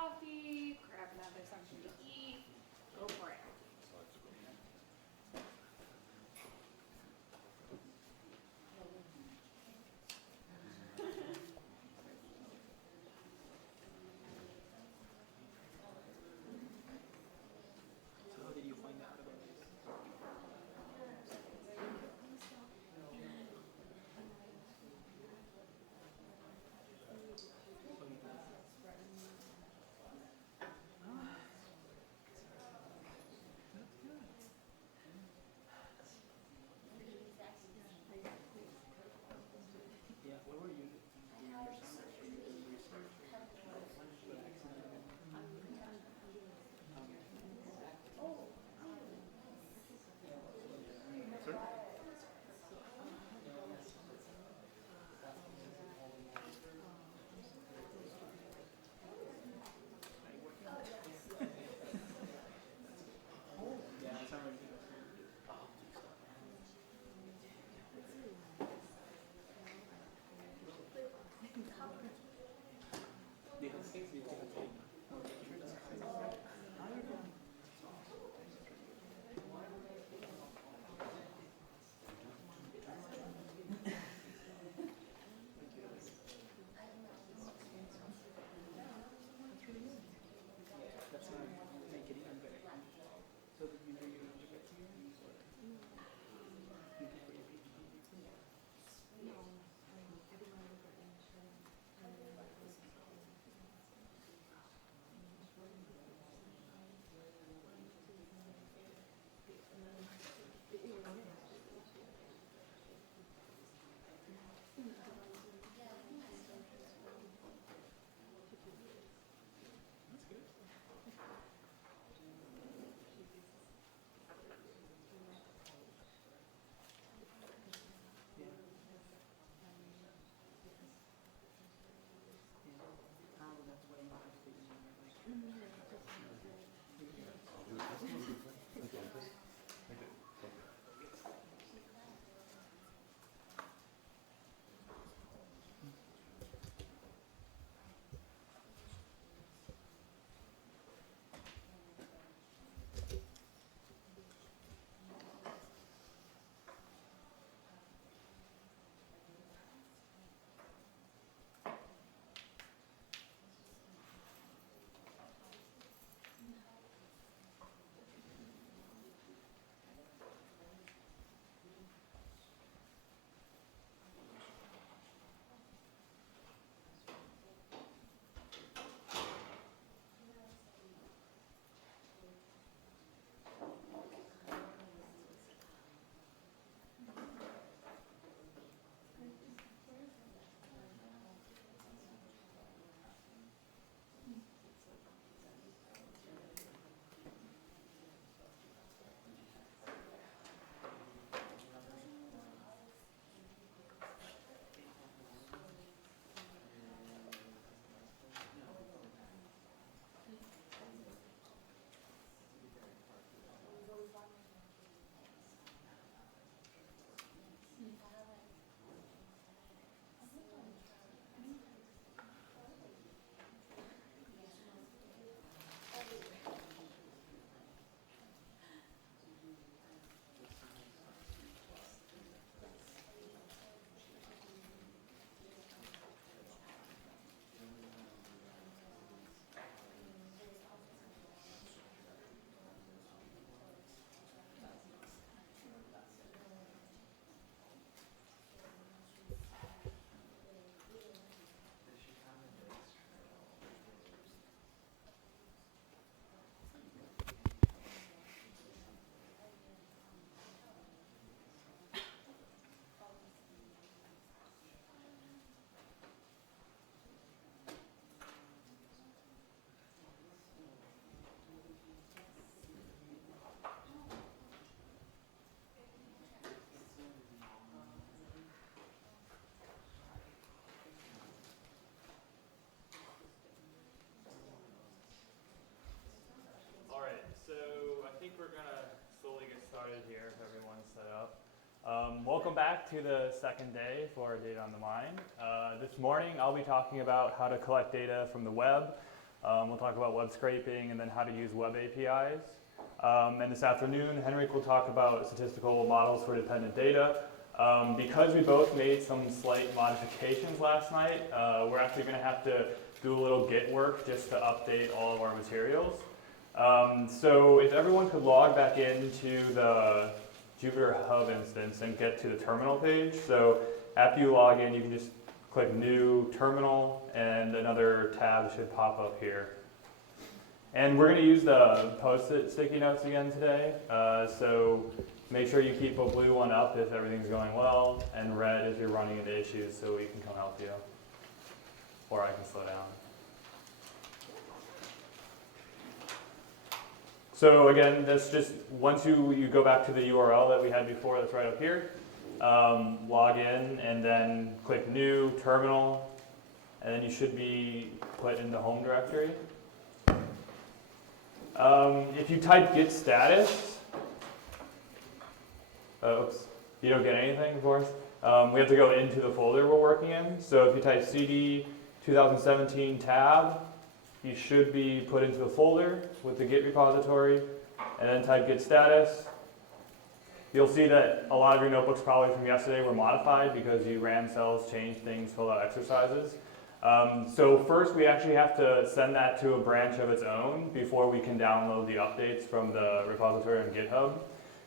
coffee, grab another something to eat, go for it. So how did you find out about this? Yeah, where were you doing your summer? Research or accident? Yeah, summer. They have things they can take. That's not make it even better. So did you do your undergrad here? Or you did for your PhD? That's good. Yeah. Oh, that's why you have to All right, so I think we're going to slowly get started here if everyone's set up. Welcome back to the second day for Data on the Mind. This morning I'll be talking about how to collect data from the web. We'll talk about web scraping and then how to use web APIs. And this afternoon, Henrik will talk about statistical models for dependent data. Because we both made some slight modifications last night, we're actually going to have to do a little Git work just to update all of our materials. So if everyone could log back into the Jupyter Hub instance and get to the terminal page. So after you log in, you can just click New Terminal, and another tab should pop up here. And we're going to use the Post-it sticky notes again today. So make sure you keep a blue one up if everything's going well, and red if you're running into issues so we can come help you. Or I can slow down. So again, that's just, once you go back to the URL that we had before, that's right up here, log in and then click New Terminal, and then you should be put in the home directory. If you type git status, oops, you don't get anything, of course. We have to go into the folder we're working in. So if you type cd 2017 tab, you should be put into the folder with the Git repository, and then type git status. You'll see that a lot of your notebooks probably from yesterday were modified because you ran cells, changed things, filled out exercises. So first we actually have to send that to a branch of its own before we can download the updates from the repository on GitHub.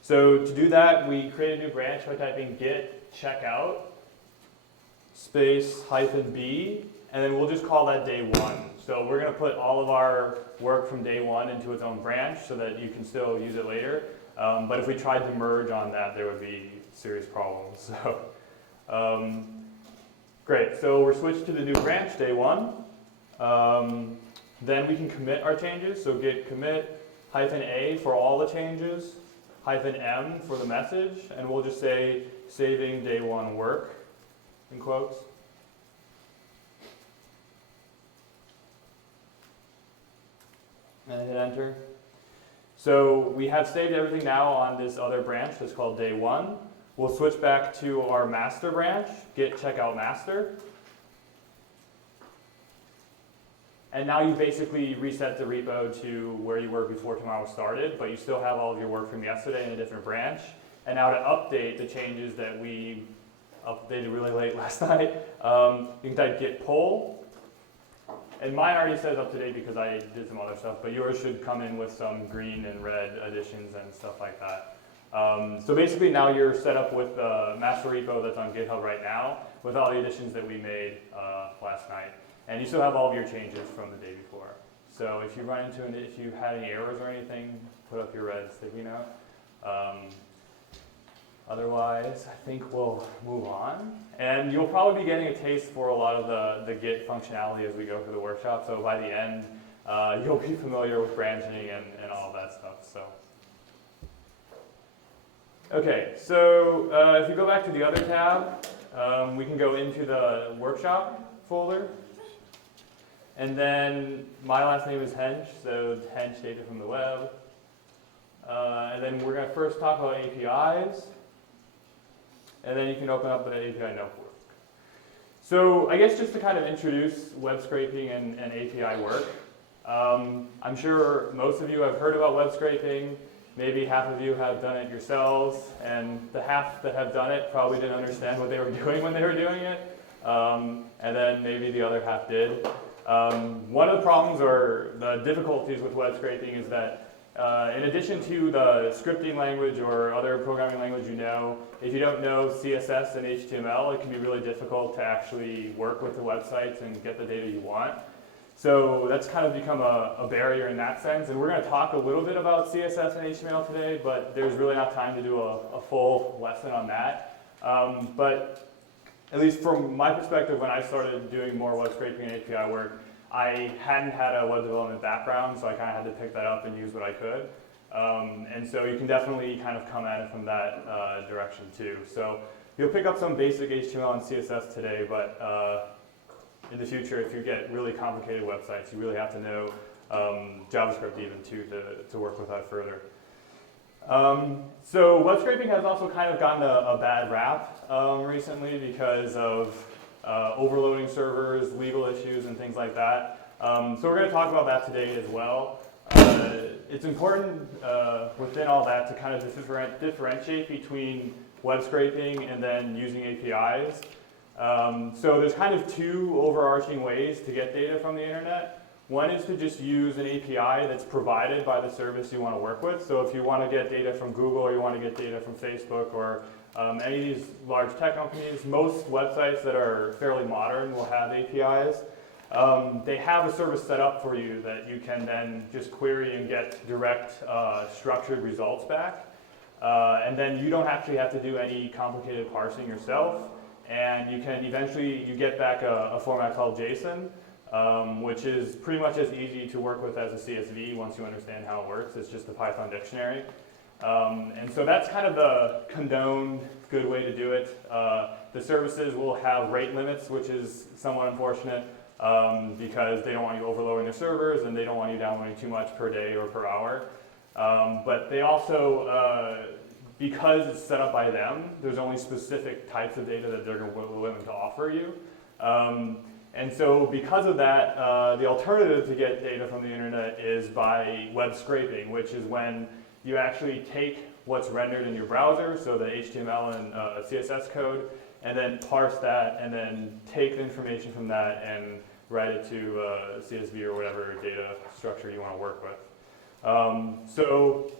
So to do that, we create a new branch by typing git checkout space -b, and then we'll just call that day one. So we're going to put all of our work from day one into its own branch so that you can still use it later. But if we tried to merge on that, there would be serious problems. So, great. So we're switched to the new branch, day one. Then we can commit our changes. So git commit -a for all the changes, -m for the message, and we'll just say saving day one work in quotes. And hit enter. So we have saved everything now on this other branch that's called day one. We'll switch back to our master branch, git checkout master. And now you basically reset the repo to where you were before tomorrow started, but you still have all of your work from yesterday in a different branch. And now to update the changes that we updated really late last night, you can type git pull. And mine already says up to date because I did some other stuff, but yours should come in with some green and red additions and stuff like that. So basically now you're set up with the master repo that's on GitHub right now with all the additions that we made last night. And you still have all of your changes from the day before. So if you run into if you had any errors or anything, put up your red sticky note. Otherwise, I think we'll move on. And you'll probably be getting a taste for a lot of the Git functionality as we go through the workshop. So by the end, you'll be familiar with branching and all of that stuff. So, okay, so if you go back to the other tab, we can go into the workshop folder. And then my last name is Hench, so Hench data from the web. And then we're going to first talk about APIs. And then you can open up the API notebook. So I guess just to kind of introduce web scraping and API work. I'm sure most of you have heard about web scraping. Maybe half of you have done it yourselves. And the half that have done it probably didn't understand what they were doing when they were doing it. And then maybe the other half did. One of the problems or the difficulties with web scraping is that in addition to the scripting language or other programming language you know, if you don't know CSS and HTML, it can be really difficult to actually work with the websites and get the data you want. So that's kind of become a barrier in that sense. And we're going to talk a little bit about CSS and HTML today, but there's really not time to do a full lesson on that. But at least from my perspective, when I started doing more web scraping and API work, I hadn't had a web development background, so I kind of had to pick that up and use what I could. And so you can definitely kind of come at it from that direction too. So you'll pick up some basic HTML and CSS today, but in the future, if you get really complicated websites, you really have to know JavaScript even too to work with that further. So web scraping has also kind of gotten a bad rap recently because of overloading servers, legal issues, and things like that. So we're going to talk about that today as well. It's important within all that to kind of differentiate between web scraping and then using APIs. So there's kind of two overarching ways to get data from the internet. One is to just use an API that's provided by the service you want to work with. So if you want to get data from Google or you want to get data from Facebook or any of these large tech companies, most websites that are fairly modern will have APIs. They have a service set up for you that you can then just query and get direct structured results back. And then you don't actually have to do any complicated parsing yourself. And you can eventually, you get back a format called JSON, which is pretty much as easy to work with as a CSV once you understand how it works. It's just a Python dictionary. And so that's kind of the condoned good way to do it. The services will have rate limits, which is somewhat unfortunate because they don't want you overloading their servers and they don't want you downloading too much per day or per hour. But they also, because it's set up by them, there's only specific types of data that they're willing to offer you. And so because of that, the alternative to get data from the internet is by web scraping, which is when you actually take what's rendered in your browser, so the HTML and CSS code, and then parse that, and then take the information from that and write it to CSV or whatever data structure you want to work with. So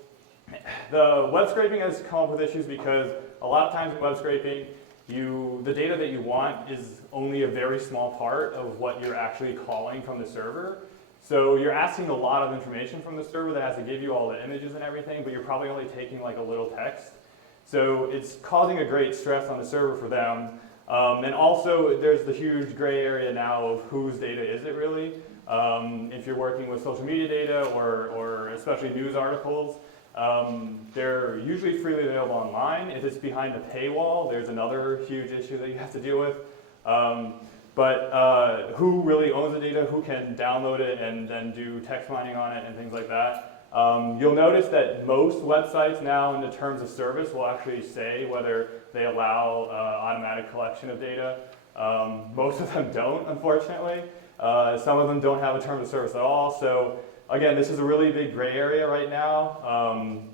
the web scraping has come up with issues because a lot of times in web scraping, the data that you want is only a very small part of what you're actually calling from the server. So you're asking a lot of information from the server that has to give you all the images and everything, but you're probably only taking like a little text. So it's causing a great stress on the server for them. And also there's the huge gray area now of whose data is it really. If you're working with social media data or especially news articles, they're usually freely available online. If it's behind a paywall, there's another huge issue that you have to deal with. But who really owns the data, who can download it and then do text mining on it and things like that. You'll notice that most websites now in the terms of service will actually say whether they allow automatic collection of data. Most of them don't, unfortunately. Some of them don't have a terms of service at all. So again, this is a really big gray area right now.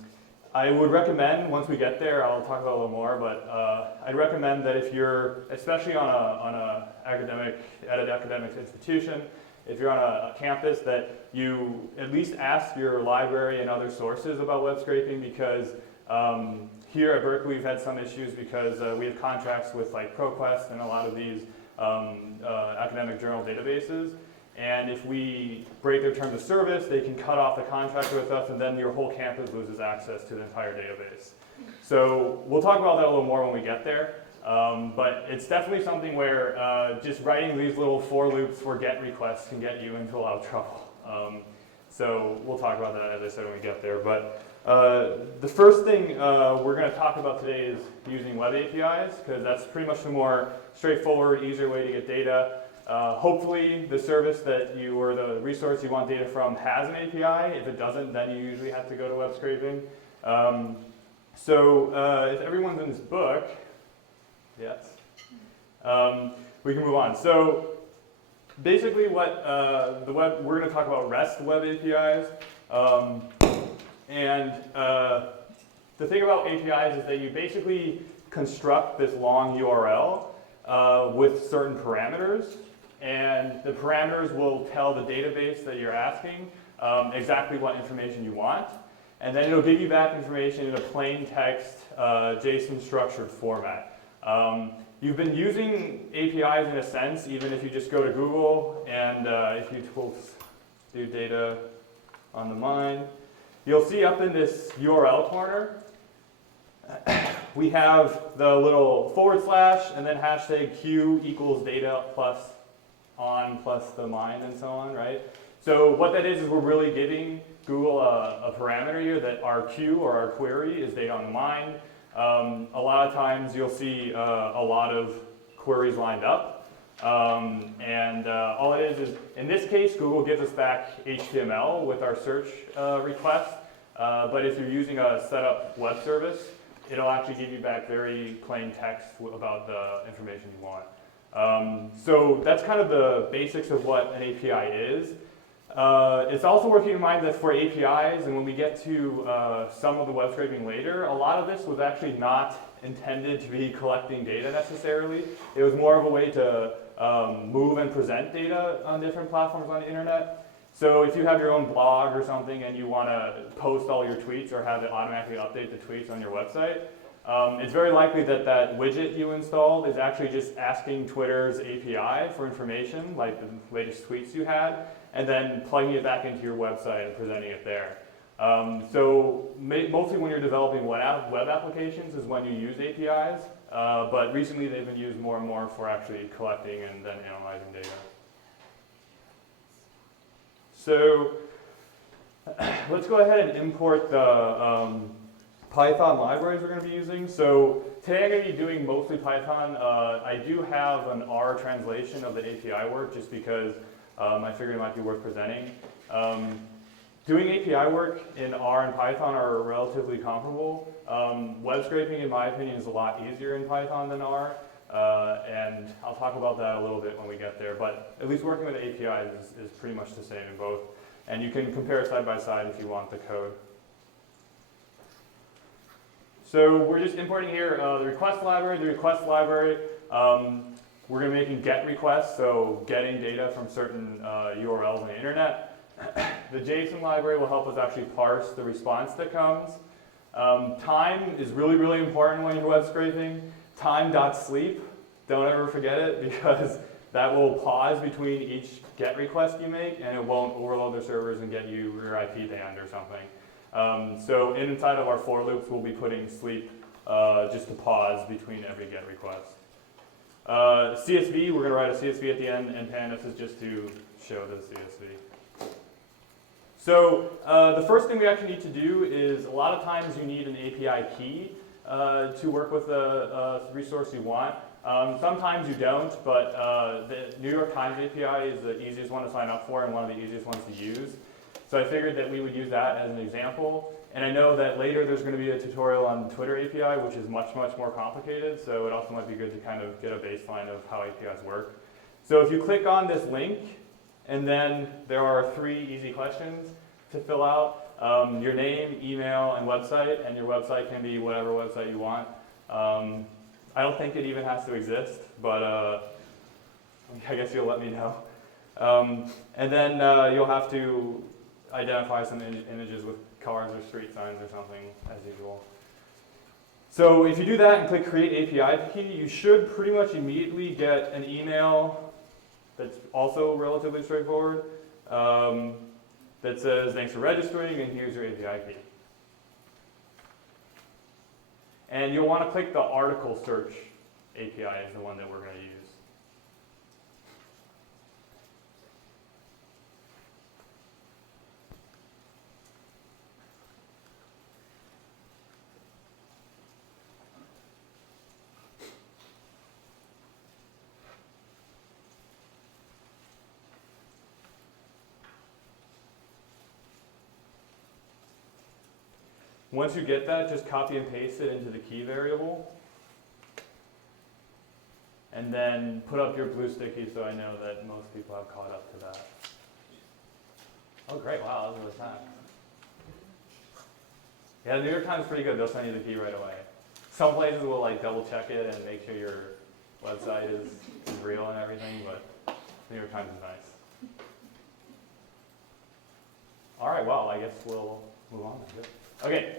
I would recommend, once we get there, I'll talk about it a little more, but I'd recommend that if you're, especially at an academic institution, if you're on a campus, that you at least ask your library and other sources about web scraping, because here at Berkeley we've had some issues because we have contracts with like ProQuest and a lot of these academic journal databases. And if we break their terms of service, they can cut off the contract with us, and then your whole campus loses access to the entire database. So we'll talk about that a little more when we get there. But it's definitely something where just writing these little for loops for GET requests can get you into a lot of trouble. So we'll talk about that, as I said, when we get there. But the first thing we're going to talk about today is using web APIs, because that's pretty much the more straightforward, easier way to get data. Hopefully the service that you, or the resource you want data from, has an API. If it doesn't, then you usually have to go to web scraping. If everyone's in this book, yes, we can move on. So basically what we're going to talk about REST web APIs. The thing about APIs is that you basically construct this long URL with certain parameters. And the parameters will tell the database that you're asking exactly what information you want. And then it'll give you back information in a plain text JSON structured format. You've been using APIs in a sense, even if you just go to Google and if you do data on the mind, you'll see up in this URL corner, we have the little / and then hashtag Q equals data plus on plus the mind and so on, right? So what that is we're really giving Google a parameter here that our Q or our query is data on the mind. A lot of times you'll see a lot of queries lined up. All it is in this case, Google gives us back HTML with our search request. But if you're using a setup web service, it'll actually give you back very plain text about the information you want. So that's kind of the basics of what an API is. It's also worth keeping in mind that for APIs, and when we get to some of the web scraping later, a lot of this was actually not intended to be collecting data necessarily. It was more of a way to move and present data on different platforms on the internet. So if you have your own blog or something and you want to post all your tweets or have it automatically update the tweets on your website, it's very likely that that widget you installed is actually just asking Twitter's API for information, like the latest tweets you had, and then plugging it back into your website and presenting it there. So mostly when you're developing web applications is when you use APIs, but recently they've been used more and more for actually collecting and then analyzing data. So let's go ahead and import the Python libraries we're going to be using. So today I'm going to be doing mostly Python. I do have an R translation of the API work just because I figured it might be worth presenting. Doing API work in R and Python are relatively comparable. Web scraping, in my opinion, is a lot easier in Python than R. And I'll talk about that a little bit when we get there. But at least working with APIs is pretty much the same in both. And you can compare side by side if you want the code. So we're just importing here the request library. The request library, we're going to be making GET requests, so getting data from certain URLs on the internet. The JSON library will help us actually parse the response that comes. Time is really, really important when you're web scraping. Time.sleep, don't ever forget it because that will pause between each GET request you make and it won't overload the servers and get you your IP banned or something. So inside of our for loops, we'll be putting sleep just to pause between every GET request. CSV, we're going to write a CSV at the end, and pandas is just to show the CSV. So the first thing we actually need to do is a lot of times you need an API key to work with a resource you want. Sometimes you don't, but the New York Times API is the easiest one to sign up for and one of the easiest ones to use. So I figured that we would use that as an example. And I know that later there's going to be a tutorial on Twitter API, which is much, much more complicated. So it also might be good to kind of get a baseline of how APIs work. So if you click on this link, and then there are 3 easy questions to fill out. Your name, email, and website. And your website can be whatever website you want. I don't think it even has to exist, but I guess you'll let me know. And then you'll have to identify some images with cars or street signs or something, as usual. So if you do that and click Create API Key, you should pretty much immediately get an email that's also relatively straightforward that says, thanks for registering, and here's your API key. And you'll want to click the article search API is the one that we're going to use. Once you get that, just copy and paste it into the key variable. And then put up your blue sticky so I know that most people have caught up to that. Oh great, wow, that was really fast. Yeah, the New York Times is pretty good. They'll send you the key right away. Some places will like double check it and make sure your website is real and everything, but the New York Times is nice. All right, well, I guess we'll move on. Okay,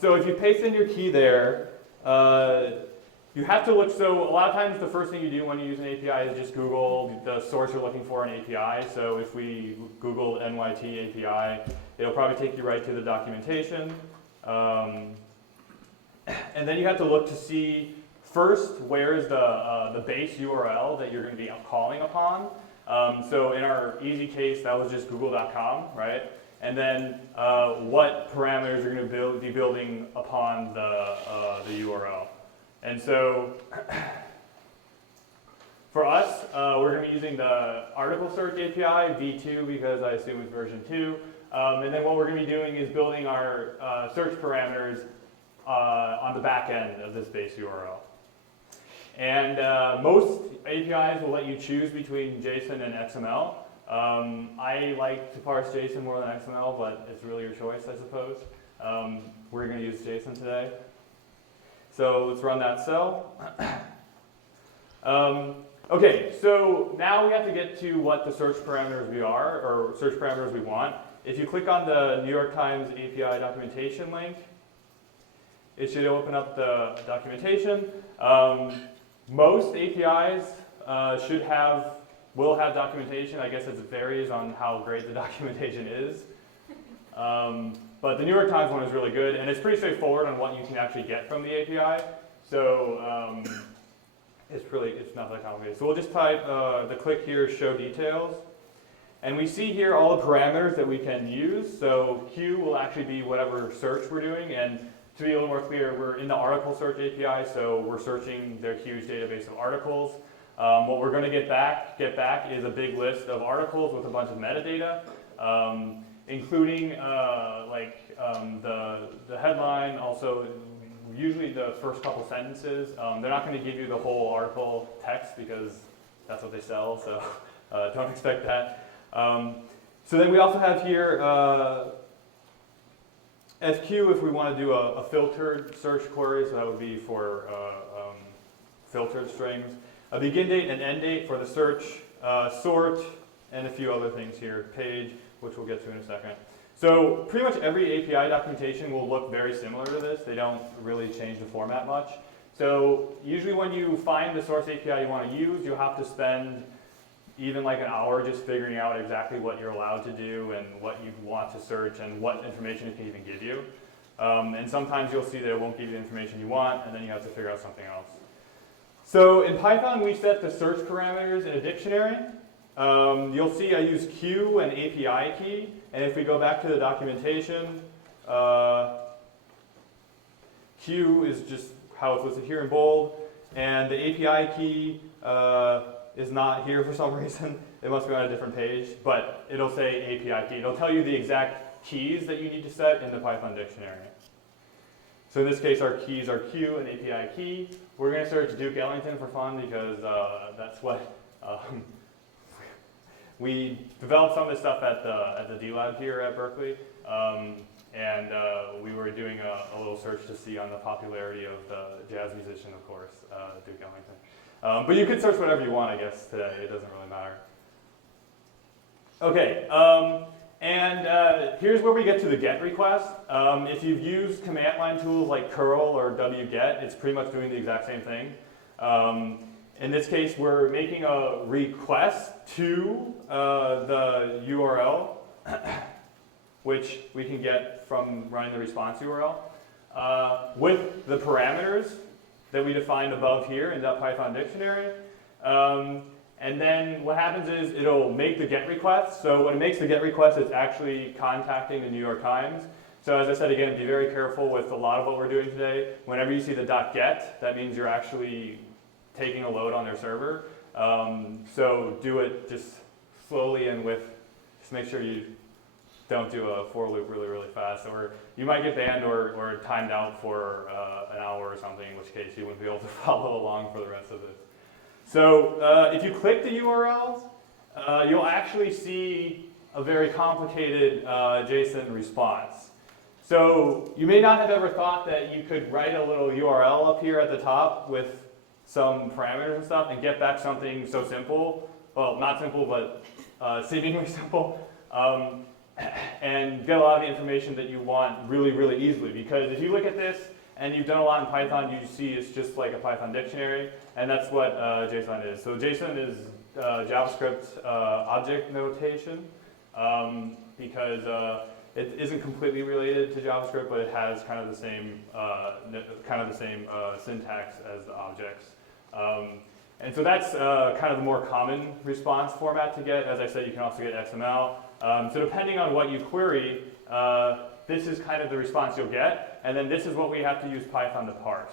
so if you paste in your key there, you have to look, so a lot of times the first thing you do when you use an API is just Google the source you're looking for in API. So if we Google NYT API, it'll probably take you right to the documentation. And then you have to look to see first where is the base URL that you're going to be calling upon. So in our easy case, that was just google.com, right? And then what parameters you're going to be building upon the URL. And so for us, we're going to be using the article search API, v2, because I assume it's version 2. And then what we're going to be doing is building our search parameters on the back end of this base URL. And most APIs will let you choose between JSON and XML. I like to parse JSON more than XML, but it's really your choice, I suppose. We're going to use JSON today. So let's run that cell. Okay, so now we have to get to what the search parameters we are, or search parameters we want. If you click on the New York Times API documentation link, it should open up the documentation. Most APIs will have documentation. I guess it varies on how great the documentation is. But the New York Times one is really good, and it's pretty straightforward on what you can actually get from the API. So it's not that complicated. So we'll just type the click here, show details. And we see here all the parameters that we can use. So Q will actually be whatever search we're doing. And to be a little more clear, we're in the article search API, so we're searching their huge database of articles. What we're going to get back is a big list of articles with a bunch of metadata, including the headline, also usually the first couple sentences. They're not going to give you the whole article text because that's what they sell, so don't expect that. So then we also have here SQ if we want to do a filtered search query, so that would be for filtered strings. A begin date and end date for the search, sort, and a few other things here, page, which we'll get to in a second. So pretty much every API documentation will look very similar to this. They don't really change the format much. So usually when you find the source API you want to use, you'll have to spend even like an hour just figuring out exactly what you're allowed to do and what you want to search and what information it can even give you. And sometimes you'll see that it won't give you the information you want, and then you have to figure out something else. So in Python, we set the search parameters in a dictionary. You'll see I use Q and API key, and if we go back to the documentation, Q is just how it's listed here in bold, and the API key is not here for some reason. It must be on a different page, but it'll say API key. It'll tell you the exact keys that you need to set in the Python dictionary. So in this case, our keys are Q and API key. We're going to search Duke Ellington for fun because that's what we developed some of this stuff at the D Lab here at Berkeley, and we were doing a little search to see on the popularity of the jazz musician, of course, Duke Ellington. But you could search whatever you want, I guess, today. It doesn't really matter. Okay, and here's where we get to the GET request. If you've used command line tools like curl or wget, it's pretty much doing the exact same thing. In this case, we're making a request to the URL, which we can get from running the response URL, with the parameters that we defined above here in that Python dictionary. And then what happens is it'll make the GET request. So when it makes the GET request, it's actually contacting the New York Times. So as I said again, be very careful with a lot of what we're doing today. Whenever you see the .get, that means you're actually taking a load on their server. So do it just slowly and just make sure you don't do a for loop really, really fast. Or you might get banned or timed out for an hour or something, in which case you wouldn't be able to follow along for the rest of this. So if you click the URLs, you'll actually see a very complicated JSON response. So you may not have ever thought that you could write a little URL up here at the top with some parameters and stuff and get back something so simple. Well, not simple, but seemingly simple. And get a lot of the information that you want really, really easily. Because if you look at this and you've done a lot in Python, you see it's just like a Python dictionary. And that's what JSON is. So JSON is JavaScript object notation because it isn't completely related to JavaScript, but it has kind of the same syntax as the objects. And so that's kind of the more common response format to get. As I said, you can also get XML. So depending on what you query, this is kind of the response you'll get. And then this is what we have to use Python to parse.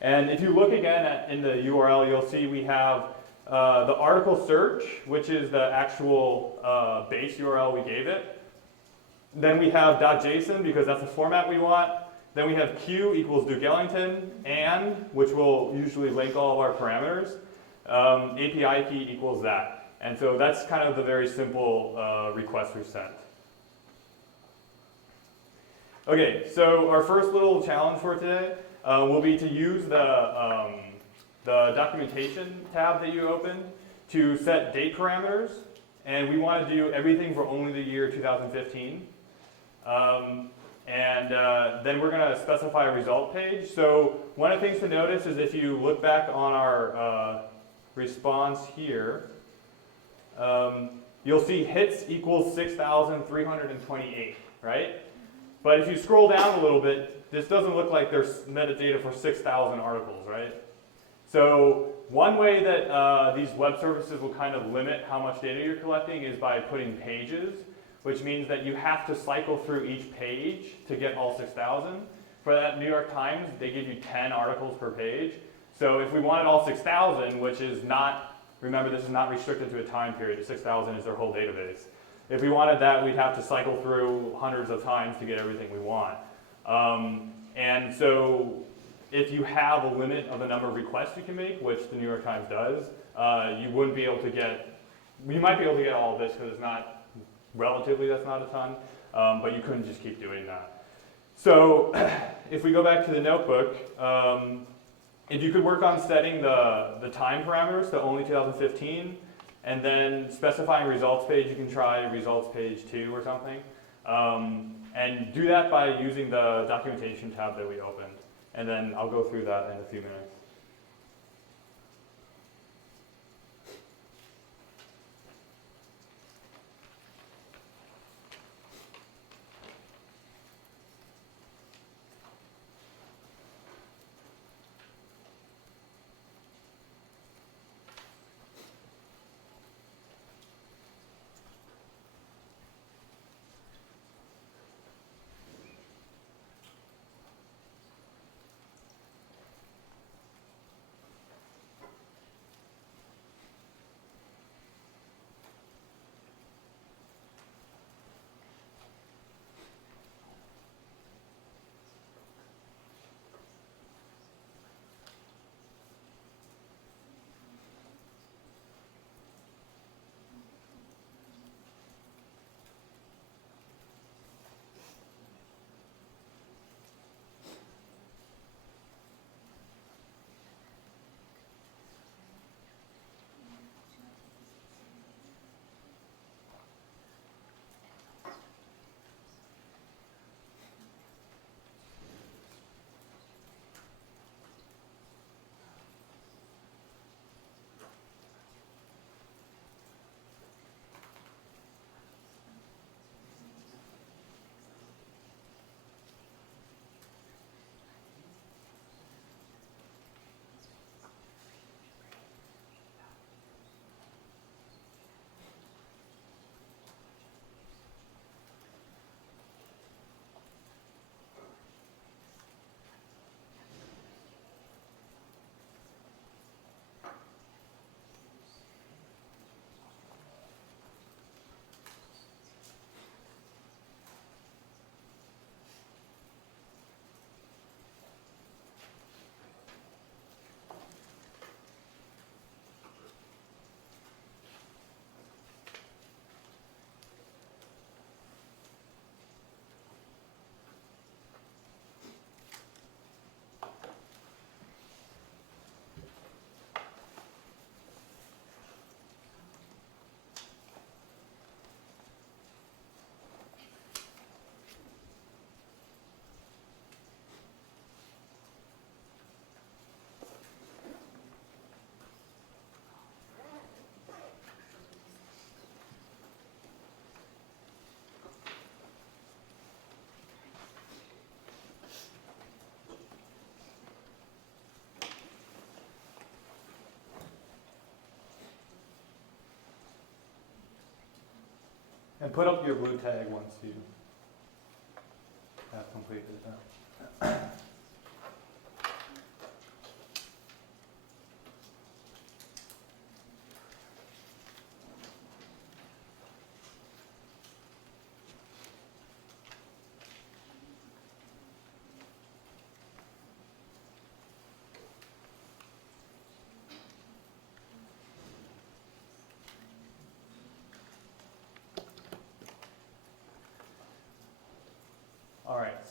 And if you look again in the URL, you'll see we have the article search, which is the actual base URL we gave it. Then we have .json because that's the format we want. Then we have Q equals Duke Ellington, and, which will usually link all of our parameters. API key equals that. And so that's kind of the very simple request we sent. Okay, so our first little challenge for today will be to use the documentation tab that you opened to set date parameters. And we want to do everything for only the year 2015. Then we're going to specify a result page. So one of the things to notice is if you look back on our response here, you'll see hits equals 6,328, right? But if you scroll down a little bit, this doesn't look like there's metadata for 6,000 articles, right? So one way that these web services will kind of limit how much data you're collecting is by putting pages, which means that you have to cycle through each page to get all 6,000. For that New York Times, they give you 10 articles per page. So if we wanted all 6,000, which is not, remember this is not restricted to a time period, 6,000 is their whole database. If we wanted that, we'd have to cycle through hundreds of times to get everything we want. And so if you have a limit of the number of requests you can make, which the New York Times does, you wouldn't be able to get, you might be able to get all of this because it's not, relatively that's not a ton, but you couldn't just keep doing that. So if we go back to the notebook, if you could work on setting the time parameters to only 2015, and then specifying results page, you can try results page 2 or something. And do that by using the documentation tab that we opened. And then I'll go through that in a few minutes. And put up your blue tag once you have completed that.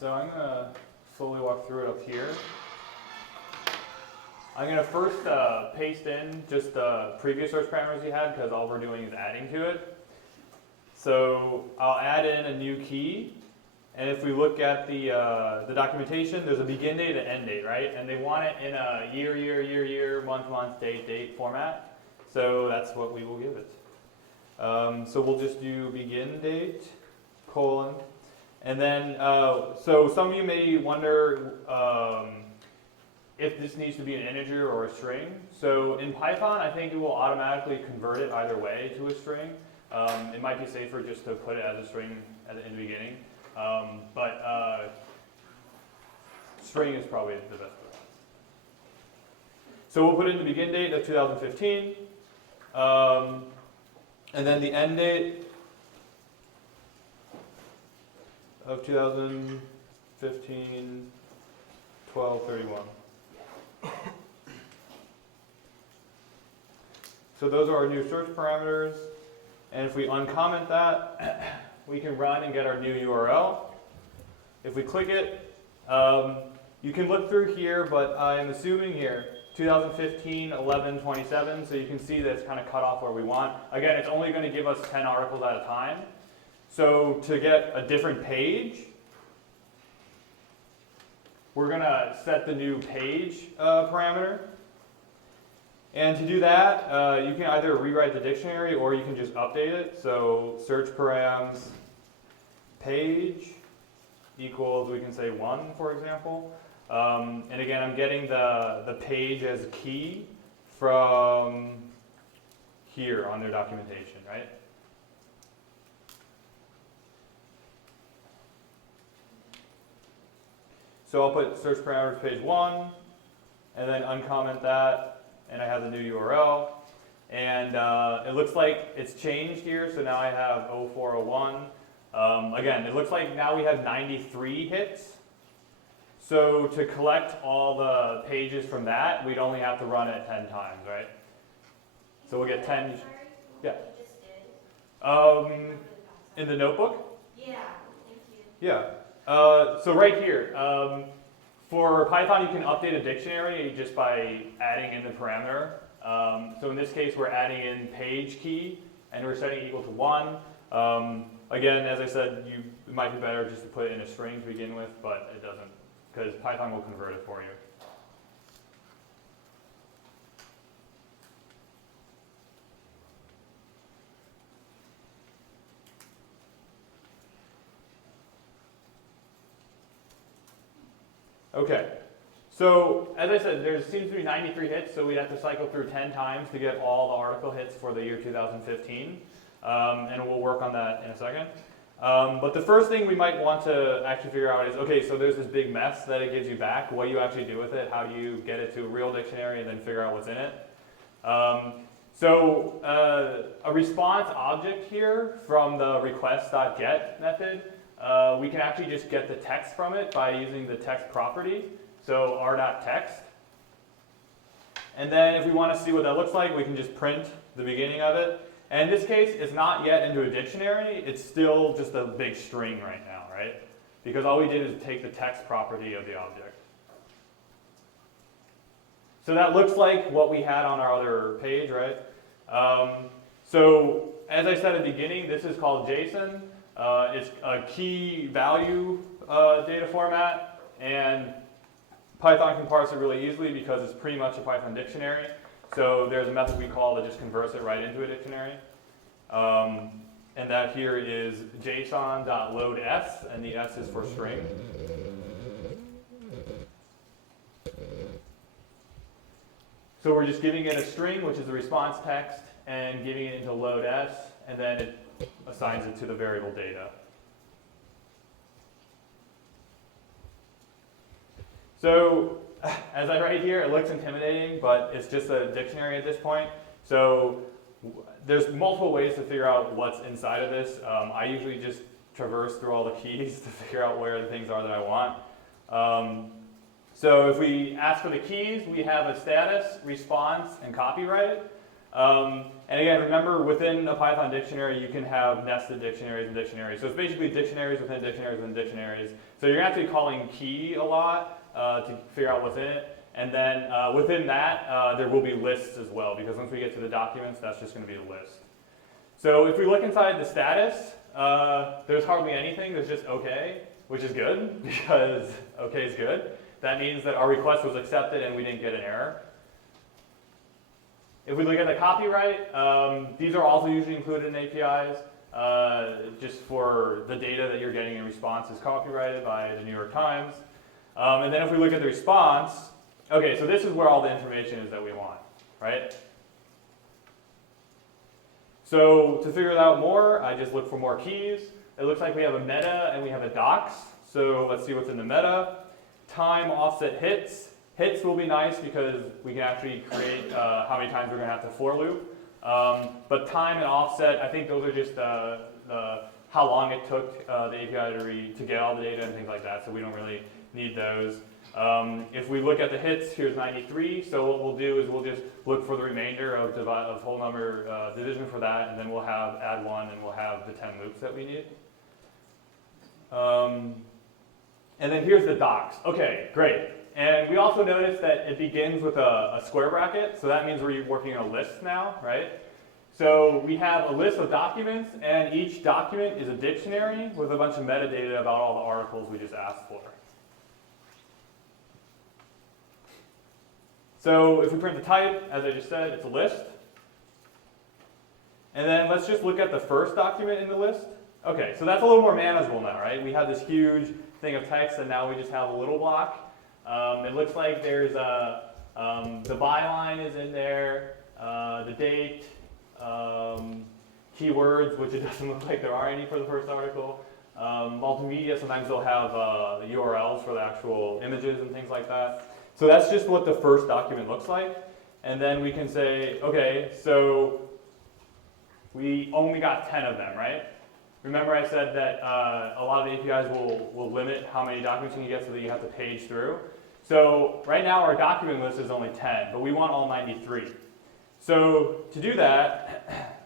so I'm going to slowly walk through it up here. I'm going to first paste in just the previous search parameters you had, because all we're doing is adding to it. So I'll add in a new key, and if we look at the documentation, there's a begin date and end date, right? And they want it in a year, month, date format. So that's what we will give it. So we'll just do begin date, colon, and then, so some of you may wonder if this needs to be an integer or a string. So in Python, I think it will automatically convert it either way to a string. It might be safer just to put it as a string in the beginning, but string is probably the best way. So we'll put in the begin date of 2015, and then the end date of 2015, 12/31. So those are our new search parameters. And if we uncomment that, we can run and get our new URL. If we click it, you can look through here, but I'm assuming here, 2015, 11/27, so you can see that it's kind of cut off where we want. Again, it's only going to give us 10 articles at a time. So to get a different page, we're going to set the new page parameter. And to do that, you can either rewrite the dictionary or you can just update it. So search params page equals, we can say 1, for example. And again, I'm getting the page as a key from here on their documentation, right? So I'll put search parameters page 1, and then uncomment that, and I have the new URL. And it looks like it's changed here, so now I have 0401. Again, it looks like now we have 93 hits. So to collect all the pages from that, we'd only have to run it 10 times, right? So we'll get 10. Yeah. In the notebook? Yeah, thank you. Yeah. So right here, for Python, you can update a dictionary just by adding in the parameter. So in this case, we're adding in page key, and we're setting it equal to 1. Again, as I said, it might be better just to put it in a string to begin with, but it doesn't, because Python will convert it for you. Okay, so as I said, there seems to be 93 hits, so we'd have to cycle through 10 times to get all the article hits for the year 2015, and we'll work on that in a second. But the first thing we might want to actually figure out is, okay, so there's this big mess that it gives you back. What do you actually do with it? How do you get it to a real dictionary and then figure out what's in it? So a response object here from the request.get method, we can actually just get the text from it by using the text property, so r.text. And then if we want to see what that looks like, we can just print the beginning of it. And in this case, it's not yet into a dictionary, it's still just a big string right now, right? Because all we did is take the text property of the object. So that looks like what we had on our other page, right? So as I said at the beginning, this is called JSON. It's a key value data format, and Python can parse it really easily because it's pretty much a Python dictionary. So there's a method we call that just converts it right into a dictionary. And that here is json.loadS, and the S is for string. So we're just giving it a string, which is the response text, and giving it into loadS, and then it assigns it to the variable data. So as I write here, it looks intimidating, but it's just a dictionary at this point. So there's multiple ways to figure out what's inside of this. I usually just traverse through all the keys to figure out where the things are that I want. So if we ask for the keys, we have a status, response, and copyright. And again, remember within a Python dictionary, you can have nested dictionaries and dictionaries. So it's basically dictionaries within dictionaries within dictionaries. So you're actually calling key a lot to figure out what's in it. And then within that, there will be lists as well, because once we get to the documents, that's just going to be a list. So if we look inside the status, there's hardly anything. There's just OK, which is good, because OK is good. That means that our request was accepted and we didn't get an error. If we look at the copyright, these are also usually included in APIs, just for the data that you're getting in response is copyrighted by the New York Times. And then if we look at the response, okay, so this is where all the information is that we want, right? So to figure it out more, I just look for more keys. It looks like we have a meta and we have a docs. So let's see what's in the meta. Time offset hits. Hits will be nice because we can actually create how many times we're going to have to for loop. But time and offset, I think those are just how long it took the API to get all the data and things like that, so we don't really need those. If we look at the hits, here's 93, so what we'll do is we'll just look for the remainder of whole number division for that, and then we'll have add 1 and we'll have the 10 loops that we need. And then here's the docs. Okay, great. And we also noticed that it begins with a square bracket, so that means we're working on a list now, right? So we have a list of documents, and each document is a dictionary with a bunch of metadata about all the articles we just asked for. So if we print the type, as I just said, it's a list. And then let's just look at the first document in the list. Okay, so that's a little more manageable now, right? We had this huge thing of text, and now we just have a little block. It looks like there's the byline is in there, the date, keywords, which it doesn't look like there are any for the first article. Multimedia, sometimes they'll have the URLs for the actual images and things like that. So that's just what the first document looks like. And then we can say, okay, so we only got 10 of them, right? Remember I said that a lot of the APIs will limit how many documents you can get so that you have to page through. So right now our document list is only 10, but we want all 93. So to do that,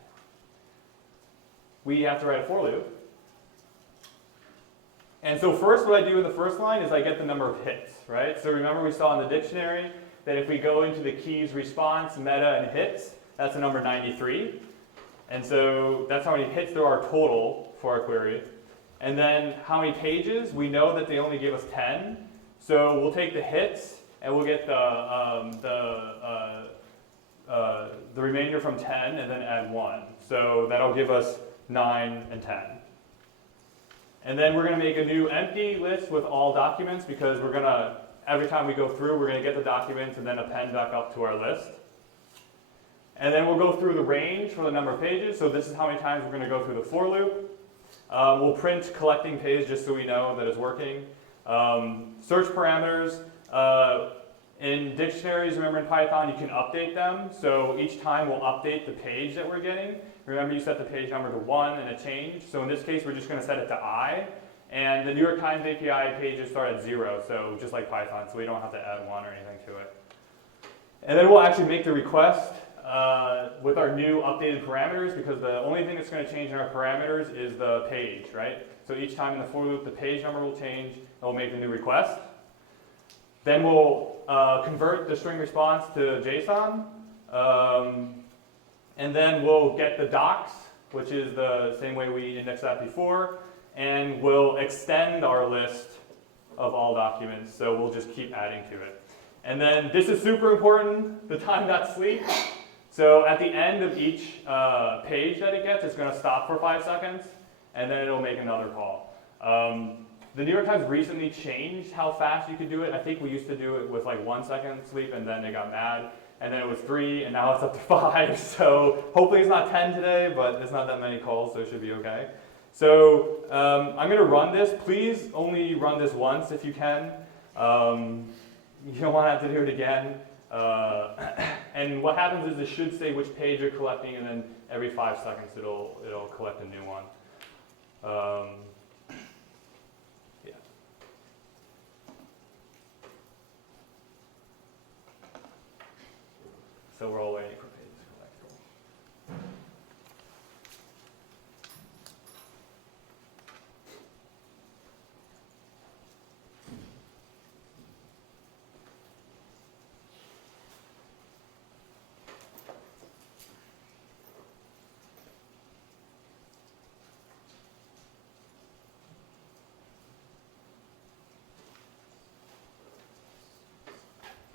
we have to write a for loop. And so first what I do in the first line is I get the number of hits, right? So remember we saw in the dictionary that if we go into the keys response, meta, and hits, that's the number 93. And so that's how many hits there are total for our query. And then how many pages? We know that they only give us 10. So we'll take the hits and we'll get the remainder from 10 and then add 1. So that'll give us 9 and 10. And then we're going to make a new empty list with all documents because we're going to, every time we go through, we're going to get the documents and then append back up to our list. And then we'll go through the range for the number of pages. So this is how many times we're going to go through the for loop. We'll print collecting page just so we know that it's working. Search parameters. In dictionaries, remember in Python, you can update them. So each time we'll update the page that we're getting. Remember you set the page number to 1 and it changed. So in this case, we're just going to set it to I. And the New York Times API pages start at 0, so just like Python, so we don't have to add 1 or anything to it. And then we'll actually make the request with our new updated parameters, because the only thing that's going to change in our parameters is the page, right? So each time in the for loop, the page number will change, and we'll make the new request. Then we'll convert the string response to JSON, and then we'll get the docs, which is the same way we indexed that before, and we'll extend our list of all documents, so we'll just keep adding to it. And then this is super important, the time.sleep. So at the end of each page that it gets, it's going to stop for 5 seconds, and then it'll make another call. The New York Times recently changed how fast you could do it. I think we used to do it with like 1 second sleep, and then they got mad. And then it was 3, and now it's up to 5. So hopefully it's not 10 today, but it's not that many calls, so it should be okay. So I'm going to run this. Please only run this once if you can. You don't want to have to do it again. And what happens is it should say which page you're collecting, and then every 5 seconds it'll collect a new one. Yeah. So we're all waiting for pages to collect.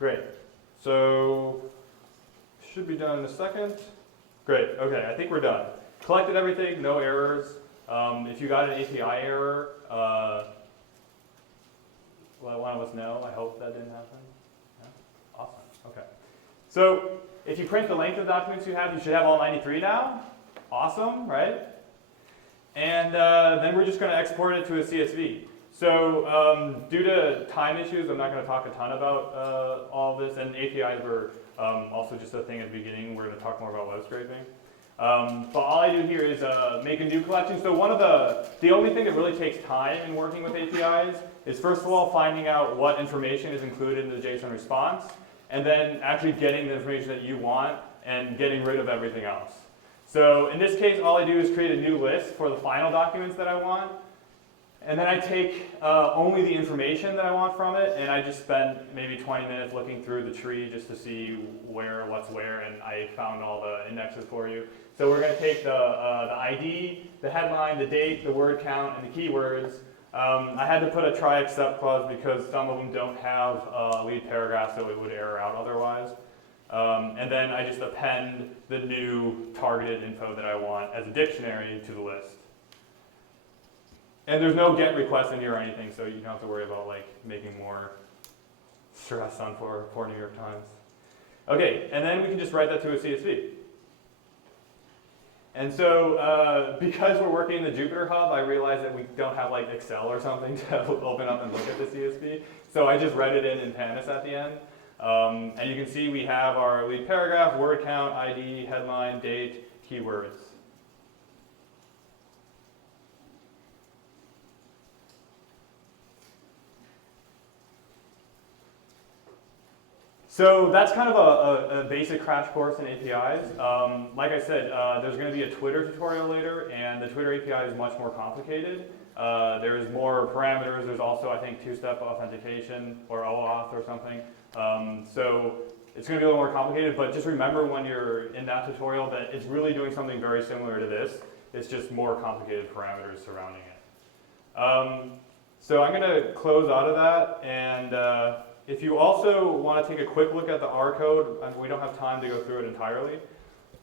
Great. So, should be done in a second. Great, okay, I think we're done. Collected everything, no errors. If you got an API error, let one of us know. I hope that didn't happen. Yeah? Awesome, okay. So, if you print the length of the documents you should have all 93 now. Awesome, right? And then we're just going to export it to a CSV. So due to time issues, I'm not going to talk a ton about all this, and APIs were also just a thing at the beginning. We're going to talk more about web scraping. But all I do here is make a new collection. So one of the only thing that really takes time in working with APIs is first of all finding out what information is included in the JSON response, and then actually getting the information that you want and getting rid of everything else. So in this case, all I do is create a new list for the final documents that I want. And then I take only the information that I want from it, and I just spend maybe 20 minutes looking through the tree just to see what's where, and I found all the indexes for you. So we're going to take the ID, the headline, the date, the word count, and the keywords. I had to put a try except clause because some of them don't have lead paragraph, so it would error out otherwise. And then I just append the new targeted info that I want as a dictionary to the list. And there's no GET request in here or anything, so you don't have to worry about like making more stress on for New York Times. Okay, and then we can just write that to a CSV. And so because we're working in the Jupyter Hub, I realized that we don't have like Excel or something to open up and look at the CSV. So I just read it in Pandas at the end. And you can see we have our lead paragraph, word count, ID, headline, date, keywords. So that's kind of a basic crash course in APIs. Like I said, there's going to be a Twitter tutorial later, and the Twitter API is much more complicated. There's more parameters. There's also, I think, two-step authentication or OAuth or something. So it's going to be a little more complicated, but just remember when you're in that tutorial that it's really doing something very similar to this. It's just more complicated parameters surrounding it. So I'm going to close out of that, and if you also want to take a quick look at the R code, we don't have time to go through it entirely.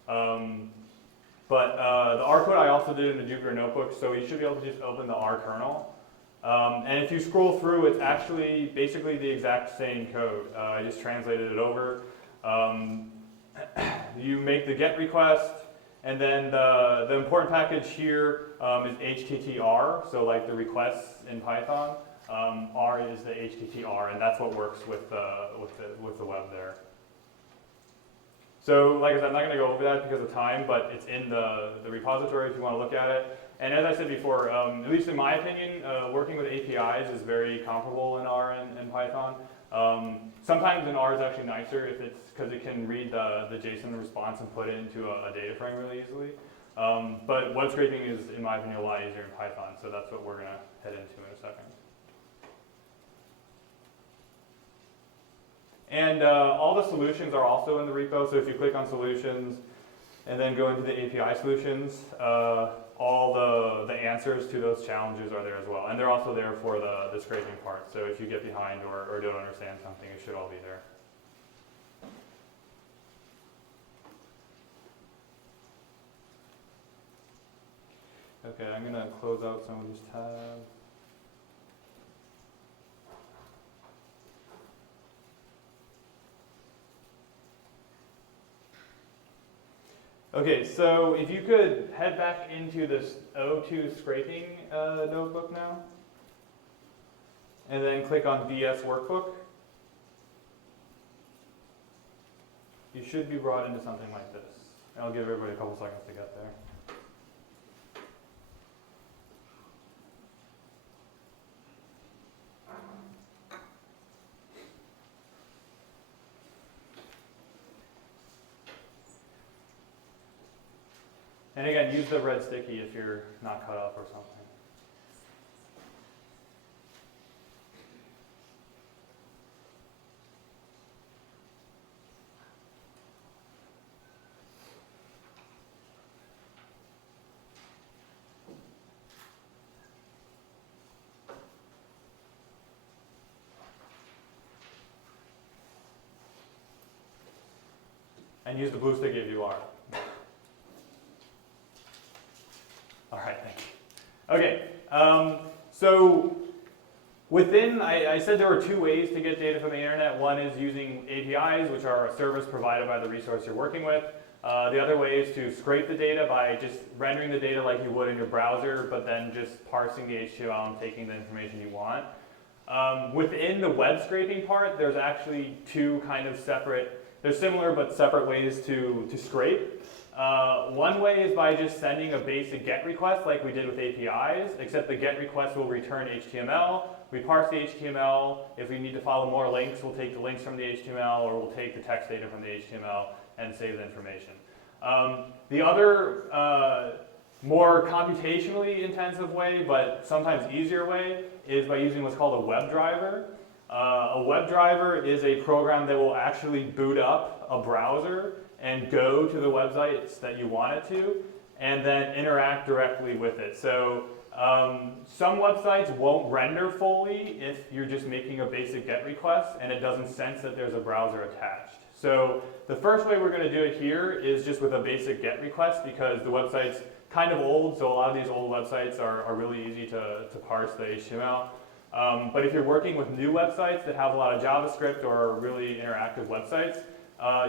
But the R code I also did in the Jupyter Notebook, so you should be able to just open the R kernel. And if you scroll through, it's actually basically the exact same code. I just translated it over. You make the GET request, and then the important package here is HTTR, so like the requests in Python. R is the HTTR, and that's what works with the web there. So, like I said, I'm not going to go over that because of time, but it's in the repository if you want to look at it. And as I said before, at least in my opinion, working with APIs is very comparable in R and Python. Sometimes in R is actually nicer if it's because it can read the JSON response and put it into a data frame really easily. But web scraping is, in my opinion, a lot easier in Python, so that's what we're going to head into in a second. And all the solutions are also in the repo, so if you click on solutions and then go into the API solutions, all the answers to those challenges are there as well. And they're also there for the scraping part, so if you get behind or don't understand something, it should all be there. Okay, I'm going to close out some of these tabs. Okay, so if you could head back into this O2 scraping notebook now, and then click on VS Workbook, you should be brought into something like this. And I'll give everybody a couple seconds to get there. And again, use the red sticky if you're not cut off or something. and use the blue stick if you are. All right, thank you. Okay, so within, I said there were two ways to get data from the internet. One is using APIs, which are a service provided by the resource you're working with. The other way is to scrape the data by just rendering the data like you would in your browser, but then just parsing the HTML and taking the information you want. Within the web scraping part, there's actually two kind of separate, they're similar but separate ways to scrape. One way is by just sending a basic GET request like we did with APIs, except the GET request will return HTML. We parse the HTML. If we need to follow more links, we'll take the links from the HTML, or we'll take the text data from the HTML and save the information. The other more computationally intensive way, but sometimes easier way, is by using what's called a WebDriver. A WebDriver is a program that will actually boot up a browser and go to the websites that you want it to, and then interact directly with it. So some websites won't render fully if you're just making a basic GET request and it doesn't sense that there's a browser attached. So the first way we're going to do it here is just with a basic GET request, because the website's kind of old, so a lot of these old websites are really easy to parse the HTML. But if you're working with new websites that have a lot of JavaScript or really interactive websites,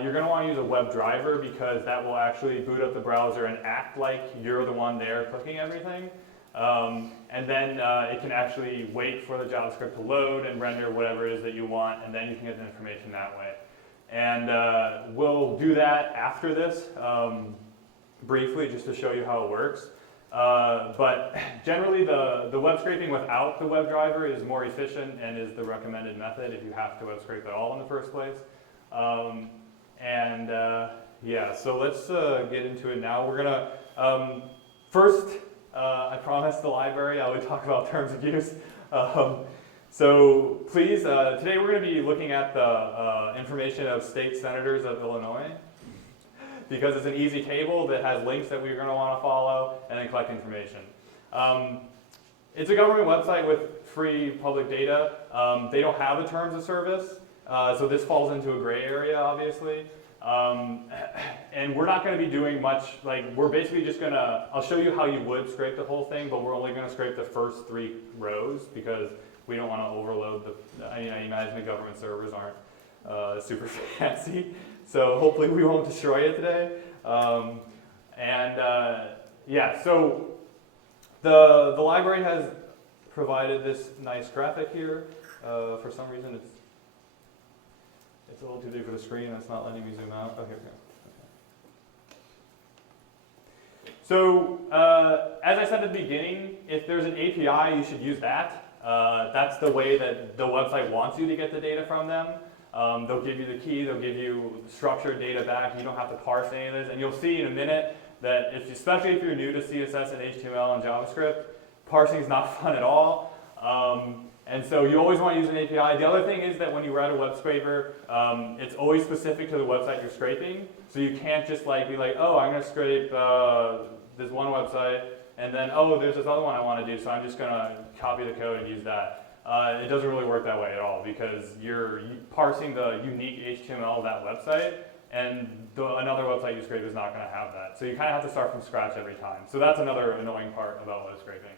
you're going to want to use a WebDriver, because that will actually boot up the browser and act like you're the one there clicking everything. And then it can actually wait for the JavaScript to load and render whatever it is that you want, and then you can get the information that way. And we'll do that after this briefly, just to show you how it works. But generally, the web scraping without the WebDriver is more efficient and is the recommended method if you have to web scrape at all in the first place. Yeah, so let's get into it now. We're gonna first, I promised the library I would talk about terms of use. So please, today we're going to be looking at the information of state senators of Illinois, because it's an easy table that has links that we're going to want to follow and then collect information. It's a government website with free public data. They don't have a terms of service, so this falls into a gray area, obviously. And we're not going to be doing much, like we're basically just going to, I'll show you how you would scrape the whole thing, but we're only going to scrape the first 3 rows, because we don't want to overload I imagine the government servers aren't super fancy, so hopefully we won't destroy it today. Yeah, so the library has provided this nice graphic here. For some reason it's a little too big for the screen. That's not letting me zoom out. Oh, here we go. Okay. So as I said at the beginning, if there's an API, you should use that. That's the way that the website wants you to get the data from them. They'll give you the key, they'll give you structured data back. You don't have to parse any of this. And you'll see in a minute that, especially if you're new to CSS and HTML and JavaScript, parsing is not fun at all. And so you always want to use an API. The other thing is that when you write a web scraper, it's always specific to the website you're scraping. So you can't just be like, oh, I'm going to scrape this one website, and then, oh, there's this other one I want to do, so I'm just going to copy the code and use that. It doesn't really work that way at all, because you're parsing the unique HTML of that website, and another website you scrape is not going to have that. So you kind of have to start from scratch every time. So that's another annoying part about web scraping.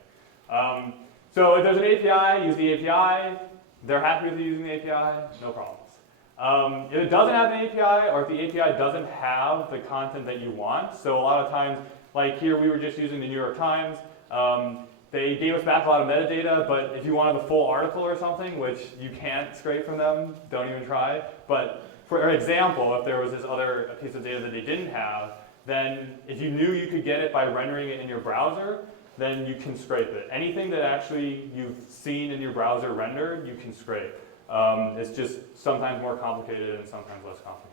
So if there's an API, use the API. They're happy with you using the API, no problems. If it doesn't have an API, or if the API doesn't have the content that you want, so a lot of times, like here we were just using the New York Times, they gave us back a lot of metadata, but if you wanted the full article or something, which you can't scrape from them, don't even try. But for example, if there was this other piece of data that they didn't have, then if you knew you could get it by rendering it in your browser, then you can scrape it. Anything that actually you've seen in your browser rendered, you can scrape. It's just sometimes more complicated and sometimes less complicated.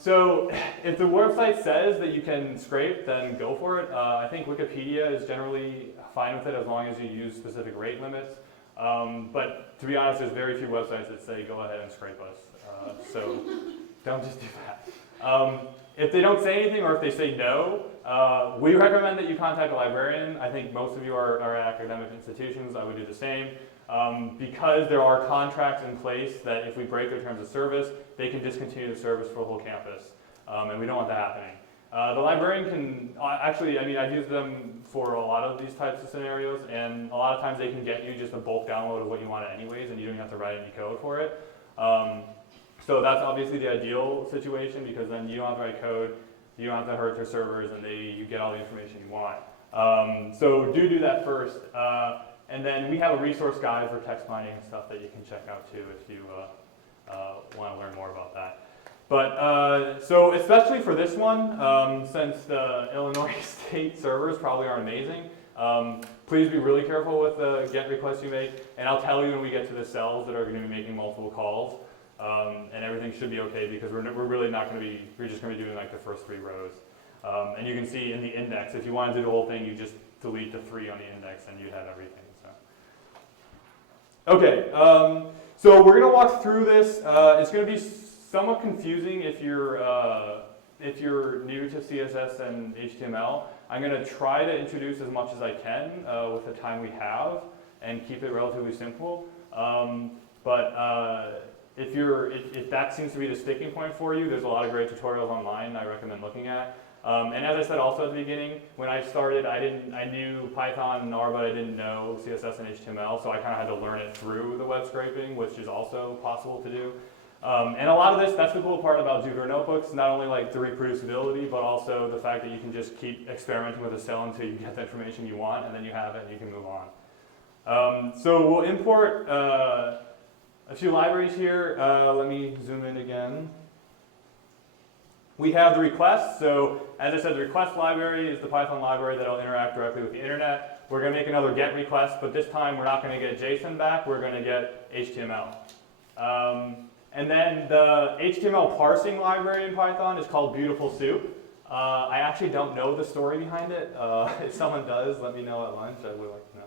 So if the website says that you can scrape, then go for it. I think Wikipedia is generally fine with it as long as you use specific rate limits. But to be honest, there's very few websites that say go ahead and scrape us. So don't just do that. If they don't say anything or if they say no, we recommend that you contact a librarian. I think most of you are at academic institutions. I would do the same. Because there are contracts in place that if we break their terms of service, they can discontinue the service for the whole campus. And we don't want that happening. The librarian can, actually, I mean, I've used them for a lot of these types of scenarios, and a lot of times they can get you just a bulk download of what you want anyways, and you don't have to write any code for it. So that's obviously the ideal situation, because then you don't have to write code, you don't have to hurt their servers, and you get all the information you want. So do that first. And then we have a resource guide for text mining and stuff that you can check out too if you want to learn more about that. But so especially for this one, since the Illinois state servers probably aren't amazing, please be really careful with the GET requests you make. And I'll tell you when we get to the cells that are going to be making multiple calls. And everything should be okay because we're really not going to be, we're just going to be doing like the first 3 rows. And you can see in the index, if you want to do the whole thing, you just delete the 3 on the index and you'd have everything. So. Okay, so we're going to walk through this. It's going to be somewhat confusing if you're new to CSS and HTML. I'm going to try to introduce as much as I can with the time we have and keep it relatively simple. If that seems to be the sticking point for you, there's a lot of great tutorials online I recommend looking at. And as I said also at the beginning, when I started, I knew Python and R, but I didn't know CSS and HTML, so I kind of had to learn it through the web scraping, which is also possible to do. And a lot of this, that's the cool part about Jupyter Notebooks, not only like the reproducibility, but also the fact that you can just keep experimenting with a cell until you get the information you want, and then you have it and you can move on. So we'll import a few libraries here. Let me zoom in again. We have the request. So as I said, the request library is the Python library that will interact directly with the internet. We're going to make another GET request, but this time we're not going to get JSON back. We're going to get HTML. And then the HTML parsing library in Python is called Beautiful Soup. I actually don't know the story behind it. If someone does, let me know at lunch. I would like to know.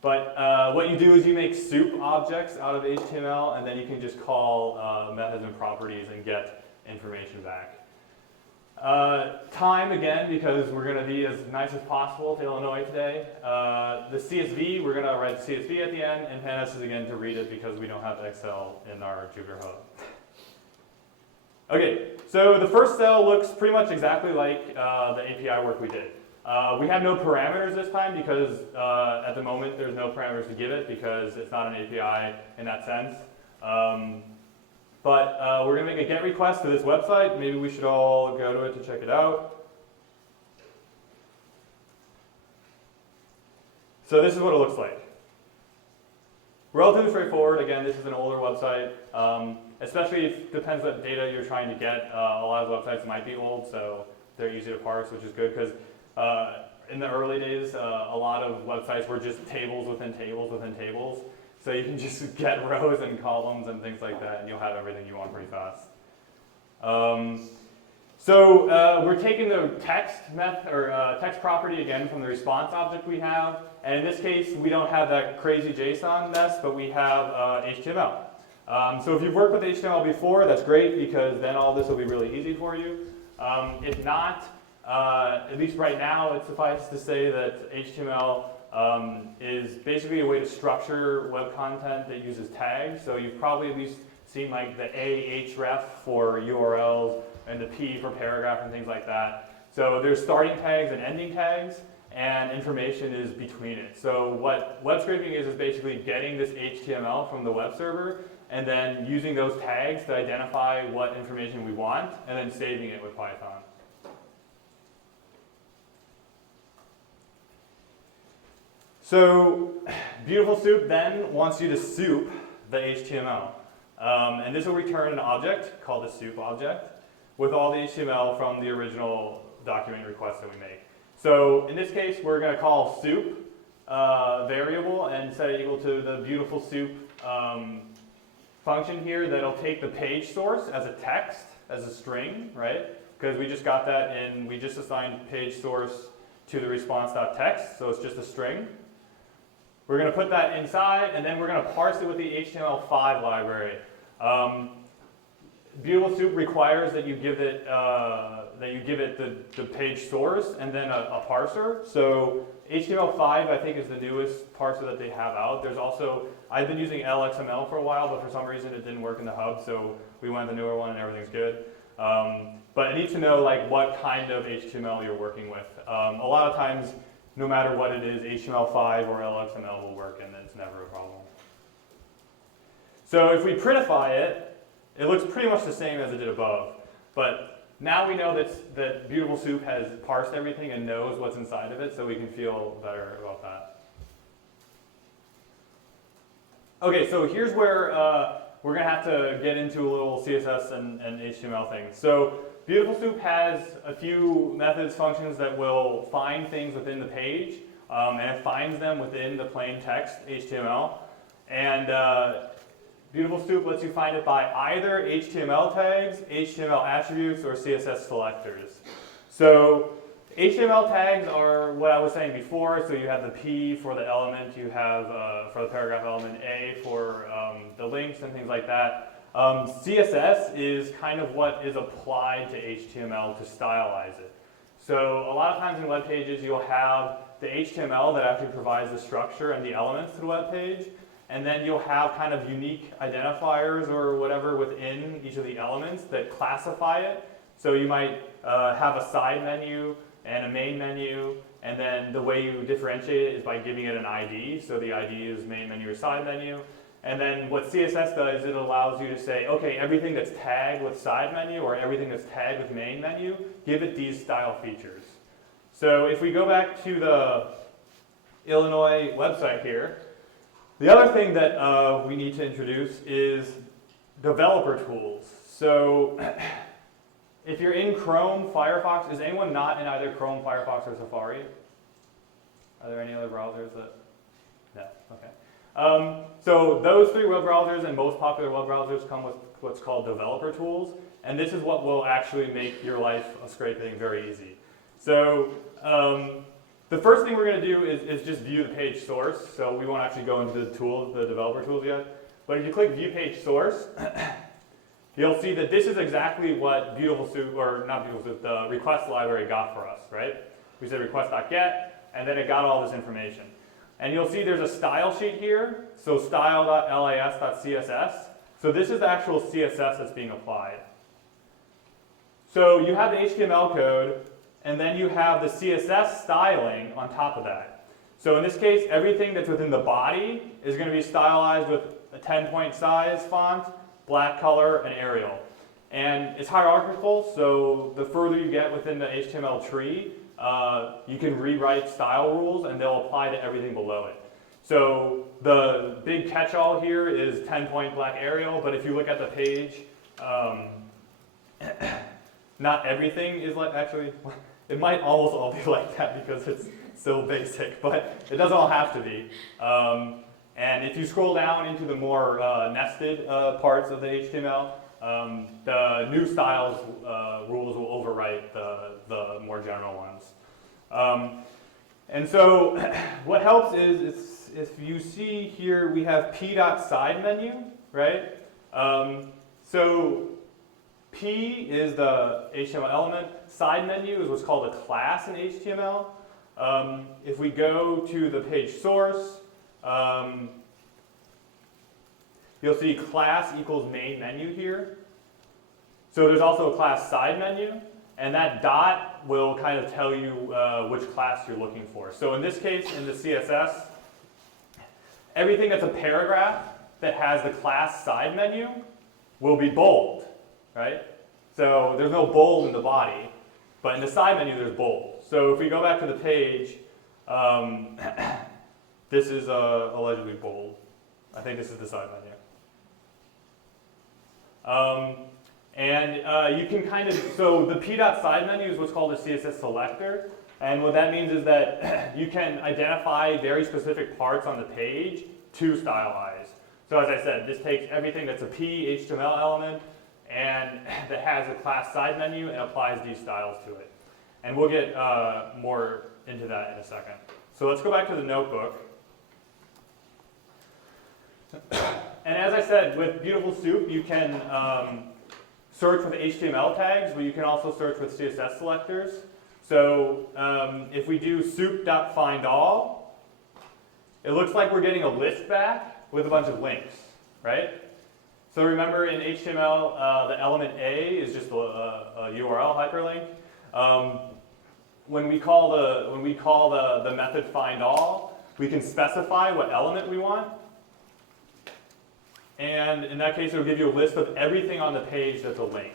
But what you do is you make soup objects out of HTML, and then you can just call methods and properties and get information back. Time again, because we're going to be as nice as possible to Illinois today. The CSV, we're going to write the CSV at the end, and Hench is again to read it because we don't have Excel in our Jupyter Hub. Okay, so the first cell looks pretty much exactly like the API work we did. We have no parameters this time because at the moment there's no parameters to give it because it's not an API in that sense. But we're going to make a GET request to this website. Maybe we should all go to it to check it out. So this is what it looks like. Relatively straightforward. Again, this is an older website. Especially if it depends what data you're trying to get. A lot of websites might be old, so they're easy to parse, which is good because in the early days, a lot of websites were just tables within tables within tables. So you can just get rows and columns and things like that, and you'll have everything you want pretty fast. We're taking the text text property again from the response object we have, and in this case, we don't have that crazy JSON mess, but we have HTML. So if you've worked with HTML before, that's great because then all this will be really easy for you. If not, at least right now, it suffices to say that HTML is basically a way to structure web content that uses tags. So you've probably at least seen like the href for URLs and the P for paragraph and things like that. So there's starting tags and ending tags, and information is between it. So what web scraping is basically getting this HTML from the web server and then using those tags to identify what information we want and then saving it with Python. So Beautiful Soup then wants you to soup the HTML. And this will return an object called the soup object with all the HTML from the original document request that we make. So in this case, we're going to call soup variable and set it equal to the Beautiful Soup function here that'll take the page source as a text, as a string, right? Because we just got that in, we just assigned page source to the response.text, so it's just a string. We're going to put that inside, and then we're going to parse it with the HTML5 library. Beautiful Soup requires that you give it the page source and then a parser. So HTML5 I think is the newest parser that they have out. There's also, I've been using LXML for a while, but for some reason it didn't work in the hub, so we went with the newer one and everything's good. But I need to know like what kind of HTML you're working with. A lot of times, no matter what it is, HTML5 or LXML will work, and it's never a problem. So if we printify it, it looks pretty much the same as it did above. But now we know that Beautiful Soup has parsed everything and knows what's inside of it, so we can feel better about that. Okay, so here's where we're going to have to get into a little CSS and HTML things. So Beautiful Soup has a few methods, functions that will find things within the page, and it finds them within the plain text HTML. And Beautiful Soup lets you find it by either HTML tags, HTML attributes, or CSS selectors. So HTML tags are what I was saying before. So you have the P for the element, you have for the paragraph element, A for the links and things like that. CSS is kind of what is applied to HTML to stylize it. So a lot of times in web pages you'll have the HTML that actually provides the structure and the elements to the web page. And then you'll have kind of unique identifiers or whatever within each of the elements that classify it. So you might have a side menu and a main menu, and then the way you differentiate it is by giving it an ID. So the ID is main menu or side menu. And then what CSS does, it allows you to say, okay, everything that's tagged with side menu or everything that's tagged with main menu, give it these style features. So if we go back to the Illinois website here, the other thing that we need to introduce is developer tools. So if you're in Chrome, Firefox, is anyone not in either Chrome, Firefox, or Safari? Are there any other browsers that? No, okay. So those three web browsers and most popular web browsers come with what's called developer tools, and this is what will actually make your life of scraping very easy. So the first thing we're going to do is just view the page source. So we won't actually go into the developer tools yet. But if you click view page source, you'll see that this is exactly what Beautiful Soup, or not Beautiful Soup, the request library got for us, right? We said request.get, and then it got all this information. And you'll see there's a style sheet here, so style.lis.css. So this is the actual CSS that's being applied. So you have the HTML code, and then you have the CSS styling on top of that. So in this case, everything that's within the body is going to be stylized with a 10-point size font, black color, and Arial. And it's hierarchical, so the further you get within the HTML tree, you can rewrite style rules and they'll apply to everything below it. So the big catch-all here is 10-point black Arial, but if you look at the page, not everything is like, actually, it might almost all be like that because it's so basic, but it doesn't all have to be. And if you scroll down into the more nested parts of the HTML, the new styles rules will overwrite the more general ones. And so what helps is if you see here we have p.side menu, right? So P is the HTML element. Side menu is what's called a class in HTML. If we go to the page source, you'll see class equals main menu here. So there's also a class side menu, and that dot will kind of tell you which class you're looking for. So in this case, in the CSS, everything that's a paragraph that has the class side menu will be bold, right? So there's no bold in the body, but in the side menu there's bold. So if we go back to the page, this is allegedly bold. I think this is the side menu. And you can kind of, so the p.side menu is what's called a CSS selector. And what that means is that you can identify very specific parts on the page to stylize. So as I said, this takes everything that's a P HTML element and that has a class side menu and applies these styles to it. And we'll get more into that in a second. So let's go back to the notebook. And as I said, with Beautiful Soup, you can search with HTML tags, but you can also search with CSS selectors. So if we do soup.findAll, it looks like we're getting a list back with a bunch of links, right? So remember in HTML, the element A is just a URL hyperlink. When we call the method findAll, we can specify what element we want. And in that case, it will give you a list of everything on the page that's a link.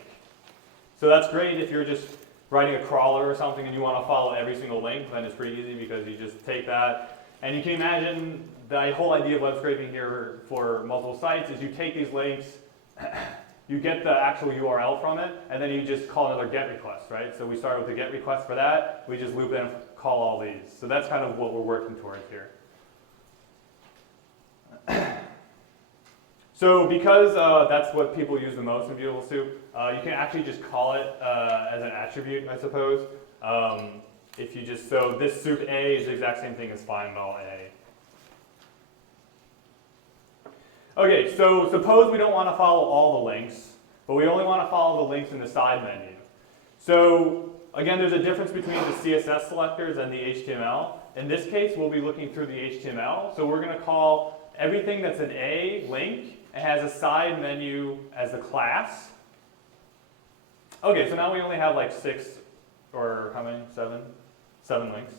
So that's great if you're just writing a crawler or something and you want to follow every single link, then it's pretty easy because you just take that. And you can imagine the whole idea of web scraping here for multiple sites is you take these links, you get the actual URL from it, and then you just call another GET request, right? So we start with the GET request for that, we just loop in and call all these. So that's kind of what we're working towards here. So because that's what people use the most in Beautiful Soup, you can actually just call it as an attribute, I suppose. If you just, so this soup A is the exact same thing as findAll A. Okay, so suppose we don't want to follow all the links, but we only want to follow the links in the side menu. So again, there's a difference between the CSS selectors and the HTML. In this case, we'll be looking through the HTML. So we're going to call everything that's an A link and has a side menu as a class. Okay, so now we only have like 6 or how many? 7? 7 links.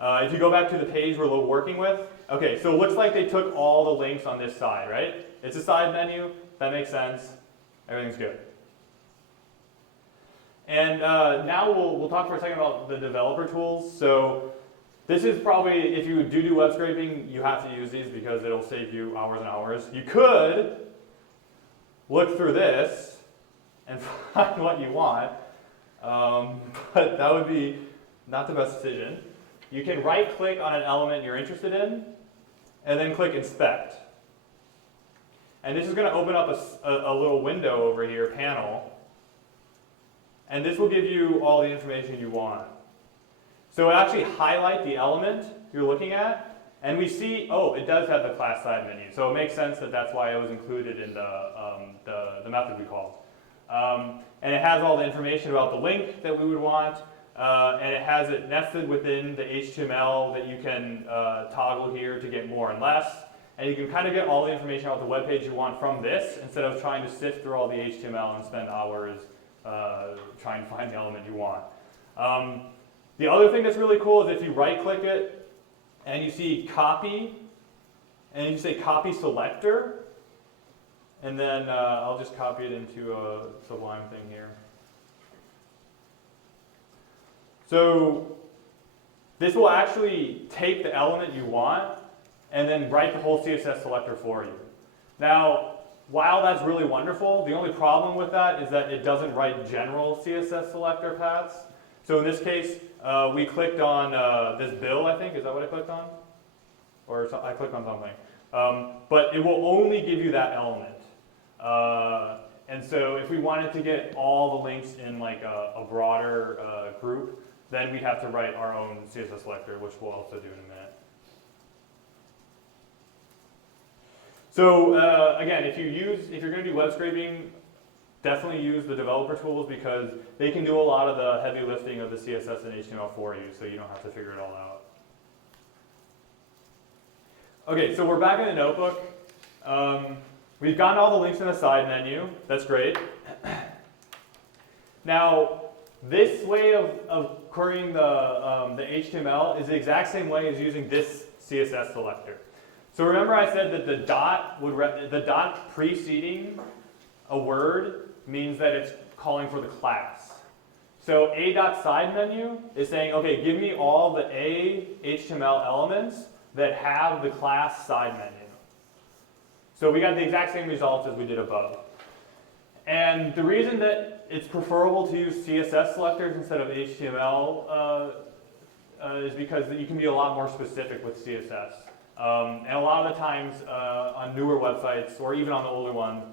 If you go back to the page we're working with, okay, so it looks like they took all the links on this side, right? It's a side menu, that makes sense, everything's good. And now we'll talk for a second about the developer tools. So this is probably, if you do web scraping, you have to use these because it'll save you hours and hours. You could look through this and find what you want, but that would be not the best decision. You can right-click on an element you're interested in, and then click Inspect. And this is going to open up a little window over here, panel, and this will give you all the information you want. So it actually highlight the element you're looking at, and we see, oh, it does have the class side menu. So it makes sense that that's why it was included in the method we called. And it has all the information about the link that we would want, and it has it nested within the HTML that you can toggle here to get more and less. And you can kind of get all the information about the web page you want from this instead of trying to sift through all the HTML and spend hours trying to find the element you want. The other thing that's really cool is if you right-click it and you see copy, and you say copy selector, and then I'll just copy it into a Sublime thing here. So this will actually take the element you want and then write the whole CSS selector for you. Now, while that's really wonderful, the only problem with that is that it doesn't write general CSS selector paths. So in this case, we clicked on this bill, I think. Is that what I clicked on? Or I clicked on something. But it will only give you that element. And so if we wanted to get all the links in like a broader group, then we'd have to write our own CSS selector, which we'll also do in a minute. So again, if you're going to do web scraping, definitely use the developer tools because they can do a lot of the heavy lifting of the CSS and HTML for you, so you don't have to figure it all out. Okay, so we're back in the notebook. We've gotten all the links in the side menu. That's great. Now, this way of querying the HTML is the exact same way as using this CSS selector. So remember I said that the dot preceding a word means that it's calling for the class. So a.side menu is saying, okay, give me all the A HTML elements that have the class side menu. So we got the exact same results as we did above. And the reason that it's preferable to use CSS selectors instead of HTML is because you can be a lot more specific with CSS. And a lot of the times on newer websites, or even on the older ones,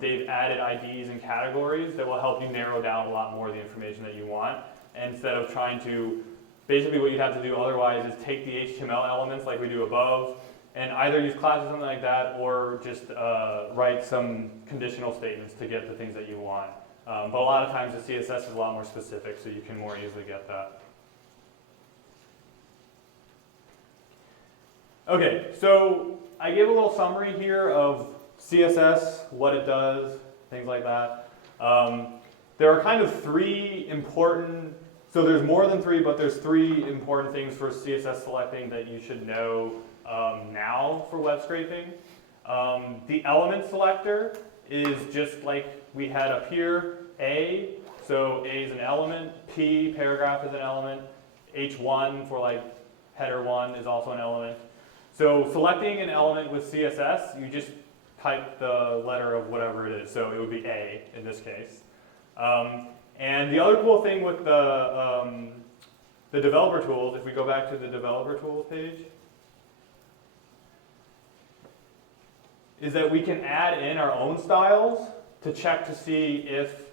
they've added IDs and categories that will help you narrow down a lot more of the information that you want, instead of trying to, basically what you'd have to do otherwise is take the HTML elements like we do above, and either use classes or something like that, or just write some conditional statements to get the things that you want. But a lot of times the CSS is a lot more specific, so you can more easily get that. Okay, so I gave a little summary here of CSS, what it does, things like that. There are kind of three important, so there's more than three, but there's three important things for CSS selecting that you should know now for web scraping. The element selector is just like we had up here, A, so A is an element, P, paragraph is an element, H1 for like header 1 is also an element. So selecting an element with CSS, you just type the letter of whatever it is, so it would be A in this case. And the other cool thing with the developer tools, if we go back to the developer tools page, is that we can add in our own styles to check to see if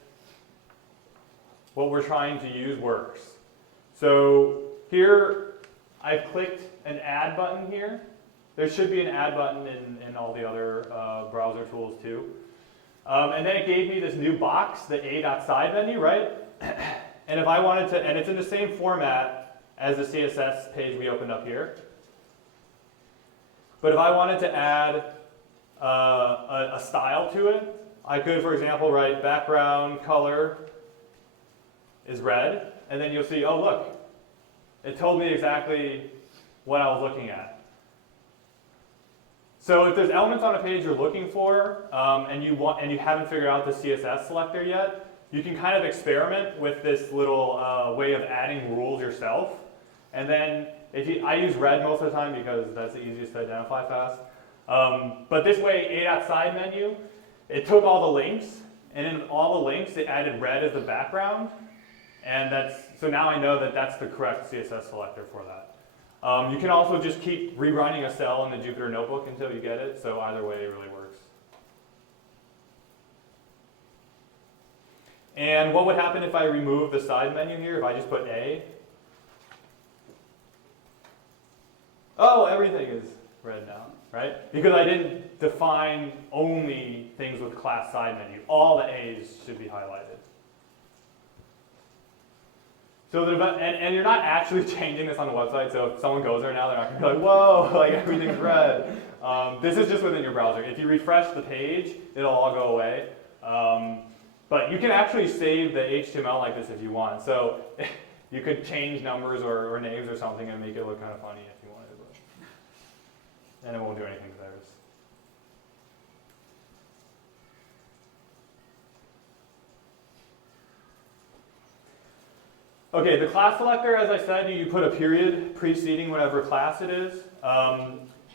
what we're trying to use works. So here, I've clicked an add button here. There should be an add button in all the other browser tools too. And then it gave me this new box, the a.side menu, right? And if I wanted to, and it's in the same format as the CSS page we opened up here. But if I wanted to add a style to it, I could, for example, write background color is red, and then you'll see, oh look, it told me exactly what I was looking at. So if there's elements on a page you're looking for, and you haven't figured out the CSS selector yet, you can kind of experiment with this little way of adding rules yourself. And then I use red most of the time because that's the easiest to identify fast. But this way, a.side menu, it took all the links, and in all the links, it added red as the background. And so now I know that that's the correct CSS selector for that. You can also just keep rerunning a cell in the Jupyter Notebook until you get it, so either way it really works. And what would happen if I remove the side menu here, if I just put A? Oh, everything is red now, right? Because I didn't define only things with class side menu. All the A's should be highlighted. So and you're not actually changing this on the website, so if someone goes there now, they're not going to be like, whoa, like everything's red. This is just within your browser. If you refresh the page, it'll all go away. But you can actually save the HTML like this if you want. So you could change numbers or names or something and make it look kind of funny if you wanted to. And it won't do anything to theirs. Okay, the class selector, as I said, you put a period preceding whatever class it is.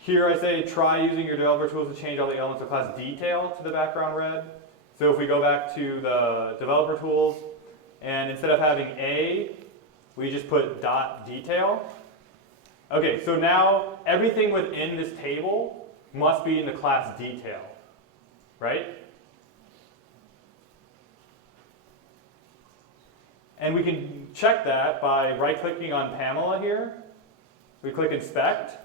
Here I say try using your developer tools to change all the elements of class detail to the background red. So if we go back to the developer tools, and instead of having A, we just put dot detail. Okay, so now everything within this table must be in the class detail, right? And we can check that by right-clicking on Pamela here. We click Inspect.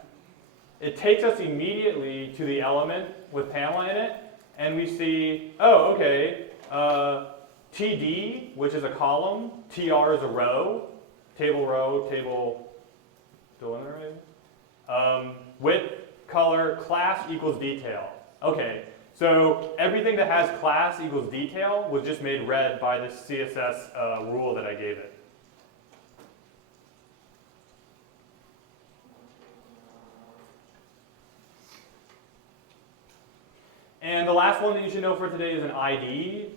It takes us immediately to the element with Pamela in it, and we see, oh, okay, TD, which is a column, TR is a row, table delimiter, width, color, class equals detail. Okay. So everything that has class equals detail was just made red by this CSS rule that I gave it. And the last one that you should know for today is an ID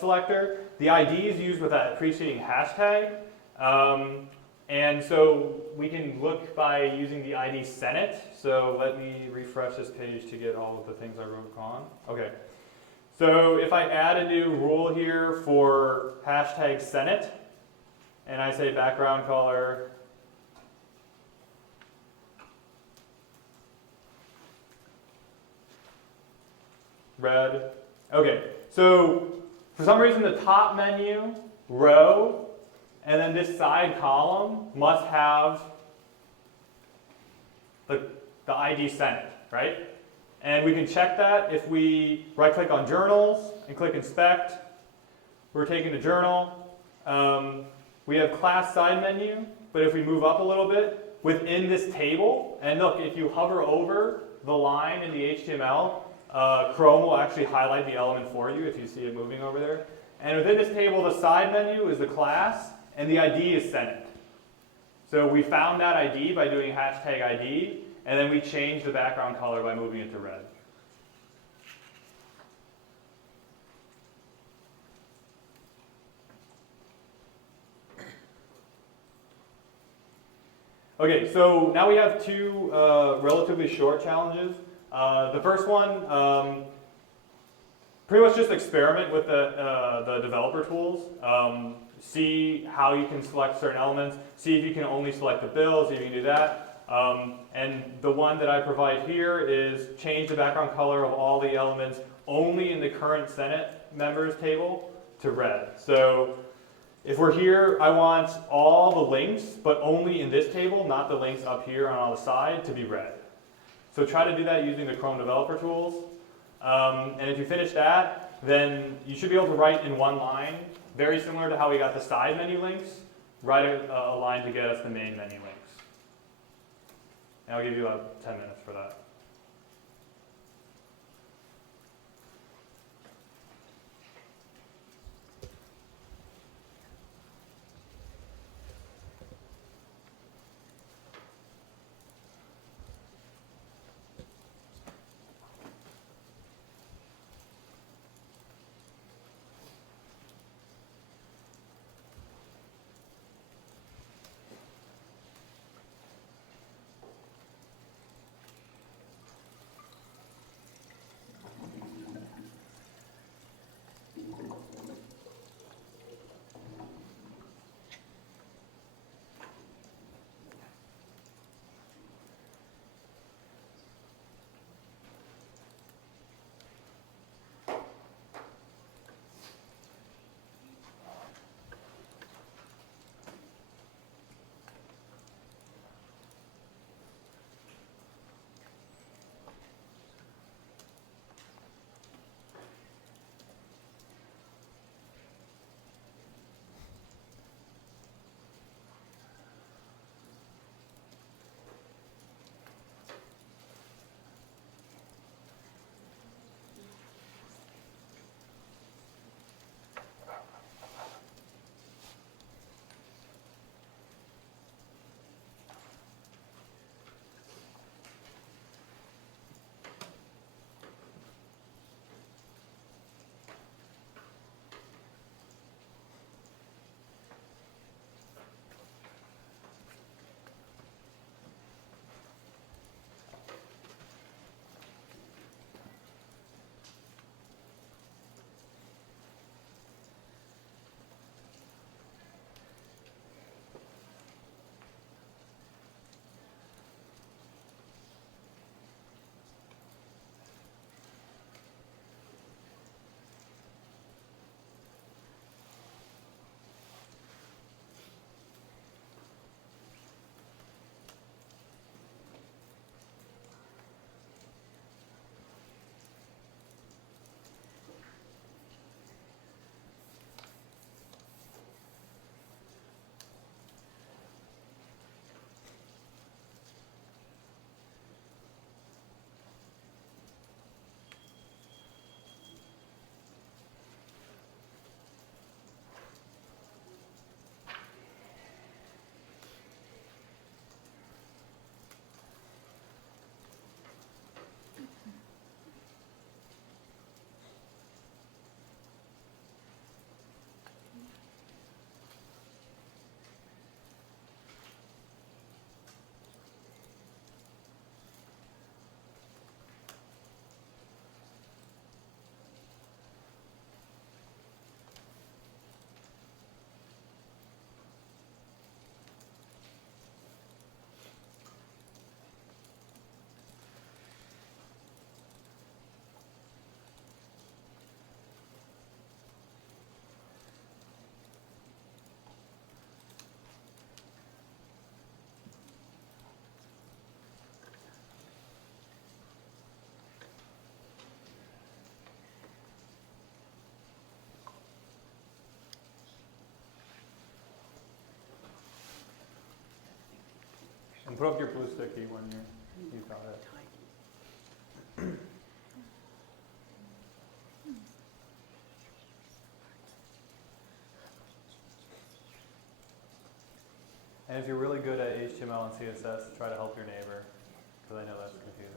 selector. The ID is used with that preceding hashtag. And so we can look by using the ID Senate. So let me refresh this page to get all of the things I wrote on. Okay. So if I add a new rule here for hashtag Senate, and I say background color red. Okay. So for some reason the top menu, row, and then this side column must have the ID Senate, right? And we can check that if we right-click on journals and click inspect. we're taking a journal. We have class side menu, but if we move up a little bit, within this table, and look, if you hover over the line in the HTML, Chrome will actually highlight the element for you if you see it moving over there. And within this table, the side menu is the class, and the ID is Senate. So we found that ID by doing hashtag ID, and then we changed the background color by moving it to red. Okay, so now we have two relatively short challenges. The first one, pretty much just experiment with the developer tools. See how you can select certain elements, see if you can only select the bill, see if you can do that. And the one that I provide here is change the background color of all the elements only in the current Senate members table to red. So if we're here, I want all the links, but only in this table, not the links up here on the side, to be red. So try to do that using the Chrome developer tools. And if you finish that, then you should be able to write in one line, very similar to how we got the side menu links, write a line to get us the main menu links. And I'll give you about 10 minutes for that. put up your blue sticky when you've got it. And if you're really good at HTML and CSS, try to help your neighbor, because I know that's confusing.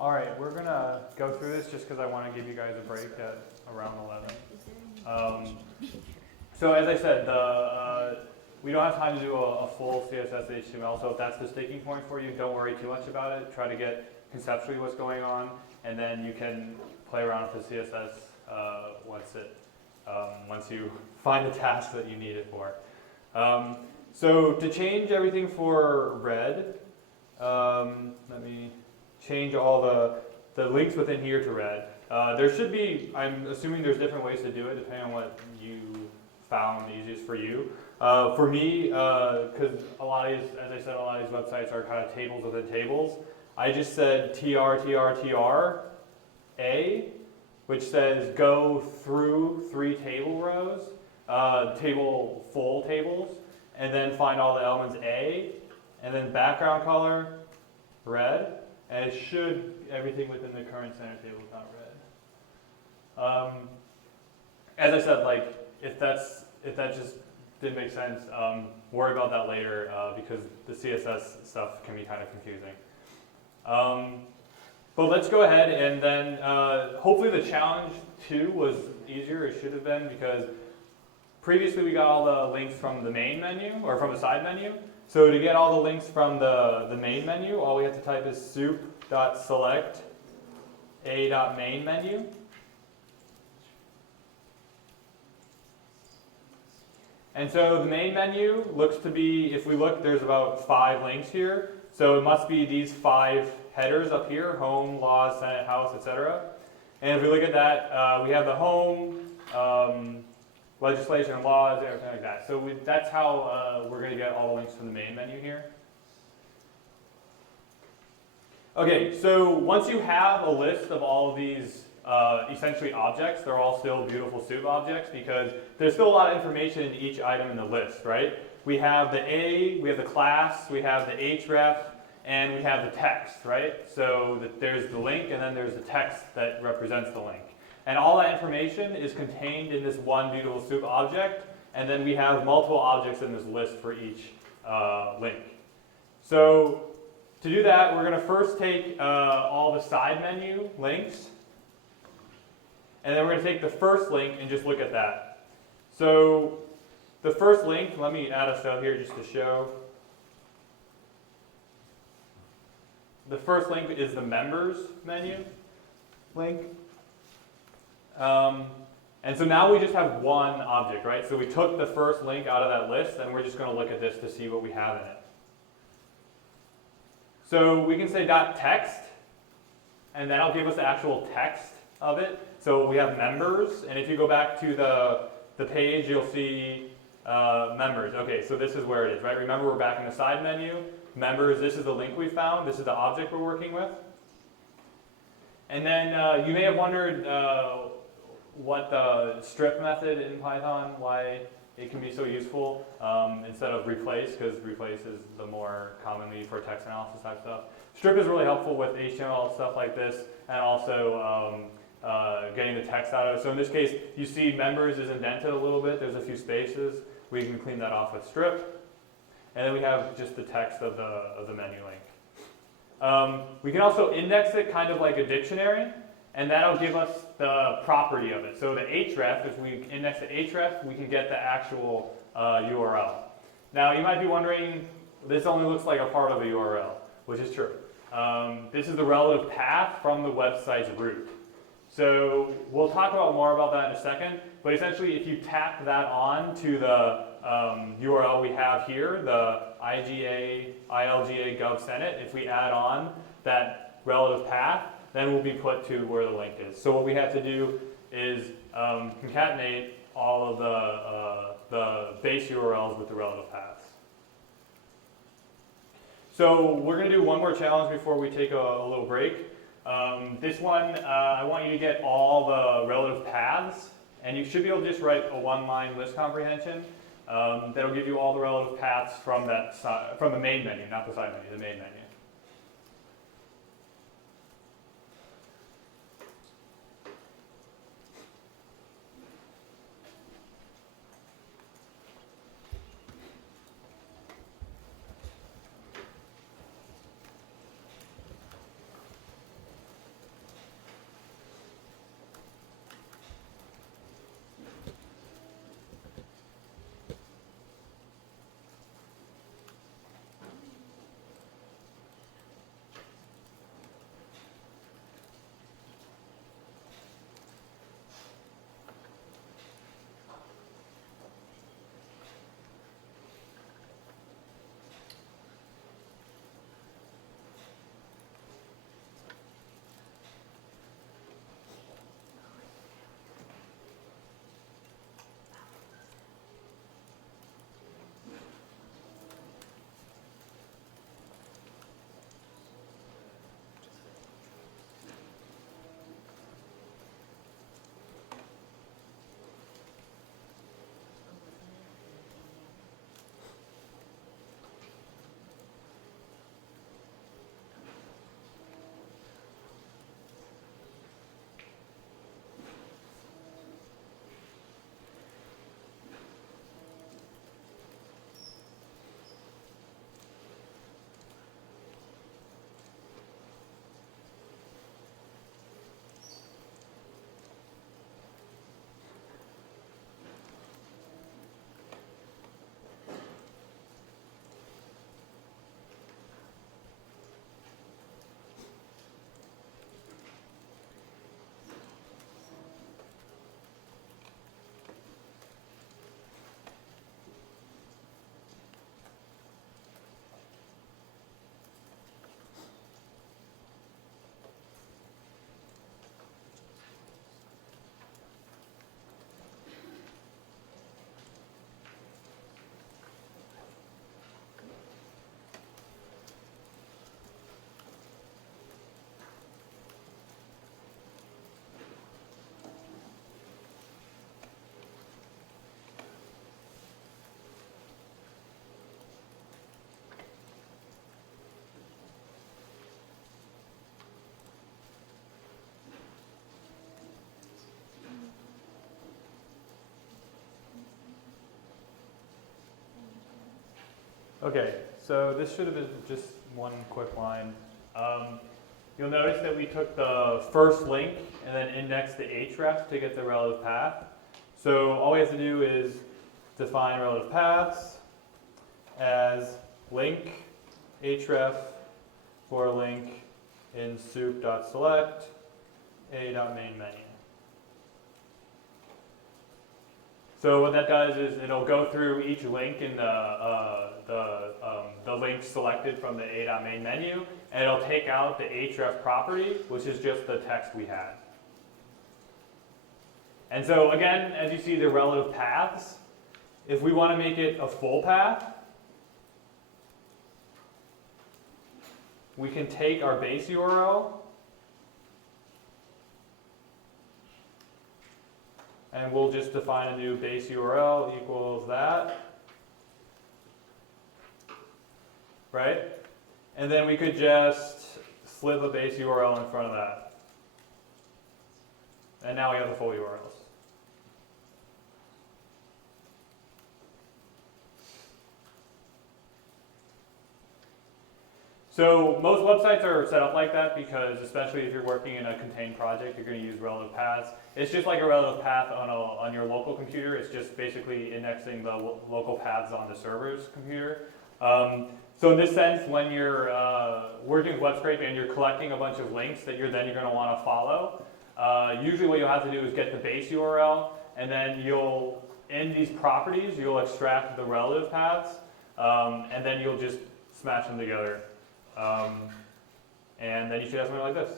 All right, we're gonna go through this just because I want to give you guys a break at around 11. So as I said, we don't have time to do a full CSS HTML, so if that's the sticking point for you, don't worry too much about it. Try to get conceptually what's going on, and then you can play around with the CSS once you find the task that you need it for. So to change everything for red, let me change all the links within here to red. There should be, I'm assuming there's different ways to do it depending on what you found easiest for you. For me, because a lot of these, as I said, a lot of these websites are kind of tables within tables, I just said TR, A, which says go through 3 table rows, full tables, and then find all the elements A, and then background color, red, and it should, everything within the current center table is not red. As I said, like, if that just didn't make sense, worry about that later because the CSS stuff can be kind of confusing. But let's go ahead and then hopefully the challenge 2 was easier. It should have been, because previously we got all the links from the main menu or from the side menu. So to get all the links from the main menu, all we have to type is soup.select a.main menu. And so the main menu looks to be, if we look, there's about 5 links here. So it must be these 5 headers up here: home, laws, senate, house, etc. And if we look at that, we have the home, legislation and laws, everything like that. So that's how we're going to get all the links from the main menu here. Okay, so once you have a list of all of these essentially objects, they're all still beautiful soup objects because there's still a lot of information in each item in the list, right? We have the A, we have the class, we have the href, and we have the text, right? So there's the link and then there's the text that represents the link. And all that information is contained in this one beautiful soup object, and then we have multiple objects in this list for each link. So to do that, we're going to first take all the side menu links, and then we're going to take the first link and just look at that. So the first link, let me add a cell here just to show. The first link is the members menu link. And so now we just have one object, right? So we took the first link out of that list, and we're just going to look at this to see what we have in it. So we can say .text, and that'll give us the actual text of it. So we have members, and if you go back to the page, you'll see members. Okay, so this is where it is, right? Remember, we're back in the side menu. Members, this is the link we found. This is the object we're working with. And then you may have wondered what the strip method in Python, why it can be so useful instead of replace, because replace is the more commonly for text analysis type stuff. Strip is really helpful with HTML stuff like this, and also getting the text out of it. So in this case, you see members is indented a little bit. There's a few spaces. We can clean that off with strip. And then we have just the text of the menu link. We can also index it kind of like a dictionary, and that'll give us the property of it. So the href, if we index the href, we can get the actual URL. Now you might be wondering, this only looks like a part of a URL, which is true. This is the relative path from the website's root. So we'll talk more about that in a second, but essentially if you tap that on to the URL we have here, the ilga gov senate, if we add on that relative path, then we'll be put to where the link is. So what we have to do is concatenate all of the base URLs with the relative paths. So we're going to do one more challenge before we take a little break. This one, I want you to get all the relative paths, and you should be able to just write a one-line list comprehension that'll give you all the relative paths from the main menu, not the side menu, the main menu. Okay, so this should have been just one quick line. You'll notice that we took the first link and then indexed the href to get the relative path. So all we have to do is define relative paths as link href for link in soup.select a.main menu. So what that does is it'll go through each link in the link selected from the a.main menu, and it'll take out the href property, which is just the text we had. And so again, as you see, the relative paths. If we want to make it a full path, we can take our base URL and we'll just define a new base URL equals that, right? And then we could just slip a base URL in front of that. And now we have the full URLs. So most websites are set up like that because, especially if you're working in a contained project, you're going to use relative paths. It's just like a relative path on your local computer. It's just basically indexing the local paths on the server's computer. So in this sense, when you're working with web scraping and you're collecting a bunch of links that you're going to want to follow, usually what you'll have to do is get the base URL, and then you'll, in these properties, you'll extract the relative paths, and then you'll just smash them together. And then you should have something like this.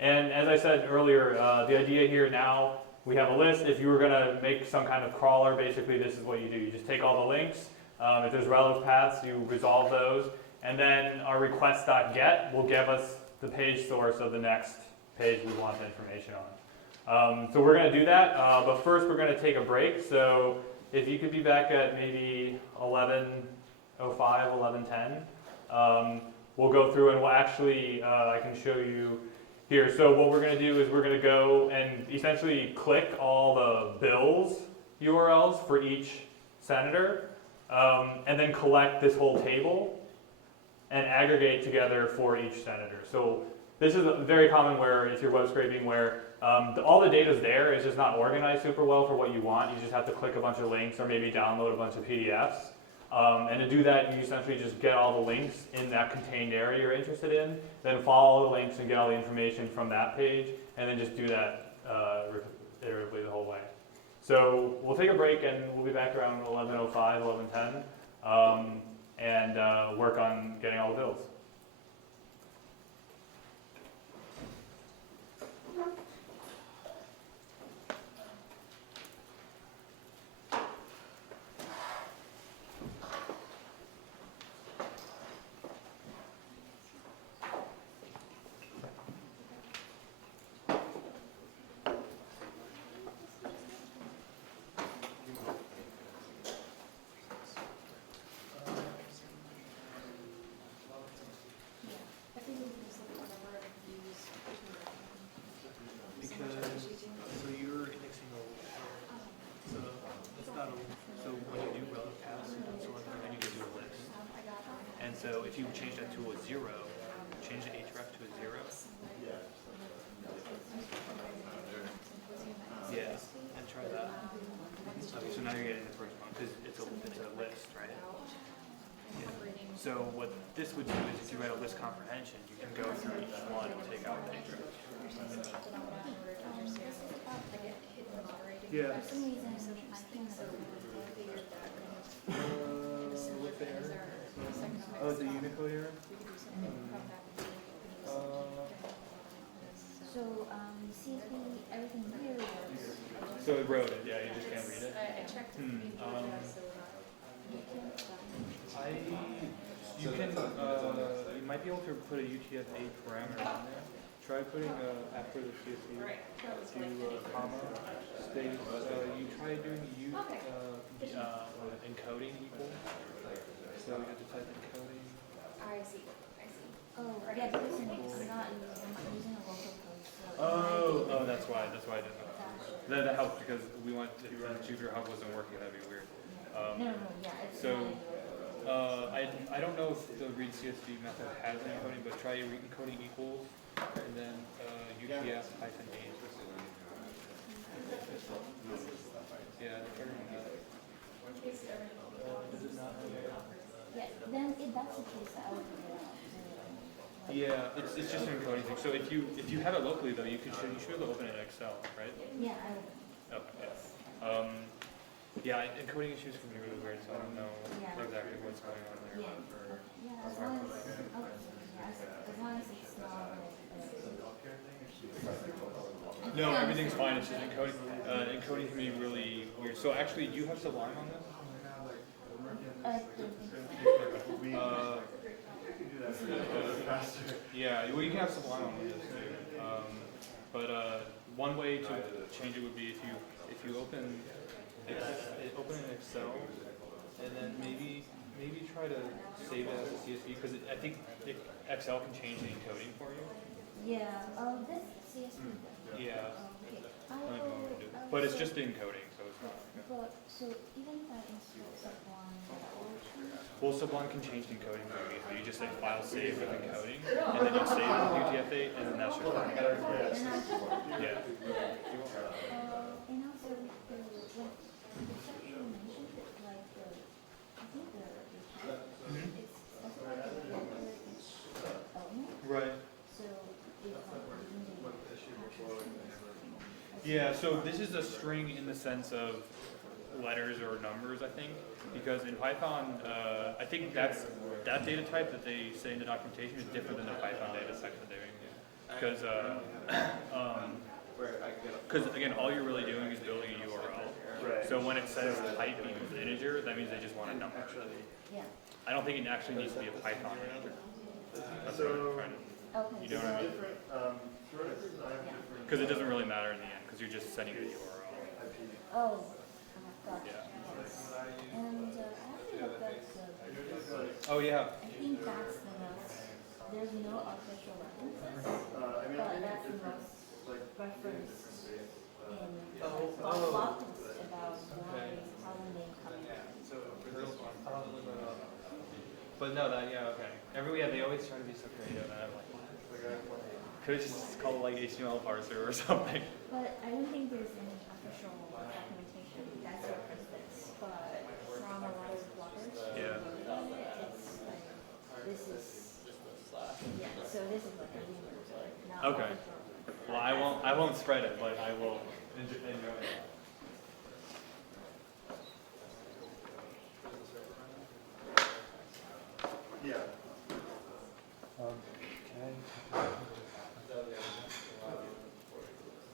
And as I said earlier, the idea here now, we have a list. If you were going to make some kind of crawler, basically this is what you do. You just take all the links. If there's relative paths, you resolve those. And then our request.get will give us the page source of the next page we want the information on. So we're going to do that. But first, we're going to take a break. So if you could be back at maybe 11:05, 11:10. We'll go through and we'll actually, I can show you here. So what we're going to do is we're going to go and essentially click all the bills URLs for each senator, and then collect this whole table and aggregate together for each senator. So this is very common where if you're web scraping where all the data's there, it's just not organized super well for what you want. You just have to click a bunch of links or maybe download a bunch of PDFs. And to do that, you essentially just get all the links in that contained area you're interested in, then follow the links and get all the information from that page, and then just do that iteratively the whole way. So we'll take a break, and we'll be back around 11:05, 11:10, and work on getting all the builds. So if you change that to a 0, change the href to a 0. Yeah, and try that. Okay, so now you're getting the first one because it's a list, right? Yeah. So what this would do is if you write a list comprehension, you can go through each one and take out the href. Yeah. Oh, the Unicode error? So, CSV, everything here works. So it wrote it, yeah, you just can't read it. I checked the You might be able to put a UTF-8 parameter in there. Try putting after the CSV to comma space. You try doing encoding equal. So you have to type encoding. I see. Oh, yeah, because I'm not using a local code. So Oh, that's why I did that. That helps because we want if Jupyter Hub wasn't working, that'd be weird. no, yeah, it's So, not. I don't know if the read CSV method has any encoding, but try encoding equals and then UTF -8. Yeah, Yeah, then if that's the case, I would yeah, it's just an encoding thing. So if you have it locally though, you should be able to open it in Excel, right? yeah, I would. Okay. Yeah. Yeah, encoding issues can be really weird, so I don't know Yeah. exactly what's going on there. Yeah, yeah, as long as, okay, yeah, as long as it's not like, No, everything's fine. It's just encoding. Encoding can be really weird. So actually, do you have Sublime on this? Yeah, well, you can have Sublime on this too. But one way to change it would be if you open an Excel, and then maybe try to save it as a CSV, because I think Excel can change the encoding for you. yeah, this CSV. Yeah. Okay, I don't know if you want me to do it. But it's just the encoding, so it's not. But, so even if I install Sublime, that will change? Well, Sublime can change the encoding for you. So you just say file save with encoding, and then you save with UTF-8, and then that's your file. Yeah. And also, when you mentioned it, like I think the type, it's specified as a element. Right. So if I'm using actual Yeah, so this is a string in the sense of letters or numbers, I think, because in Python, I think that data type that they say in the documentation is different than the Python data type that they're using. Because again, all you're really doing is building a URL. Right. So when it says type equals integer, that means they just want a number. yeah. I don't think it actually needs to be a Python integer. That's what I'm trying to. Okay. You know what I mean? Because it doesn't really matter in the end, because you're just setting a URL. Oh, gotcha. Yeah. And I looked at the, Oh yeah. I think that's the most, there's no official references, but that's the most referenced in blog posts about why how the name comes from. But no, okay. They always try to be so creative, and I'm like, could have just called it like HTML parser or something. But I don't think there's any official documentation that's referenced this, but from a lot of bloggers, Yeah. it's like, this is, yeah, so this is like a rumor, so like not Okay. official. Well, I won't spread it, but I will enjoy it.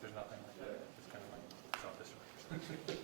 There's nothing like that. It's kind of like self-destruct.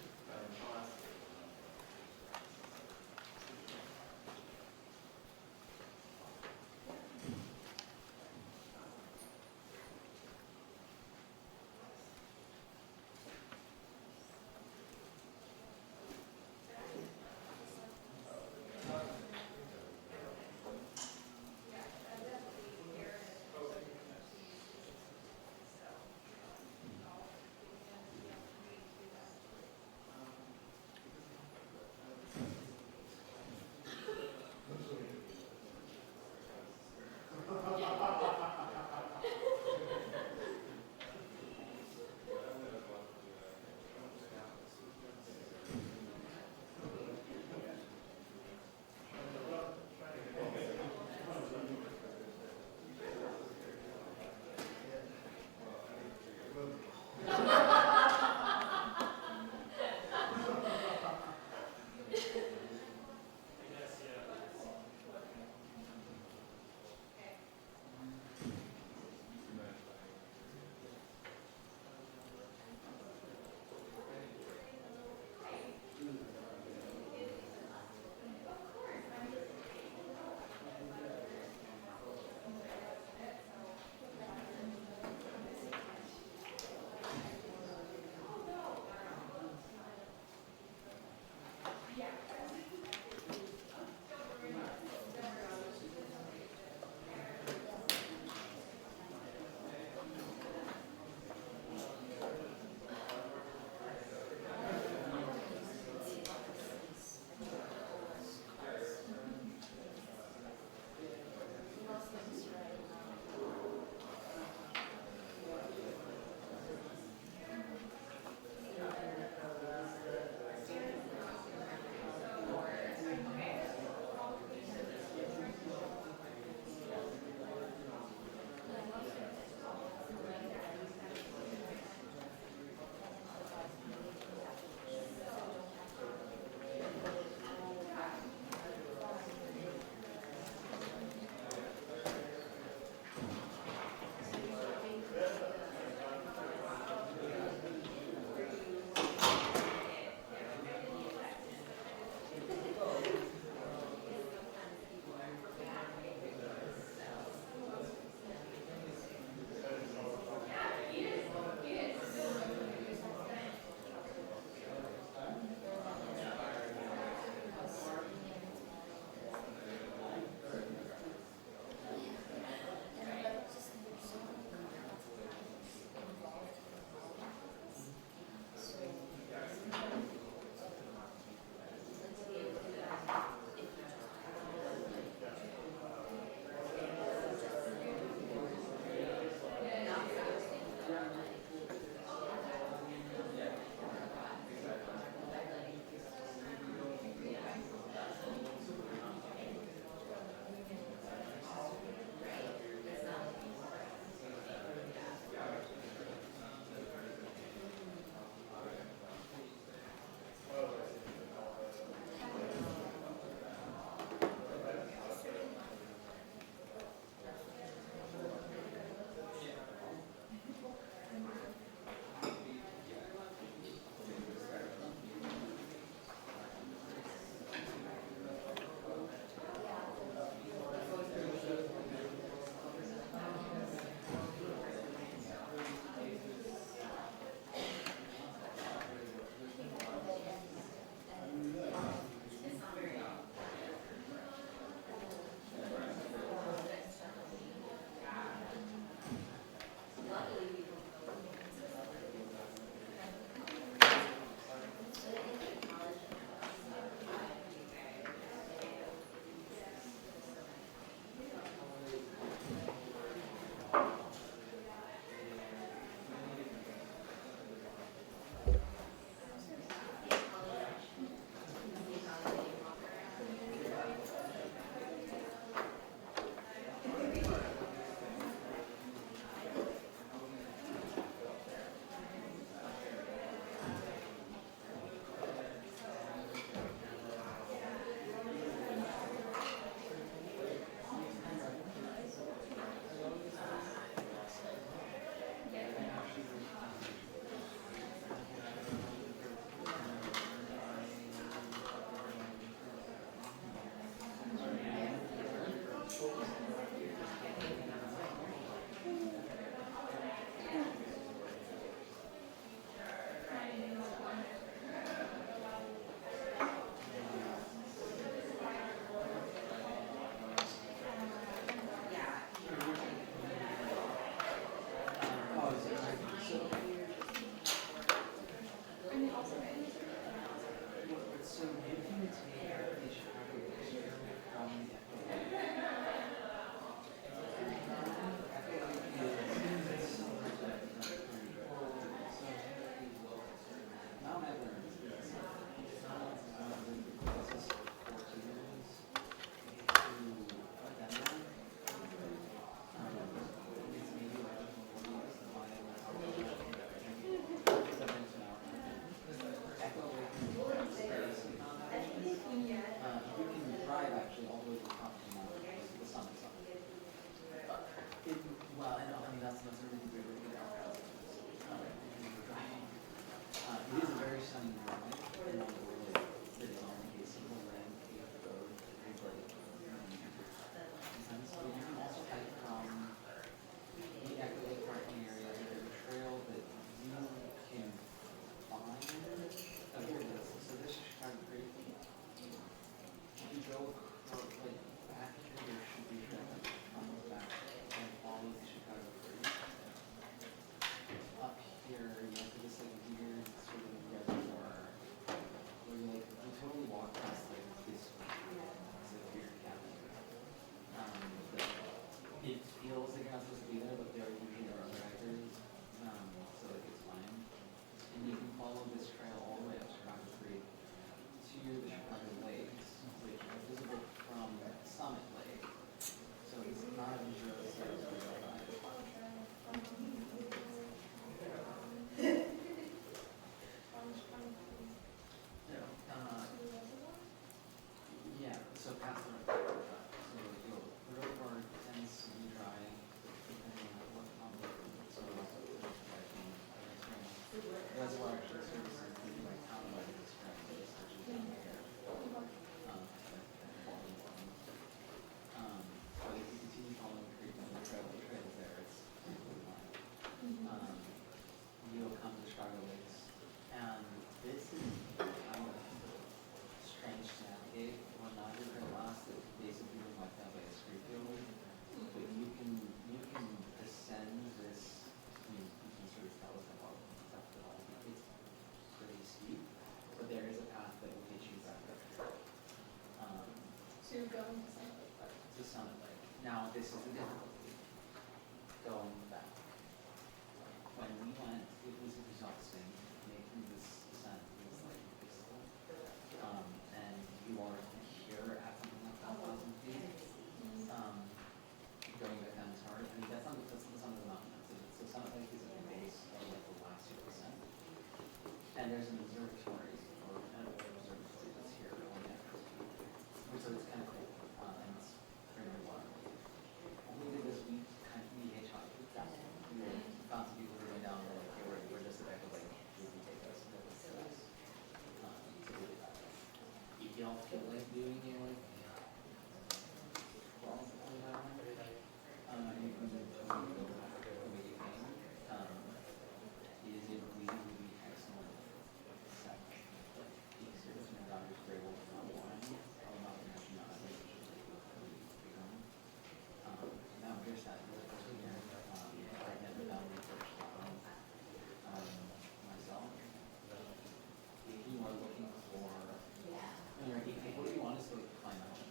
there's an observatory, or an observatory that's here on the so it's kind of cool, and it's very water. We did this, we hitchhiked. We found some people who were going down, and like, hey, we're just about to like, we can take us, and it was nice. So we did that. If y'all feel like doing it, like, you can totally go back to the way you came. Is it really, really excellent set? Like, these service managers are able to not one, or not to mention not as now here's that really first year. I never found the first myself. If you are looking for, what do you want to say financial?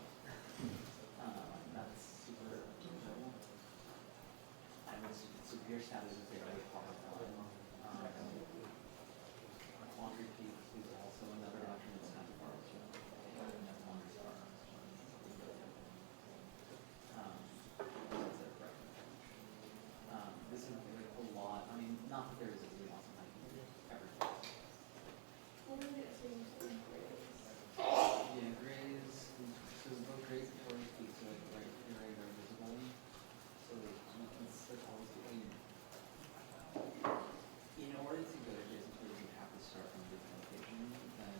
That's super cool. I would superior status is very hard on. Quandary peak is also another option that's kind of hard to this is like a lot. I mean, not that there is a really awesome like everything. Yeah, grades. So both grades and Torrent speak to it, right? They're very visible. So you can still always in order to go to grades and Torrent, you have to start from the location. Then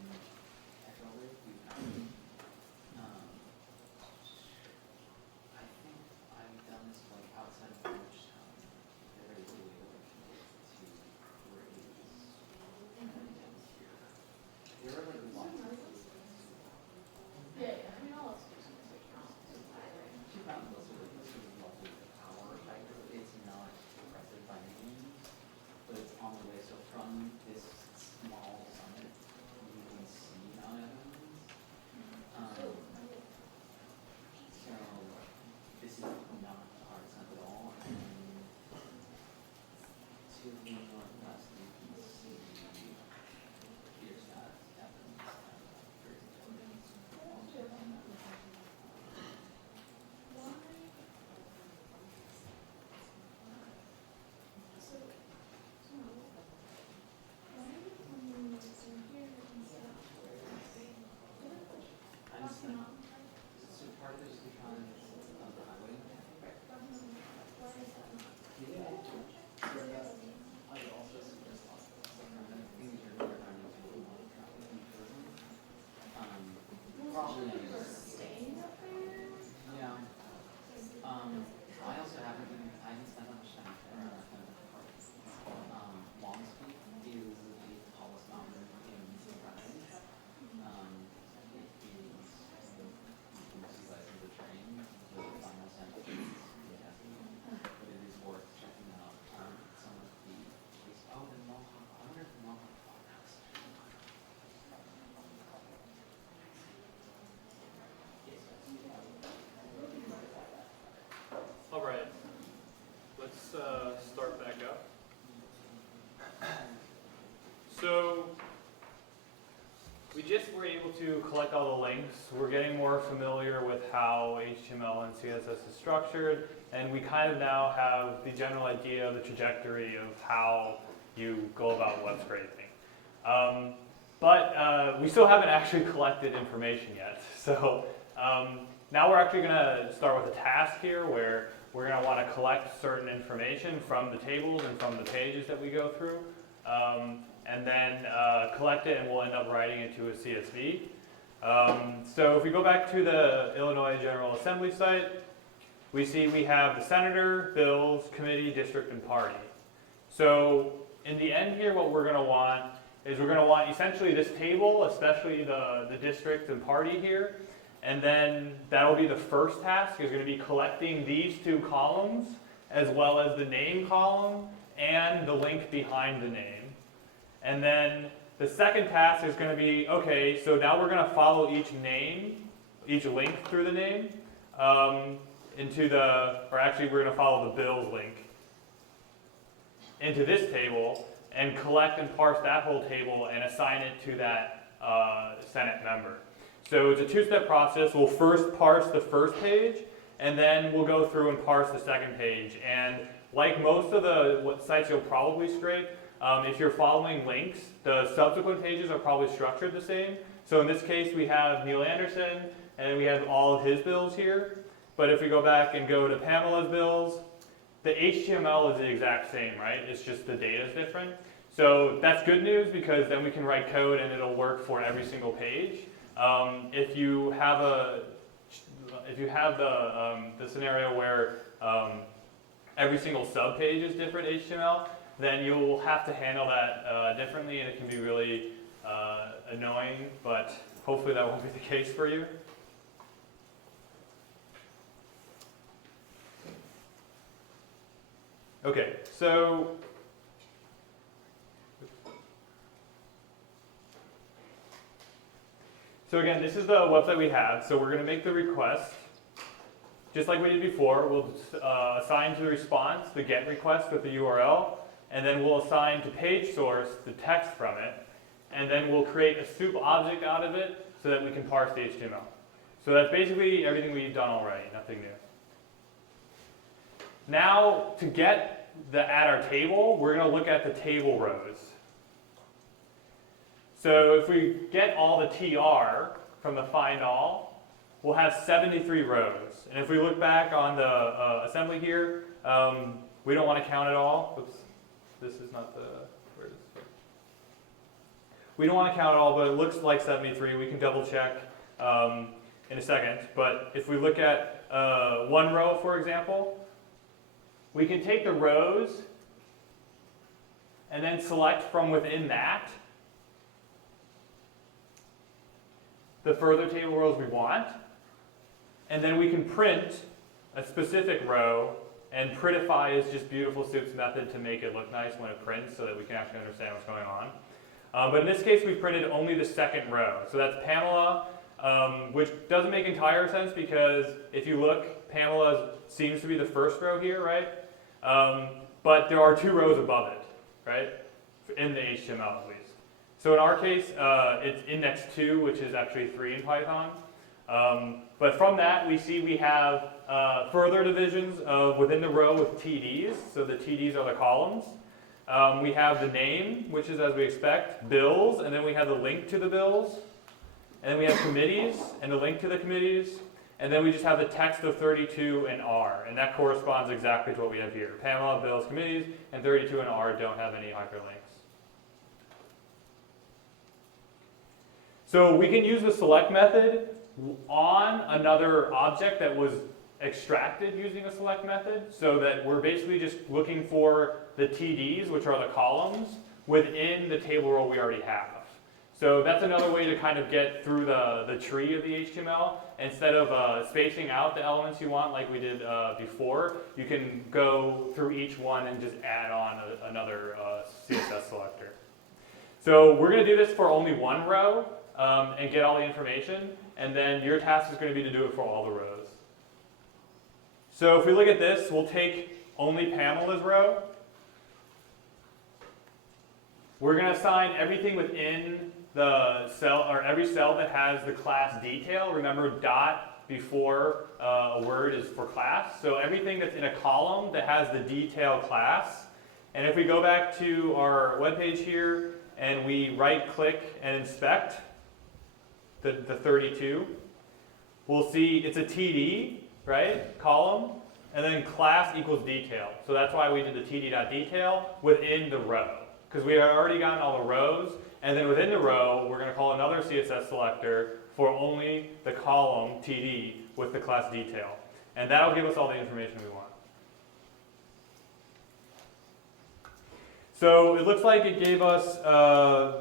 echo with you have I think I've done this like outside of Georgetown. There is a way to grades. There are like lots of she found this sort of lovely power factor. It's not impressive by any means, but it's on the way. So from this small summit, you can see Mount Evans. So this is not a hard ascent at all. And to the northwest, you can see here's that Evans and so part of it is because of the highway. Yeah. So that's I also suggest sometimes things you're never going to do a lot of traffic in tourism. Probably yeah. I also haven't spent that much time there. Long Peak is the tallest mountain in the country. It is you can see like the train, the final ascent is but it is worth checking out some of the the Mohawk. I wonder if the Mohawk Farmhouse. All right, let's start back up. So we just were able to collect all the links. We're getting more familiar with how HTML and CSS is structured, and we kind of now have the general idea of the trajectory of how you go about web scraping. But we still haven't actually collected information yet. So now we're actually going to start with a task here where we're going to want to collect certain information from the tables and from the pages that we go through, and then collect it, and we'll end up writing it to a CSV. So if we go back to the Illinois General Assembly site, we see we have the senator, bills, committee, district, and party. So in the end here, what we're going to want is we're going to want essentially this table, especially the district and party here. And then that'll be the first task, is going to be collecting these two columns, as well as the name column and the link behind the name. And then the second task is going to be, okay, so now we're going to follow each name, each link through the name, or actually we're going to follow the bills link into this table and collect and parse that whole table and assign it to that Senate member. So it's a two-step process. We'll first parse the first page, and then we'll go through and parse the second page. And like most of the sites you'll probably scrape, if you're following links, the subsequent pages are probably structured the same. So in this case, we have Neil Anderson, and we have all of his bills here. But if we go back and go to Pamela's bills, the HTML is the exact same, right? It's just the data is different. So that's good news because then we can write code and it'll work for every single page. If you have the scenario where every single subpage is different HTML, then you'll have to handle that differently, and it can be really annoying, but hopefully that won't be the case for you. Okay, so again, this is the website we have. So we're going to make the request. Just like we did before, we'll assign to the response the GET request with the URL, and then we'll assign to page source the text from it, and then we'll create a soup object out of it so that we can parse the HTML. So that's basically everything we've done already, nothing new. Now, to get at our table, we're going to look at the table rows. So if we get all the TR from the find all, we'll have 73 rows. And if we look back on the assembly here, we don't want to count it all. Oops, this is not the, where is it? We don't want to count it all, but it looks like 73. We can double check in a second. But if we look at one row, for example, we can take the rows and then select from within that the further table rows we want, and then we can print a specific row, and printify is just beautiful soup's method to make it look nice when it prints so that we can actually understand what's going on. But in this case, we printed only the second row. So that's Pamela, which doesn't make entire sense because if you look, Pamela seems to be the first row here, right? But there are two rows above it, right? In the HTML at least. So in our case, it's index 2, which is actually 3 in Python. But from that, we see we have further divisions of within the row with TDs. So the TDs are the columns. We have the name, which is as we expect, bills, and then we have the link to the bills. And then we have committees and the link to the committees. And then we just have the text of 32 and R. And that corresponds exactly to what we have here. Pamela, bills, committees, and 32 and R don't have any hyperlinks. So we can use the select method on another object that was extracted using a select method, so that we're basically just looking for the TDs, which are the columns, within the table row we already have. So that's another way to kind of get through the tree of the HTML. Instead of spacing out the elements you want like we did before, you can go through each one and just add on another CSS selector. So we're going to do this for only one row and get all the information, and then your task is going to be to do it for all the rows. So if we look at this, we'll take only Pamela's row. We're going to assign everything within the cell, or every cell that has the class detail. Remember, dot before a word is for class. So everything that's in a column that has the detail class. And if we go back to our web page here and we right-click and inspect the 32, we'll see it's a TD, right, column, and then class equals detail. So that's why we did the td.detail within the row, because we had already gotten all the rows. And then within the row, we're going to call another CSS selector for only the column TD with the class detail. And that'll give us all the information we want. So it looks like it gave us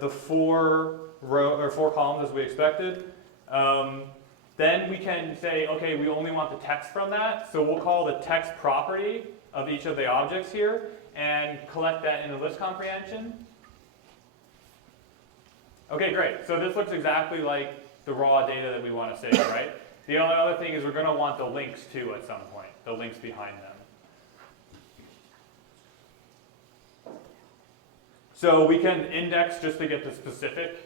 the four columns as we expected. Then we can say, okay, we only want the text from that. So we'll call the text property of each of the objects here and collect that in the list comprehension. Okay, great. So this looks exactly like the raw data that we want to save, right? The only other thing is we're going to want the links too at some point, the links behind them. So we can index just to get the specific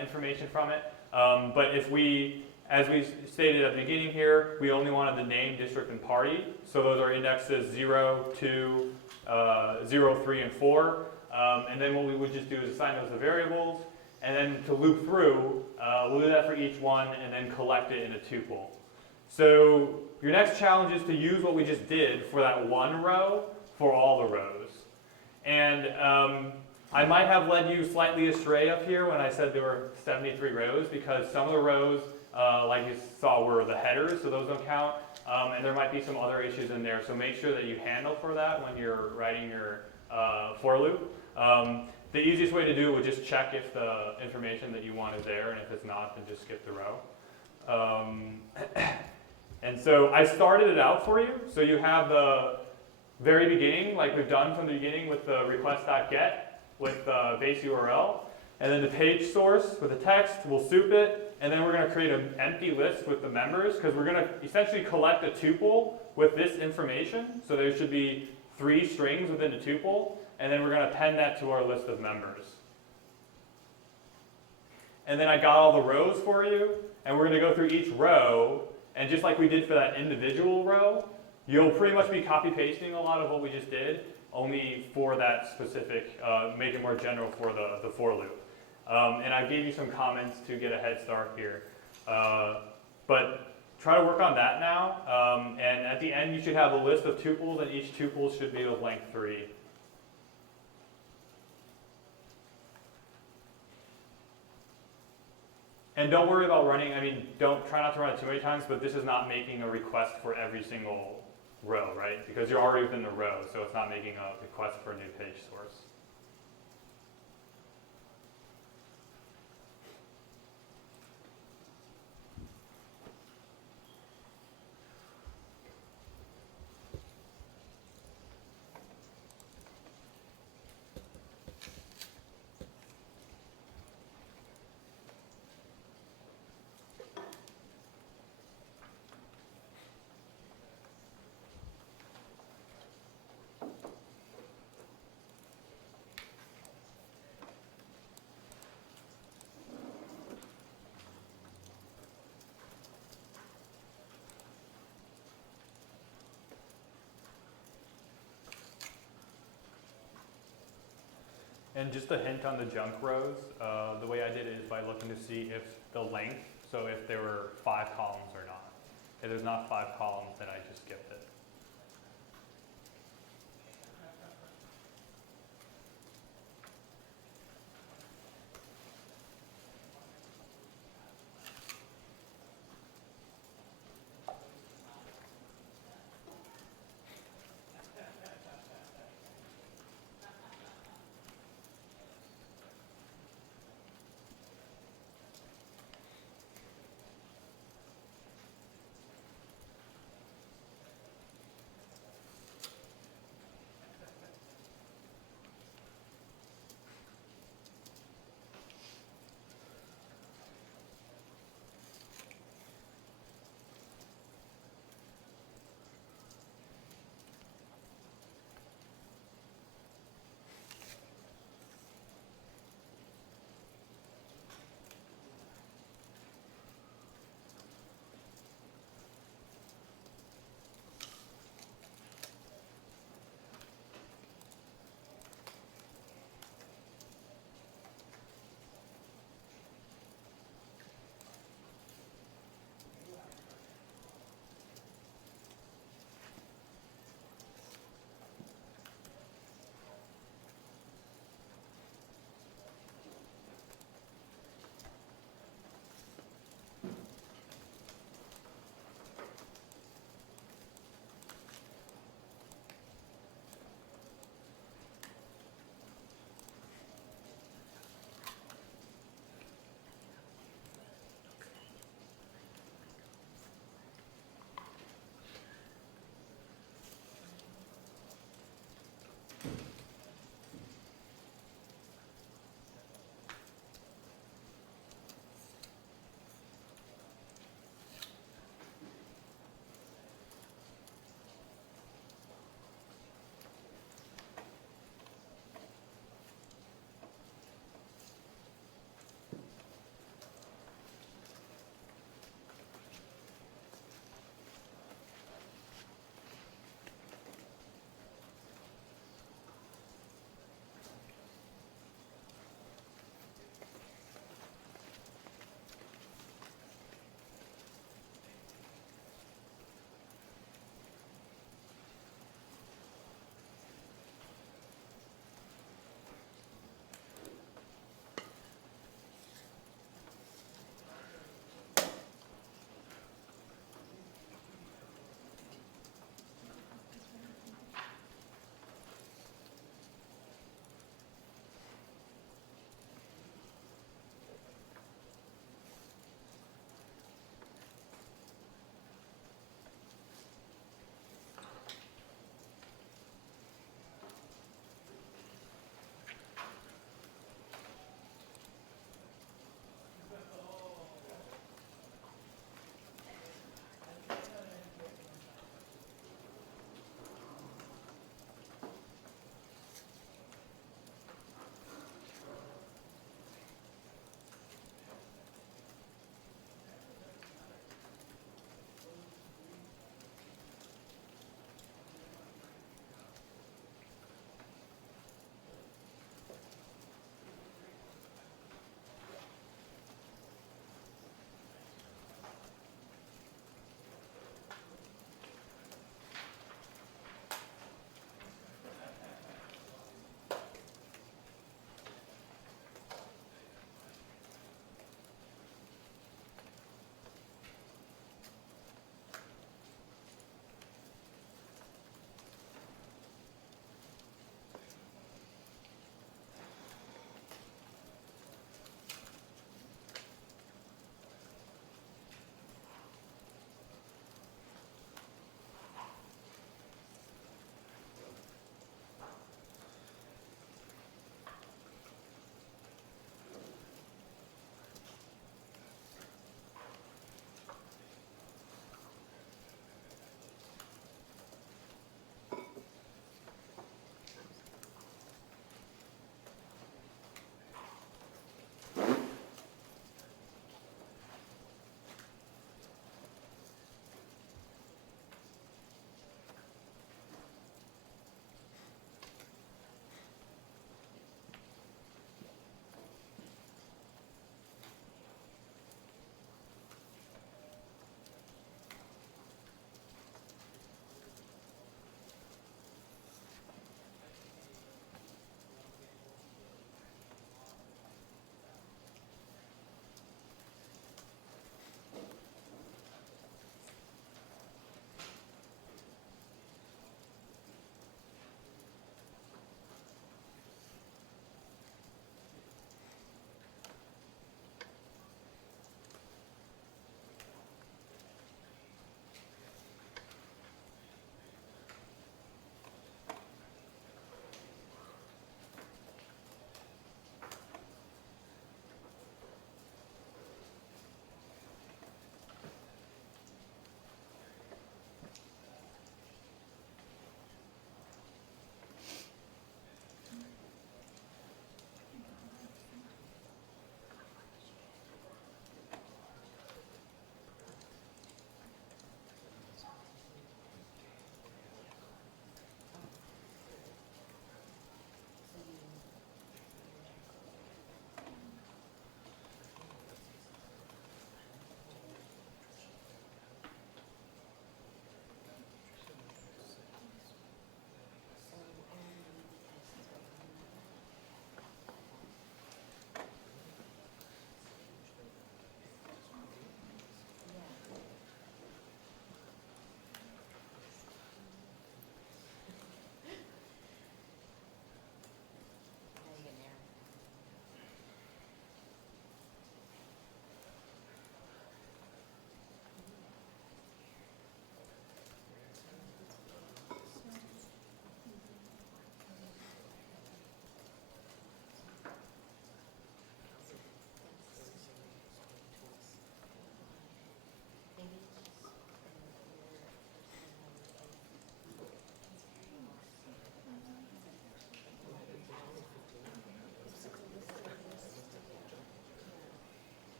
information from it. But if we, as we stated at the beginning here, we only wanted the name, district, and party. So those are indexes 0, 2, 0, 3, and 4. And then what we would just do is assign those to variables. And then to loop through, we'll do that for each one and then collect it in a tuple. So your next challenge is to use what we just did for that one row for all the rows. And I might have led you slightly astray up here when I said there were 73 rows, because some of the rows, like you saw, were the headers, so those don't count. And there might be some other issues in there, so make sure that you handle for that when you're writing your for loop. The easiest way to do it would just check if the information that you want is there, and if it's not, then just skip the row. And so I started it out for you, so you have the very beginning, like we've done from the beginning with the request.get with the base URL, and then the page source with the text, we'll soup it, and then we're going to create an empty list with the members, because we're going to essentially collect a tuple with this information, so there should be 3 strings within the tuple, and then we're going to append that to our list of members. And then I got all the rows for you, and we're going to go through each row, and just like we did for that individual row, you'll pretty much be copy-pasting a lot of what we just did, only for that specific, make it more general for the for loop. And I gave you some comments to get a head start here. But try to work on that now, and at the end you should have a list of tuples, and each tuple should be of length 3. And don't worry about running, try not to run it too many times, but this is not making a request for every single row, right? Because you're already within the row, so it's not making a request for a new page source. And just a hint on the junk rows, the way I did it is by looking to see if the length, so if there were 5 columns or not. If there's not 5 columns, then I just skipped it.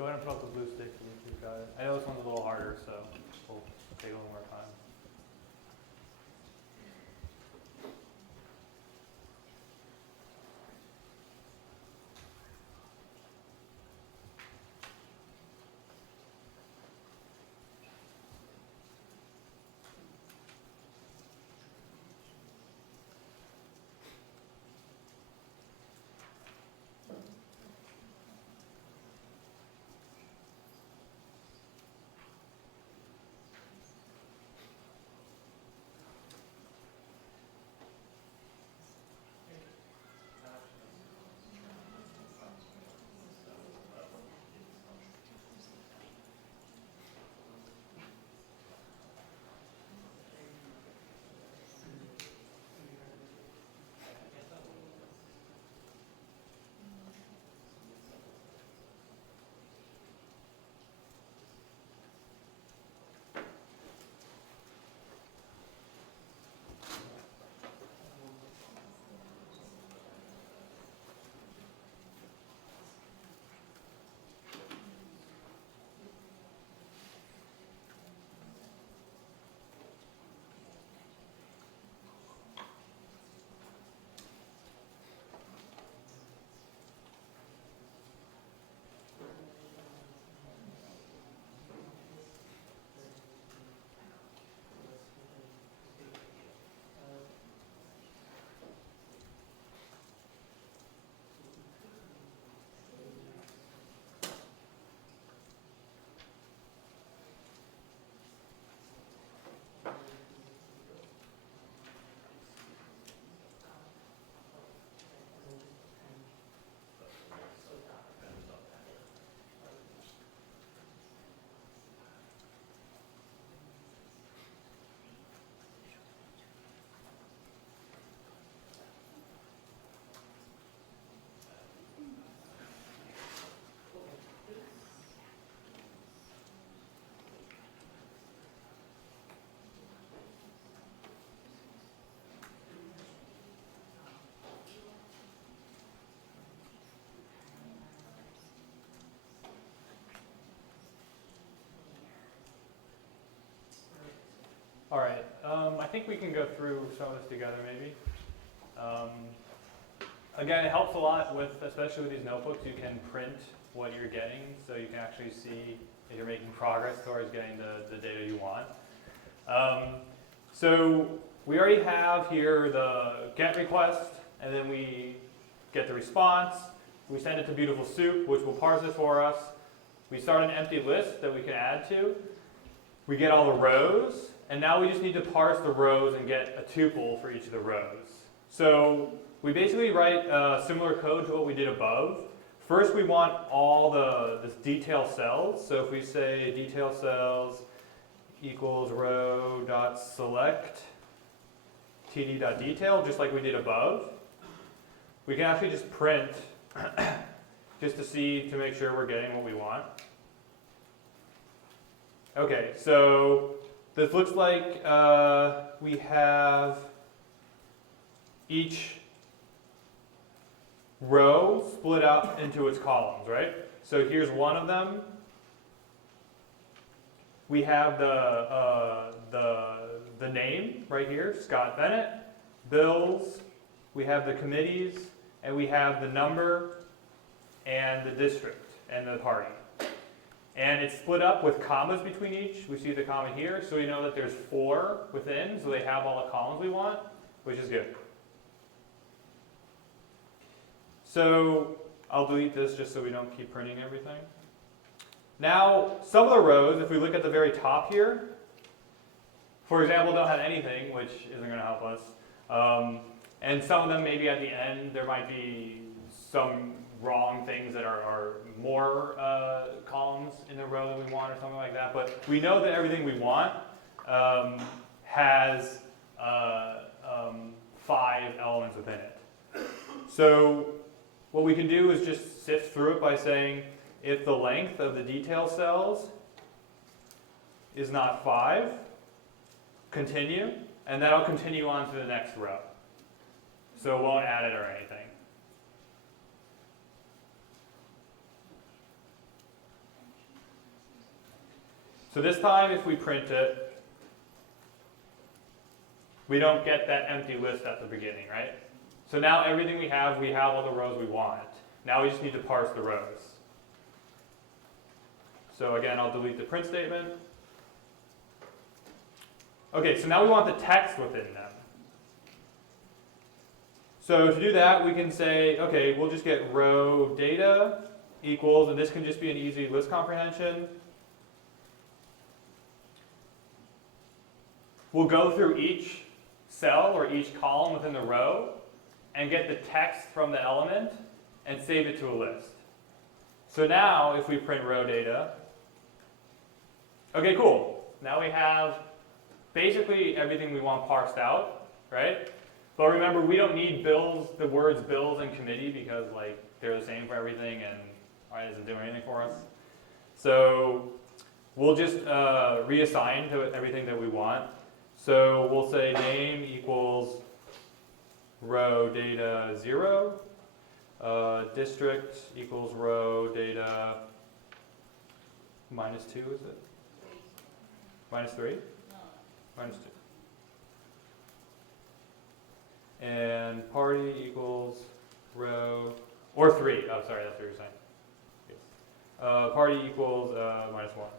Go ahead and fill out the blue stick if you've got it. I know this one's a little harder, so we'll take a little more time. All right, I think we can go through some of this together maybe. Again, it helps a lot with, especially with these notebooks, you can print what you're getting so you can actually see if you're making progress towards getting the data you want. So we already have here the GET request, and then we get the response. We send it to Beautiful Soup, which will parse it for us. We start an empty list that we can add to. We get all the rows, and now we just need to parse the rows and get a tuple for each of the rows. So we basically write similar code to what we did above. First, we want all the detail cells. So if we say detail cells equals row.select td.detail, just like we did above, we can actually just print just to make sure we're getting what we want. Okay, so this looks like we have each row split up into its columns, right? So here's one of them. We have the name right here, Scott Bennett, bills, we have the committees, and we have the number and the district and the party. And it's split up with commas between each. We see the comma here, so we know that there's 4 within, so they have all the columns we want, which is good. So I'll delete this just so we don't keep printing everything. Now, some of the rows, if we look at the very top here, for example, don't have anything, which isn't going to help us. And some of them, maybe at the end, there might be some wrong things that are more columns in the row than we want or something like that. But we know that everything we want has 5 elements within it. So what we can do is just sift through it by saying if the length of the detail cells is not 5, continue, and that'll continue on to the next row. So it won't add it or anything. So this time, if we print it, we don't get that empty list at the beginning, right? So now everything we have all the rows we want. Now we just need to parse the rows. So again, I'll delete the print statement. Okay, so now we want the text within them. So to do that, we can say, okay, we'll just get row data equals, and this can just be an easy list comprehension. We'll go through each cell or each column within the row and get the text from the element and save it to a list. So now if we print row data, okay, cool. Now we have basically everything we want parsed out, right? But remember, we don't need bills, the words bills and committee, because like they're the same for everything and it isn't doing anything for us. So we'll just reassign to everything that we want. So we'll say name equals row data 0, district equals row data -2, is it? -3? -2. And party equals row, or 3, oh sorry, that's what you're saying. Yes. Party equals -1.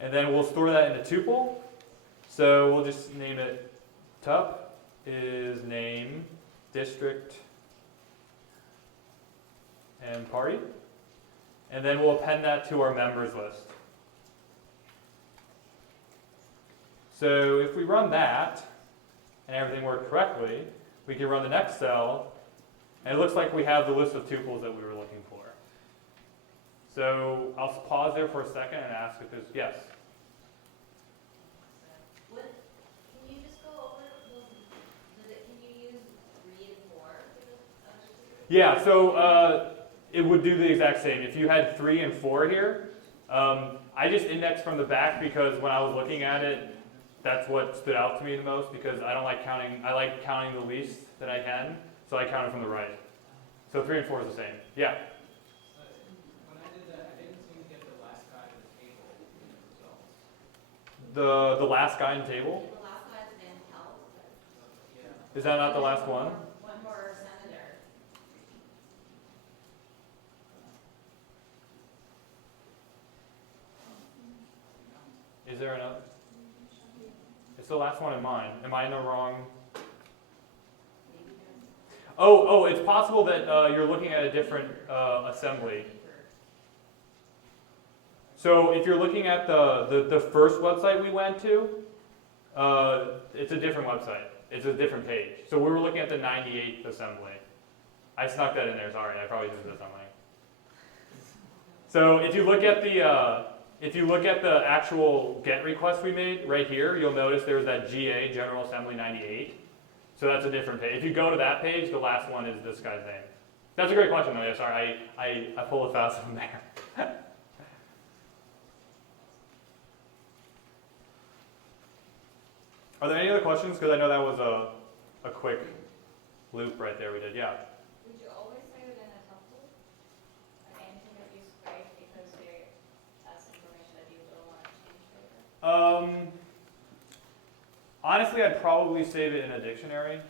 And then we'll store that in a tuple. So we'll just name it tup is name, district, and party. And then we'll append that to our members list. So if we run that, and everything worked correctly, we can run the next cell, and it looks like we have the list of tuples that we were looking for. So I'll pause there for a second and ask if there's, yes? Can you just go over, can you use 3 and 4? Yeah, so it would do the exact same. If you had 3 and 4 here, I just indexed from the back because when I was looking at it, that's what stood out to me the most because I don't like counting, I like counting the least that I can, so I counted from the right. So 3 and 4 is the same. Yeah? When I did that, I didn't seem to get the last guy in the table in the results. The last guy in the table? The last guy's been held. Yeah. Is that not the last one? One more senator. Is there another? It's the last one in mine. Am I in the wrong? Oh, it's possible that you're looking at a different assembly. So if you're looking at the first website we went to, it's a different website. It's a different page. So we were looking at the 98th assembly. I snuck that in there, sorry. I probably should have done something. So if you look at the actual GET request we made right here, you'll notice there's that GA, General Assembly 98. So that's a different page. If you go to that page, the last one is this guy's name. That's a great question though, yeah, sorry, I pulled it fast from there. Are there any other questions? Because I know that was a quick loop right there we did, yeah. Would you always save it in a tuple? Like anything that you scrape because that's information that you don't want to change later? Honestly, I'd probably save it in a dictionary,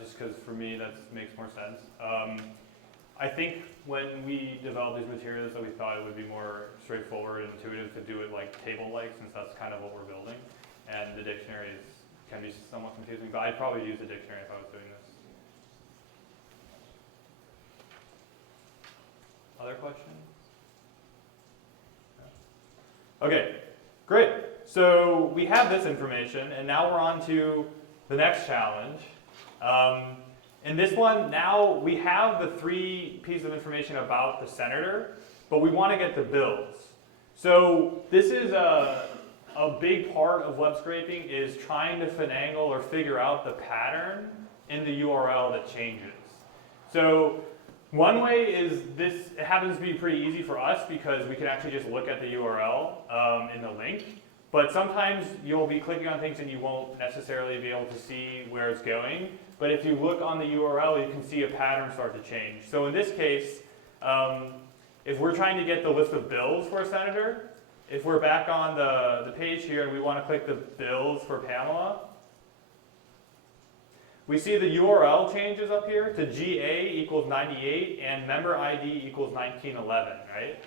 just because for me that makes more sense. I think when we developed these materials, that we thought it would be more straightforward and intuitive to do it like table-like, since that's kind of what we're building. And the dictionaries can be somewhat confusing, but I'd probably use a dictionary if I was doing this. Other questions? Okay, great. So we have this information, and now we're on to the next challenge. In this one, now we have the 3 pieces of information about the senator, but we want to get the bills. So this is a big part of web scraping is trying to finagle or figure out the pattern in the URL that changes. So one way is this, it happens to be pretty easy for us because we can actually just look at the URL in the link. But sometimes you'll be clicking on things and you won't necessarily be able to see where it's going. But if you look on the URL, you can see a pattern start to change. So in this case, if we're trying to get the list of bills for a senator, if we're back on the page here and we want to click the bills for Pamela, we see the URL changes up here to GA equals 98 and member ID equals 1911, right?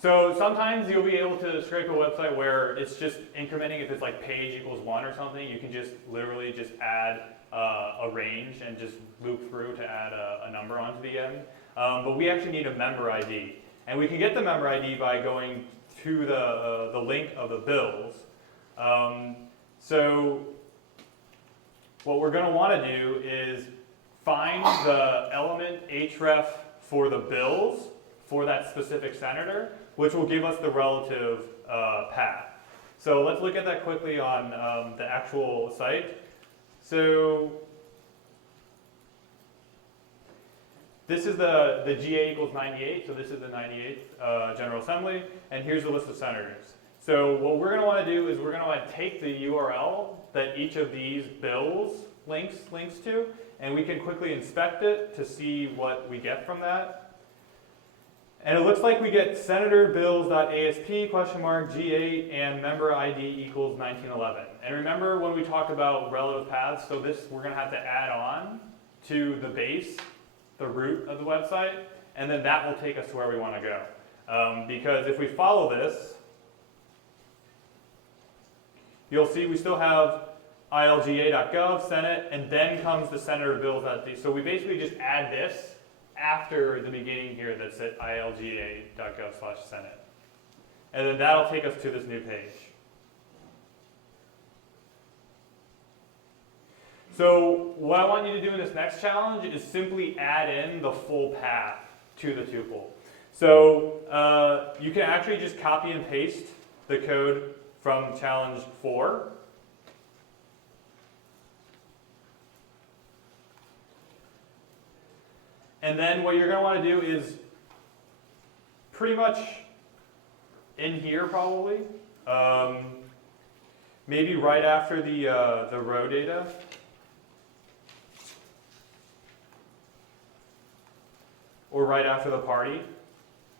So sometimes you'll be able to scrape a website where it's just incrementing. If it's like page equals 1 or something, you can just literally just add a range and just loop through to add a number onto the end. But we actually need a member ID. And we can get the member ID by going to the link of the bills. So what we're going to want to do is find the element href for the bills for that specific senator, which will give us the relative path. So let's look at that quickly on the actual site. So this is the GA equals 98, so this is the 98th General Assembly, and here's the list of senators. So what we're going to want to do is we're going to want to take the URL that each of these bills links to, and we can quickly inspect it to see what we get from that. And it looks like we get senatorbills.asp G8 and member ID equals 1911. And remember when we talked about relative paths, so this we're going to have to add on to the base, the root of the website, and then that will take us to where we want to go. Because if we follow this, you'll see we still have ilga.gov, Senate, and then comes the senatorbills.d. So we basically just add this after the beginning here that's at ilga.gov/Senate. And then that'll take us to this new page. So what I want you to do in this next challenge is simply add in the full path to the tuple. So you can actually just copy and paste the code from challenge 4. And then what you're going to want to do is pretty much in here probably, maybe right after the row data. Or right after the party,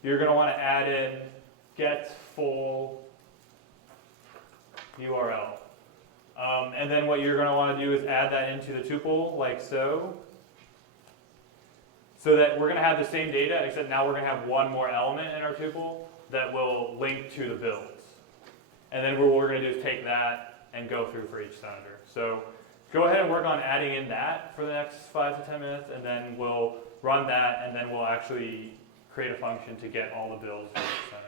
you're going to want to add in get full URL. And then what you're going to want to do is add that into the tuple like so. So that we're going to have the same data, except now we're going to have one more element in our tuple that will link to the bills. And then what we're going to do is take that and go through for each senator. So go ahead and work on adding in that for the next 5 to 10 minutes, and then we'll run that, and then we'll actually create a function to get all the bills for each senator.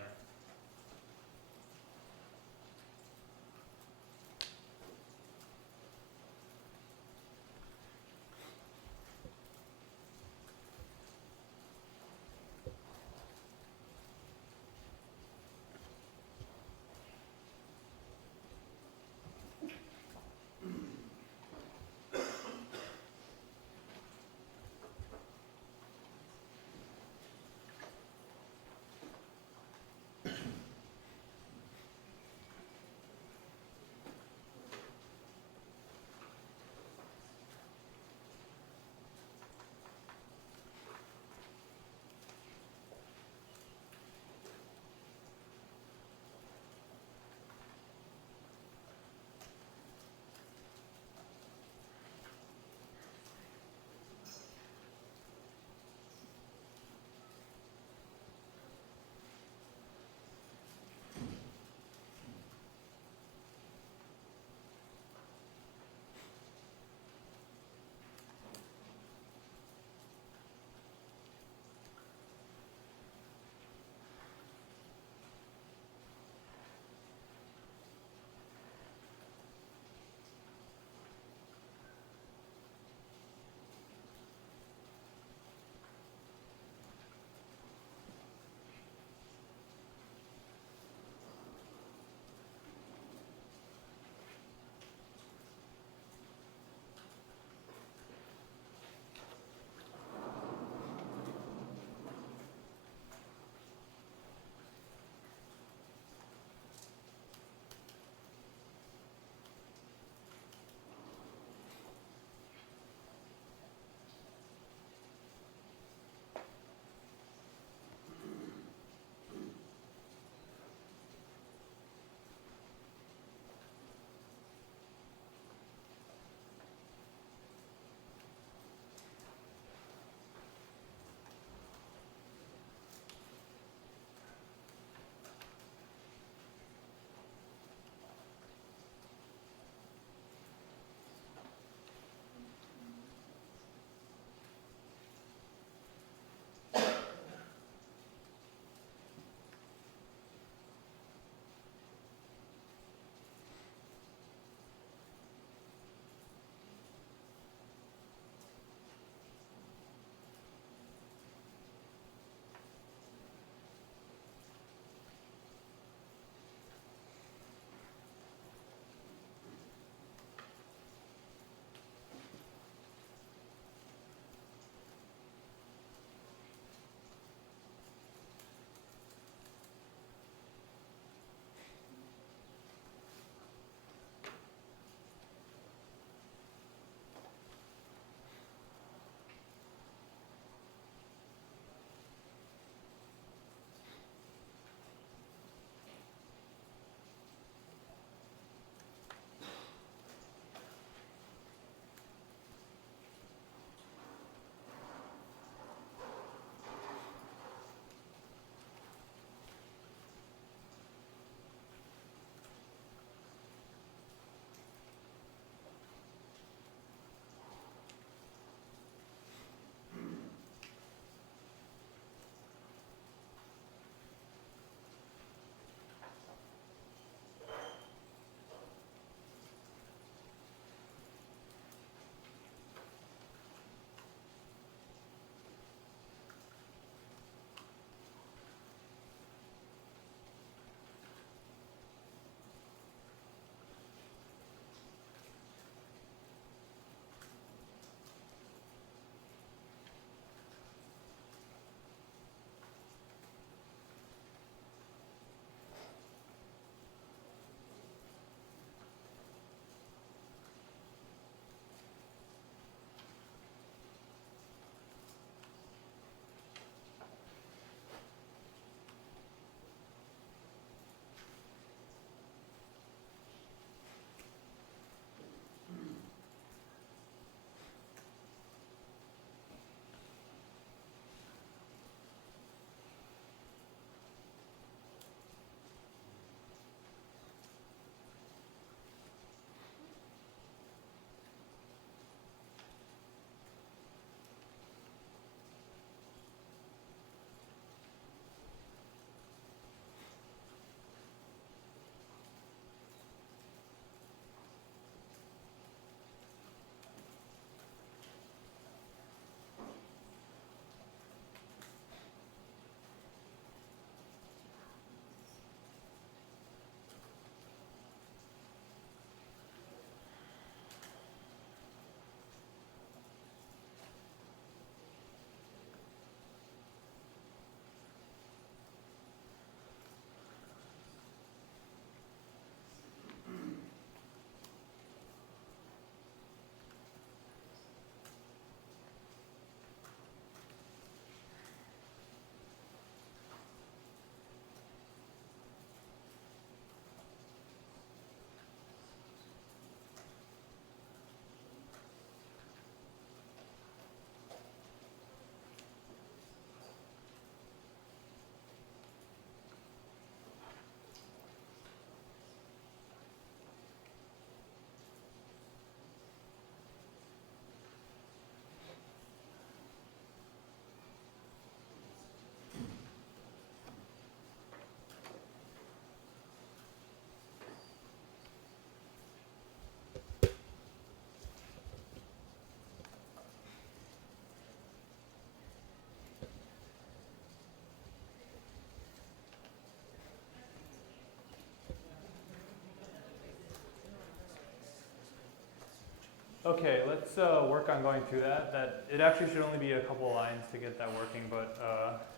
Okay, let's work on going through that. It actually should only be a couple of lines to get that working, but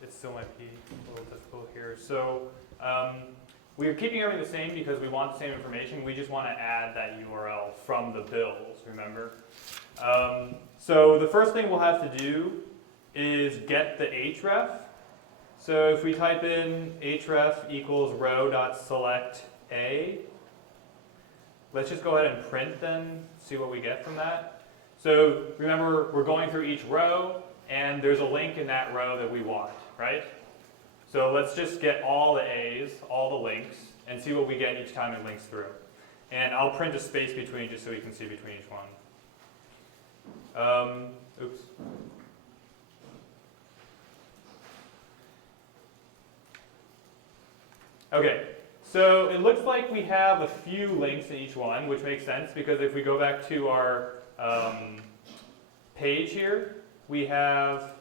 it still might be a little difficult here. So we're keeping everything the same because we want the same information. We just want to add that URL from the bills, remember? So the first thing we'll have to do is get the href. So if we type in href equals row.select a, let's just go ahead and print then, see what we get from that. So remember, we're going through each row, and there's a link in that row that we want, right? So let's just get all the A's, all the links, and see what we get each time it links through. And I'll print a space between just so we can see between each one. Oops. Okay, so it looks like we have a few links in each one, which makes sense because if we go back to our page here, we have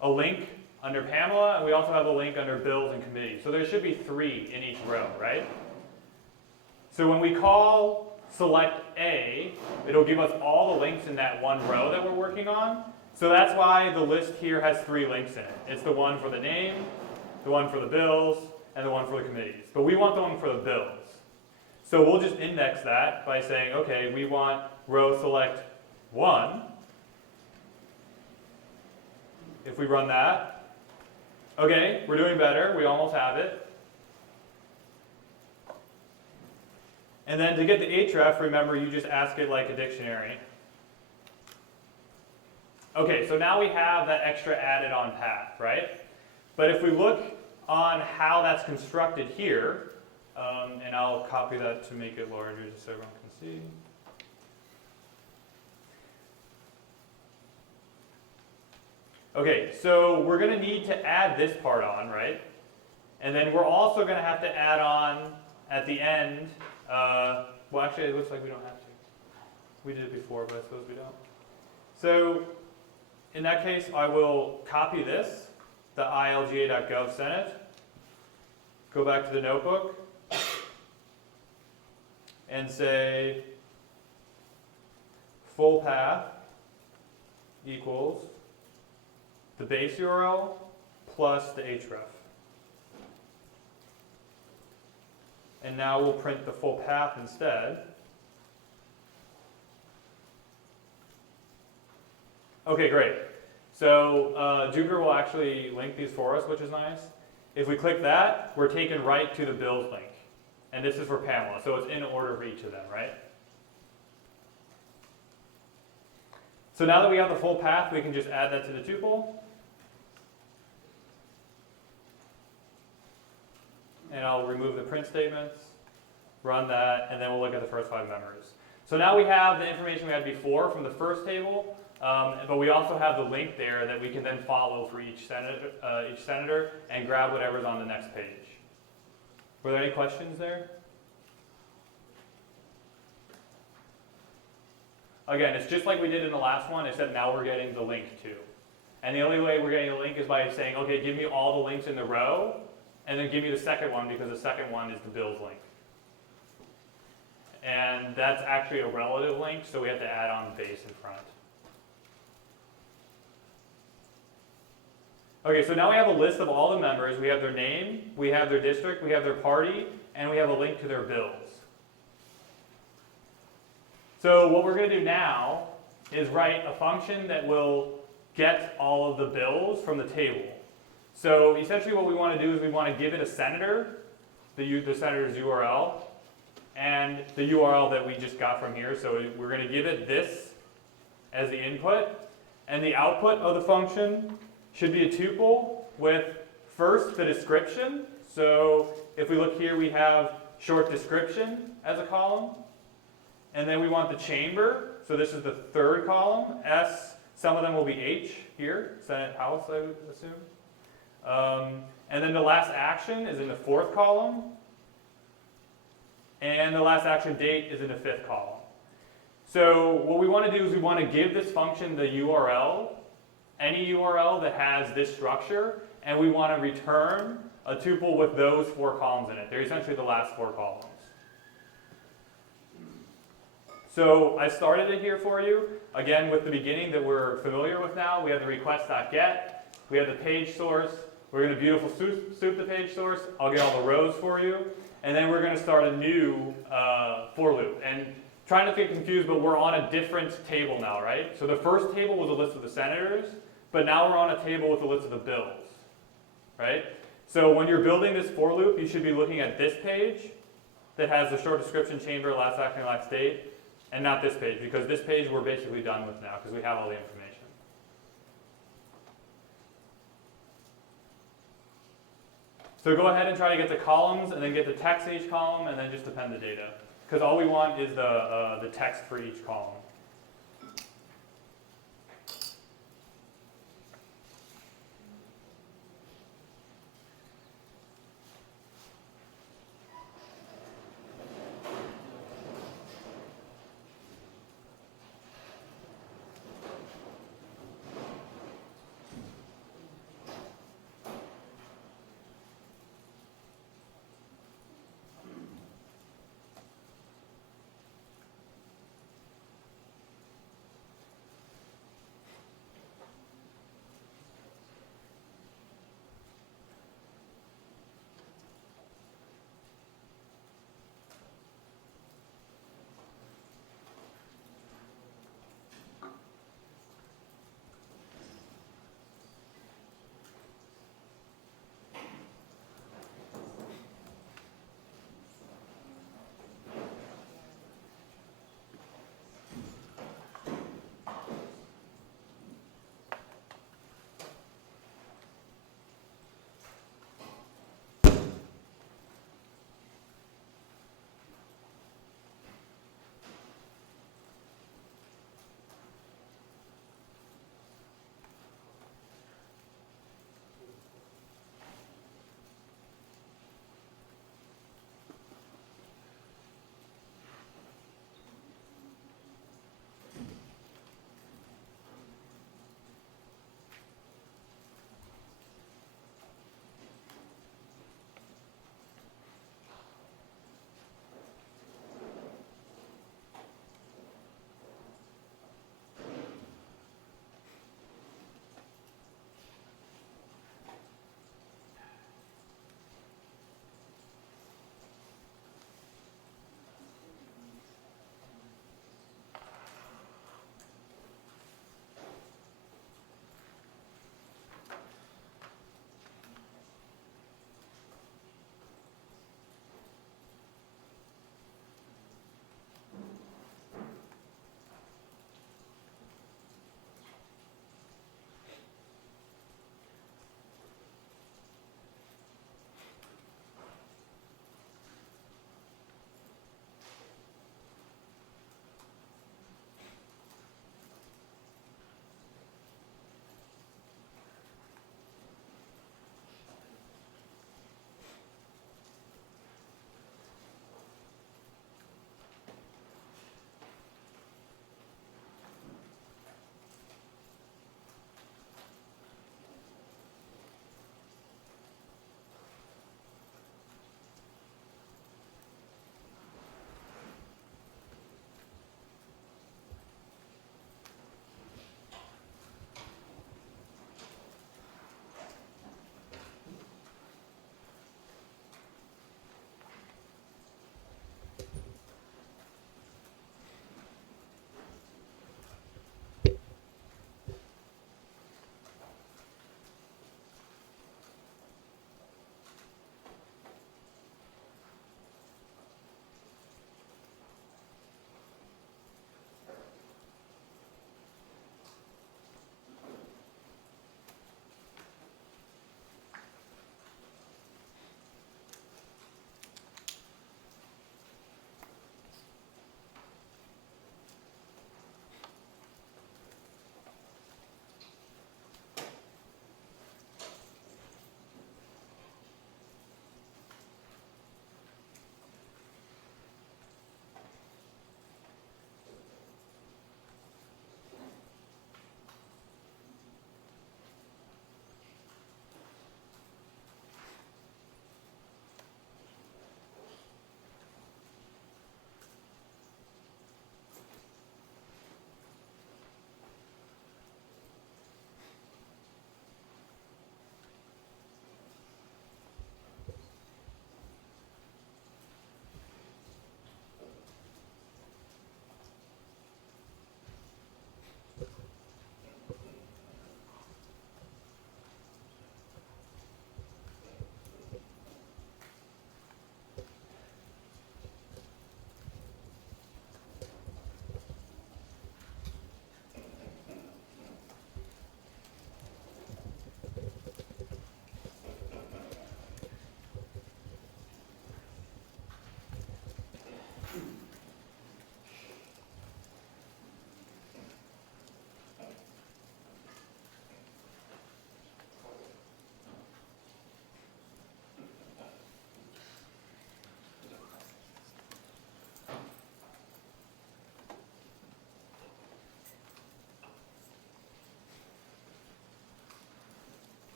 a link under Pamela, and we also have a link under bills and committees. So there should be 3 in each row, right? So when we call select A, it'll give us all the links in that one row that we're working on. So that's why the list here has 3 links in it. It's the one for the name, the one for the bills, and the one for the committees. But we want the one for the bills. So we'll just index that by saying, okay, we want row select 1. If we run that, okay, we're doing better. We almost have it. And then to get the href, remember, you just ask it like a dictionary. Okay, so now we have that extra added on path, right? But if we look on how that's constructed here, and I'll copy that to make it larger just so everyone can see. Okay, so we're going to need to add this part on, right? And then we're also going to have to add on at the end, well actually it looks like we don't have to. We did it before, but I suppose we don't. So in that case, I will copy this, the ilga.gov Senate, go back to the notebook, and say full path equals the base URL plus the href. And now we'll print the full path instead. Okay, great. So Jupyter will actually link these for us, which is nice. If we click that, we're taken right to the bills link. And this is for Pamela, so it's in order for each of them, right? So now that we have the full path, we can just add that to the tuple. And I'll remove the print statements, run that, and then we'll look at the first 5 members. So now we have the information we had before from the first table, but we also have the link there that we can then follow for each senator and grab whatever's on the next page. Were there any questions there? Again, it's just like we did in the last one, except now we're getting the link too. And the only way we're getting a link is by saying, okay, give me all the links in the row, and then give me the second one because the second one is the bills link. And that's actually a relative link, so we have to add on the base in front. Okay, so now we have a list of all the members. We have their name, we have their district, we have their party, and we have a link to their bills. So what we're going to do now is write a function that will get all of the bills from the table. So essentially what we want to do is we want to give it a senator, the senator's URL, and the URL that we just got from here. So we're going to give it this as the input, and the output of the function should be a tuple with first the description. So if we look here, we have short description as a column. And then we want the chamber. So this is the third column. S, some of them will be H here, Senate House, I would assume. And then the last action is in the 4th column. And the last action date is in the 5th column. So what we want to do is we want to give this function the URL, any URL that has this structure, and we want to return a tuple with those 4 columns in it. They're essentially the last 4 columns. So I started it here for you, again with the beginning that we're familiar with now. We have the request.get, we have the page source, we're going to beautiful soup the page source, I'll get all the rows for you, and then we're going to start a new for loop. And trying not to get confused, but we're on a different table now, right? So the first table was a list of the senators, but now we're on a table with a list of the bills, right? So when you're building this for loop, you should be looking at this page that has the short description, chamber, last action, last state, and not this page, because this page we're basically done with now, because we have all the information. So go ahead and try to get the columns, and then get the text in each column, and then just append the data. Because all we want is the text for each column.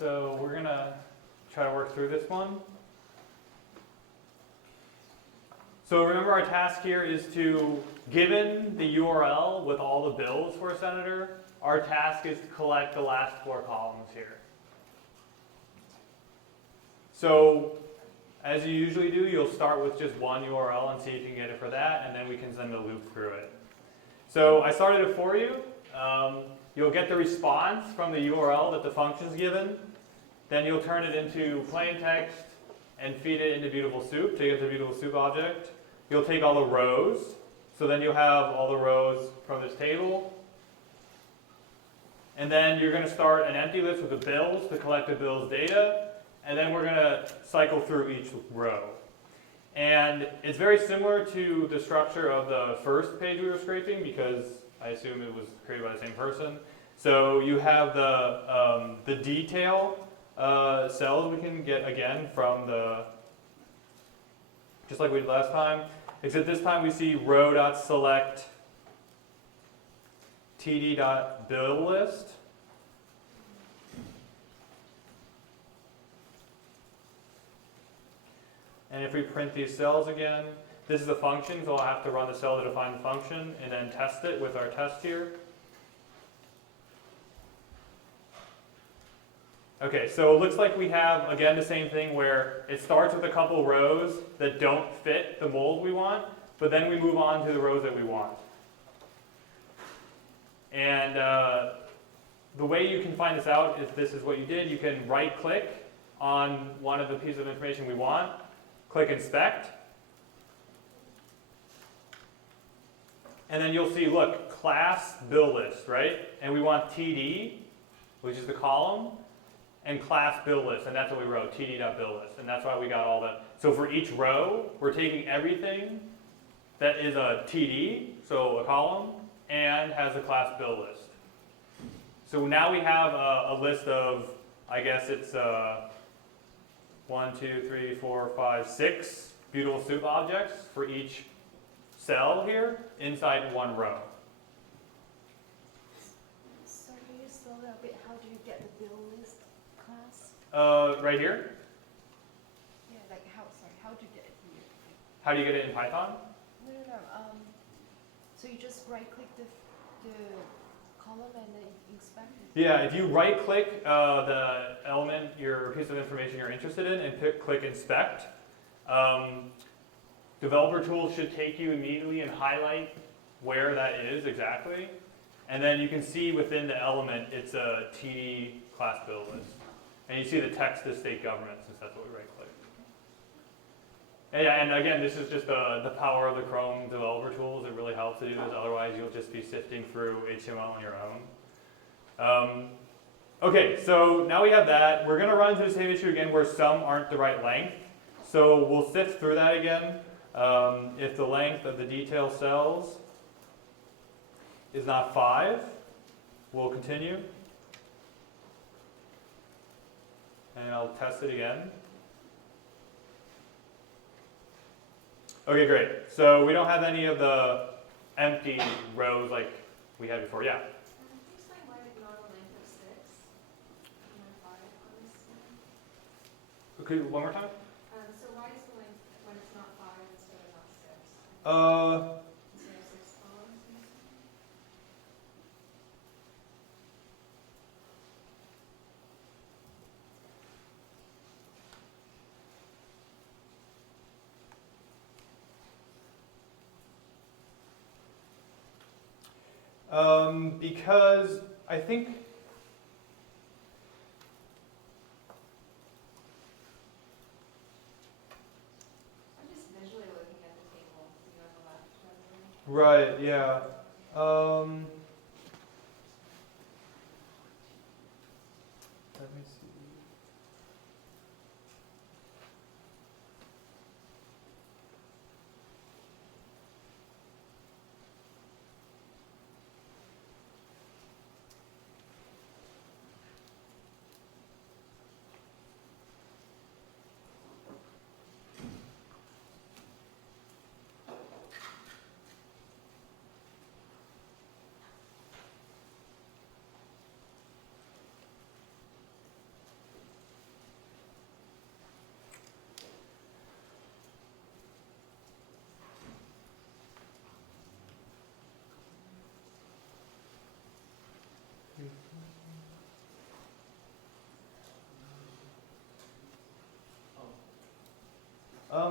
so we're going to try to work through this one. So remember our task here is to, given the URL with all the bills for a senator, our task is to collect the last 4 columns here. So as you usually do, you'll start with just one URL and see if you can get it for that, and then we can send a loop through it. So I started it for you. You'll get the response from the URL that the function's given. Then you'll turn it into plain text and feed it into Beautiful Soup to get the Beautiful Soup object. You'll take all the rows. So then you'll have all the rows from this table. And then you're going to start an empty list with the bills to collect the bills data. And then we're going to cycle through each row. And it's very similar to the structure of the first page we were scraping because I assume it was created by the same person. So you have the detail cells we can get again from the, just like we did last time, except this time we see row.select td.billList. And if we print these cells again, this is a function, so I'll have to run the cell to define the function and then test it with our test here. Okay, so it looks like we have, again, the same thing where it starts with a couple rows that don't fit the mold we want, but then we move on to the rows that we want. And the way you can find this out, if this is what you did, you can right-click on one of the pieces of information we want, click Inspect, and then you'll see, look, class bill list, right? And we want TD, which is the column, and class bill list, and that's what we wrote, td.billList, and that's why we got all that. So for each row, we're taking everything that is a TD, so a column, and has a class bill list. So now we have a list of, I guess it's 1, 2, 3, 4, 5, 6 Beautiful Soup objects for each cell here inside one row. So can you slow down a bit? How do you get the bill list class? Right here. Yeah, like how? Sorry, how do you get it here? How do you get it in Python? No. So you just right-click the column and then inspect it. Yeah, if you right-click the element, your piece of information you're interested in, and click Inspect, Developer Tools should take you immediately and highlight where that is exactly. And then you can see within the element, it's a TD class bill list. And you see the text is state government, since that's what we right-click. And yeah, and again, this is just the power of the Chrome Developer Tools. It really helps to do this. Otherwise, you'll just be sifting through HTML on your own. Okay, so now we have that. We're going to run into the same issue again where some aren't the right length. So we'll sift through that again. If the length of the detail cells is not 5, we'll continue. And I'll test it again. Okay, great. So we don't have any of the empty rows like we had before. Yeah? Can you explain why the normal length of 6 and then 5 on this one? Okay, one more time? So why is the length when it's not 5 instead of not 6? Instead of 6 columns? Because I think I'm just visually looking at the table. You on the left, right, yeah. Let me see.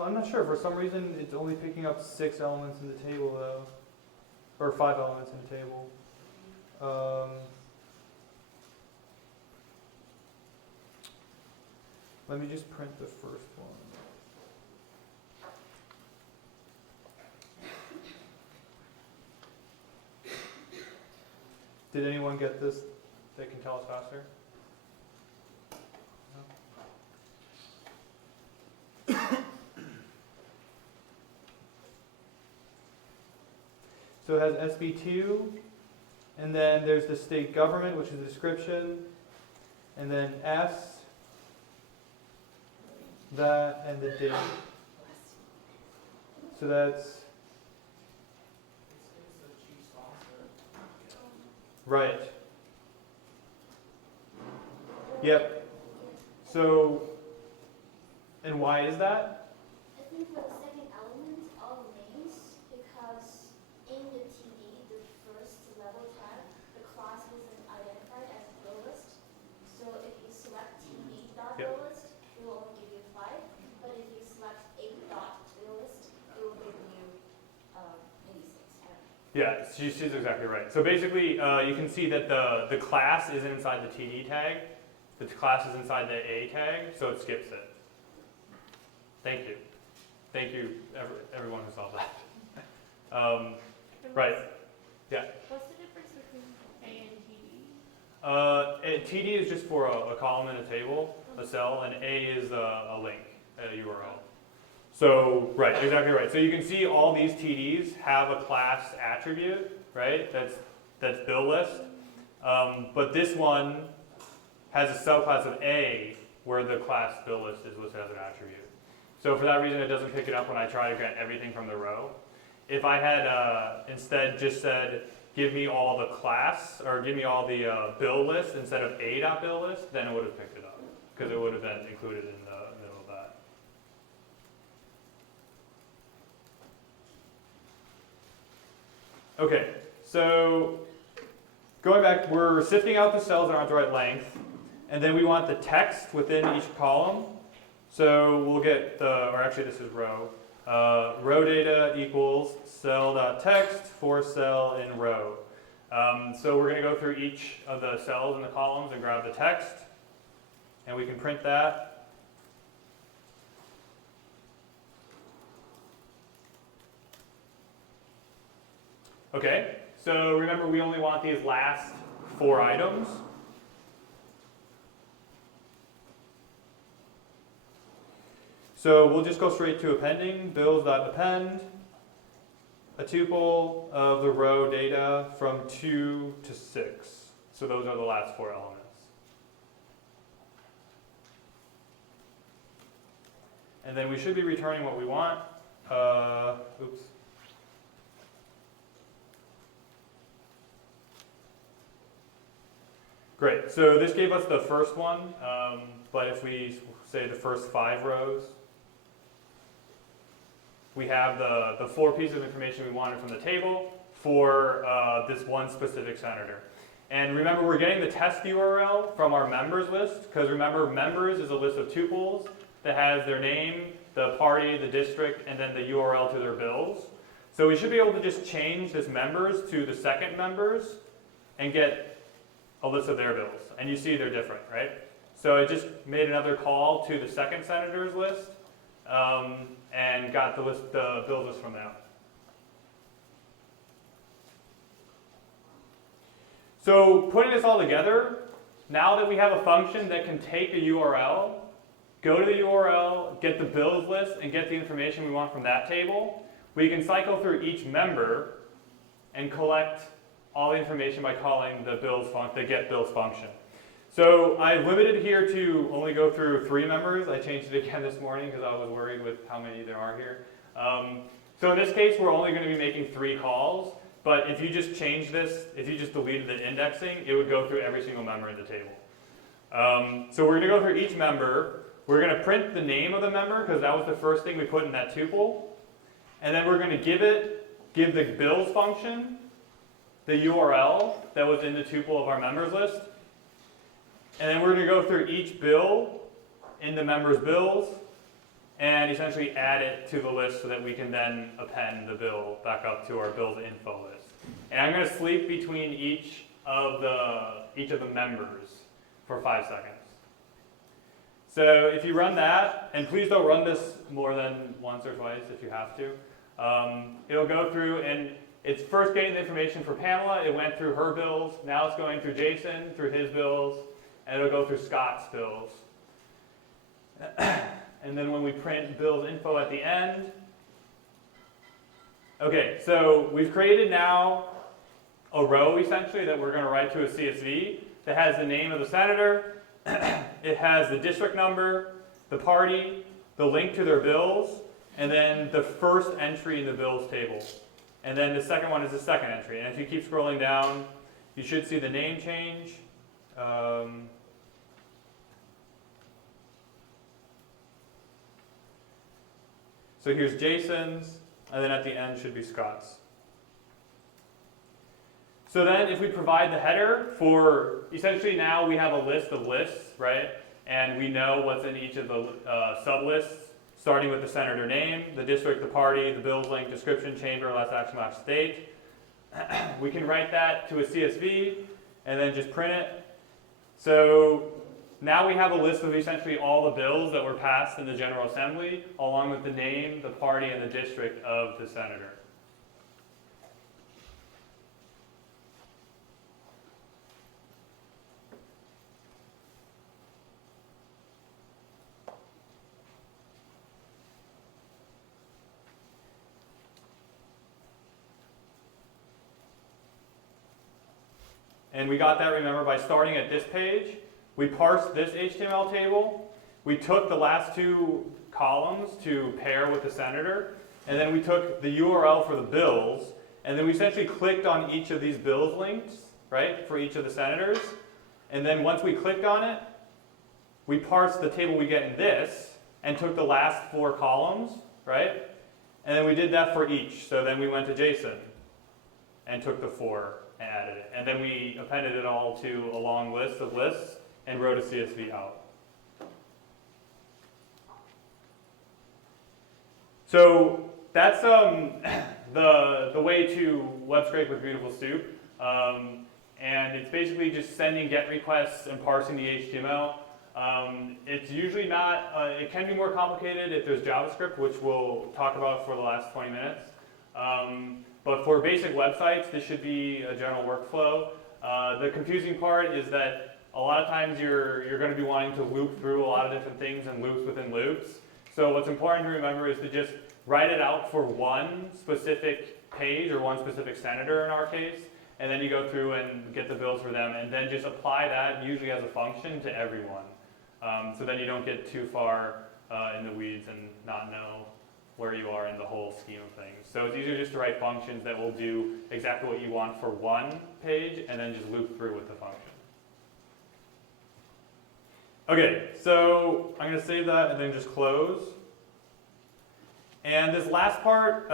I'm not sure. For some reason, it's only picking up 6 elements in the table, though. Or 5 elements in the table. Let me just print the first one. Did anyone get this that can tell us faster? So it has SB2, and then there's the state government, which is the description, and then S, that, and the date. So that's right. Yep. So, and why is that? I think for the second element, all names, because in the TD, the first level tag, the class isn't identified as a row list. So if you select TD.rowList, it will only give you 5. But if you select a.rowList, it will give you maybe 6. I don't know. Yeah, she's exactly right. So basically, you can see that the class isn't inside the TD tag. The class is inside the A tag, so it skips it. Thank you. Thank you, everyone who saw that. Right. Yeah. What's the difference between A and TD? TD is just for a column in a table, a cell, and A is a link, a URL. So, right, exactly right. So you can see all these TDs have a class attribute, right? That's bill list. But this one has a subclass of A where the class bill list is listed as an attribute. So for that reason, it doesn't pick it up when I try to get everything from the row. If I had instead just said, give me all the class, or give me all the bill list instead of A.bill list, then it would have picked it up, because it would have been included in the middle of that. Okay, so going back, we're sifting out the cells that aren't the right length, and then we want the text within each column. So we'll get or actually this is row. Row data equals cell.text for cell in row. So we're going to go through each of the cells in the columns and grab the text, and we can print that. Okay, so remember we only want these last 4 items. So we'll just go straight to appending, bills.append, a tuple of the row data from 2 to 6. So those are the last 4 elements. And then we should be returning what we want. Oops. Great, so this gave us the first one, but if we say the first 5 rows, we have the 4 pieces of information we wanted from the table for this one specific senator. And remember, we're getting the test URL from our members list, because remember, members is a list of tuples that has their name, the party, the district, and then the URL to their bills. So we should be able to just change this members to the second members and get a list of their bills. And you see they're different, right? So it just made another call to the second senator's list and got the bills list from that. So putting this all together, now that we have a function that can take a URL, go to the URL, get the bills list, and get the information we want from that table, we can cycle through each member and collect all the information by calling the get bills function. So I've limited here to only go through 3 members. I changed it again this morning because I was worried with how many there are here. So in this case, we're only going to be making 3 calls. But if you just change this, if you just deleted the indexing, it would go through every single member in the table. So we're going to go through each member. We're going to print the name of the member because that was the first thing we put in that tuple. And then we're going to give the bills function the URL that was in the tuple of our members list. And then we're going to go through each bill in the members bills and essentially add it to the list so that we can then append the bill back up to our bills info list. And I'm going to sleep between each of the members for 5 seconds. So if you run that, and please don't run this more than once or twice if you have to, it'll go through and it's first getting the information for Pamela. It went through her bills. Now it's going through Jason, through his bills, and it'll go through Scott's bills. And then when we print bills info at the end, okay, so we've created now a row essentially that we're going to write to a CSV that has the name of the senator, it has the district number, the party, the link to their bills, and then the first entry in the bills table. And then the second one is the second entry. And if you keep scrolling down, you should see the name change. So here's Jason's, and then at the end should be Scott's. So then if we provide the header for, essentially now we have a list of lists, right? And we know what's in each of the sub-lists, starting with the senator name, the district, the party, the bills link, description, chamber, last action, last state. We can write that to a CSV and then just print it. So now we have a list of essentially all the bills that were passed in the General Assembly, along with the name, the party, and the district of the senator. And we got that, remember, by starting at this page. We parsed this HTML table. We took the last two columns to pair with the senator. And then we took the URL for the bills. And then we essentially clicked on each of these bills links, right, for each of the senators. And then once we clicked on it, we parsed the table we get in this and took the last 4 columns, right? And then we did that for each. So then we went to JSON and took the 4 and added it. And then we appended it all to a long list of lists and wrote a CSV out. So that's the way to web scrape with Beautiful Soup. And it's basically just sending GET requests and parsing the HTML. It's usually not, it can be more complicated if there's JavaScript, which we'll talk about for the last 20 minutes. But for basic websites, this should be a general workflow. The confusing part is that a lot of times you're going to be wanting to loop through a lot of different things and loops within loops. So what's important to remember is to just write it out for one specific page or one specific senator in our case, and then you go through and get the bills for them, and then just apply that usually as a function to everyone. So then you don't get too far in the weeds and not know where you are in the whole scheme of things. So it's easier just to write functions that will do exactly what you want for one page and then just loop through with the function. Okay, so I'm going to save that and then just close. And this last part,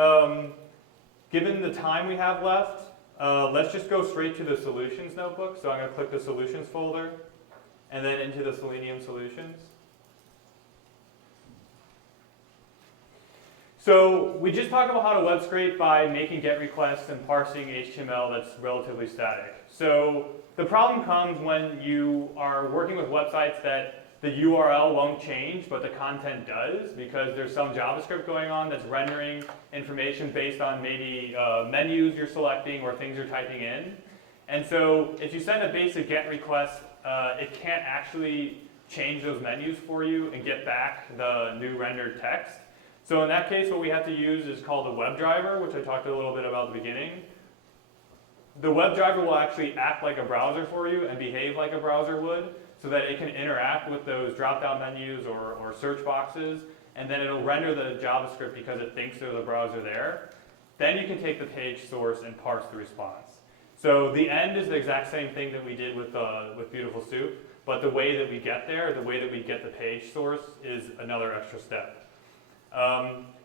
given the time we have left, let's just go straight to the solutions notebook. So I'm going to click the solutions folder and then into the Selenium solutions. So we just talked about how to web scrape by making GET requests and parsing HTML that's relatively static. So the problem comes when you are working with websites that the URL won't change, but the content does, because there's some JavaScript going on that's rendering information based on maybe menus you're selecting or things you're typing in. And so if you send a basic GET request, it can't actually change those menus for you and get back the new rendered text. So in that case, what we have to use is called a WebDriver, which I talked a little bit about at the beginning. The WebDriver will actually act like a browser for you and behave like a browser would, so that it can interact with those drop-down menus or search boxes, and then it'll render the JavaScript because it thinks there's a browser there. Then you can take the page source and parse the response. So the end is the exact same thing that we did with Beautiful Soup, but the way that we get there, the way that we get the page source, is another extra step.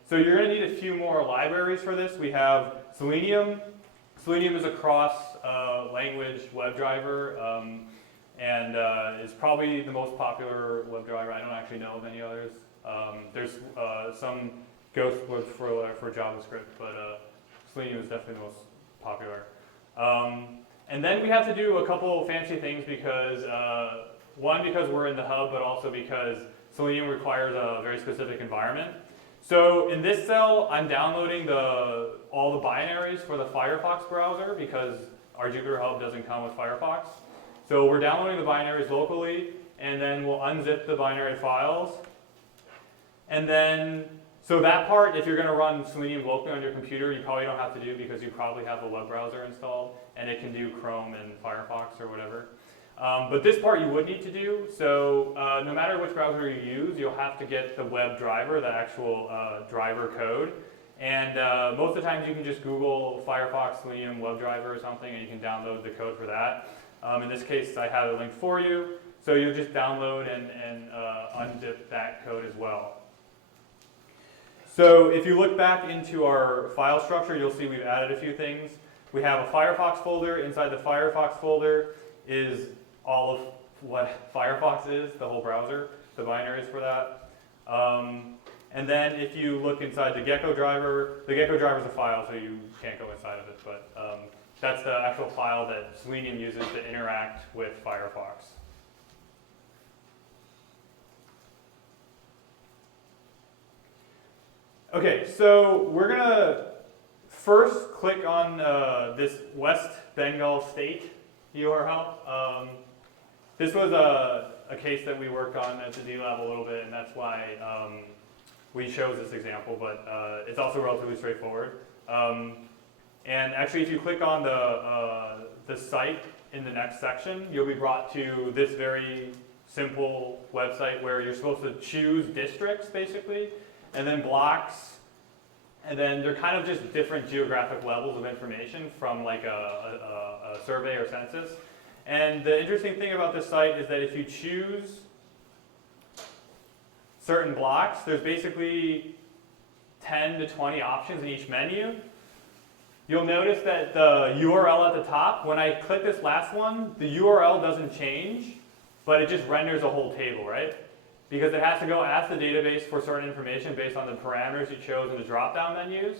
So you're going to need a few more libraries for this. We have Selenium. Selenium is a cross-language WebDriver and is probably the most popular WebDriver. I don't actually know of any others. There's some ghost libs for JavaScript, but Selenium is definitely the most popular. And then we have to do a couple fancy things because, one, because we're in the hub, but also because Selenium requires a very specific environment. So in this cell, I'm downloading all the binaries for the Firefox browser because our Jupyter Hub doesn't come with Firefox. So we're downloading the binaries locally, and then we'll unzip the binary files. And then, so that part, if you're going to run Selenium locally on your computer, you probably don't have to do because you probably have a web browser installed, and it can do Chrome and Firefox or whatever. But this part you would need to do. So no matter which browser you use, you'll have to get the web driver, the actual driver code. And most of the times you can just Google Firefox Selenium WebDriver or something, and you can download the code for that. In this case, I have a link for you. So you'll just download and unzip that code as well. So if you look back into our file structure, you'll see we've added a few things. We have a Firefox folder. Inside the Firefox folder is all of what Firefox is, the whole browser, the binaries for that. And then if you look inside the Gecko driver is a file, so you can't go inside of it, but that's the actual file that Selenium uses to interact with Firefox. Okay, so we're going to first click on this West Bengal State URL. This was a case that we worked on at the D-Lab a little bit, and that's why we chose this example, but it's also relatively straightforward. And actually, if you click on the site in the next section, you'll be brought to this very simple website where you're supposed to choose districts, basically, and then blocks, and then they're kind of just different geographic levels of information from like a survey or census. And the interesting thing about this site is that if you choose certain blocks, there's basically 10 to 20 options in each menu. You'll notice that the URL at the top, when I click this last one, the URL doesn't change, but it just renders a whole table, right? Because it has to go ask the database for certain information based on the parameters you chose in the drop-down menus,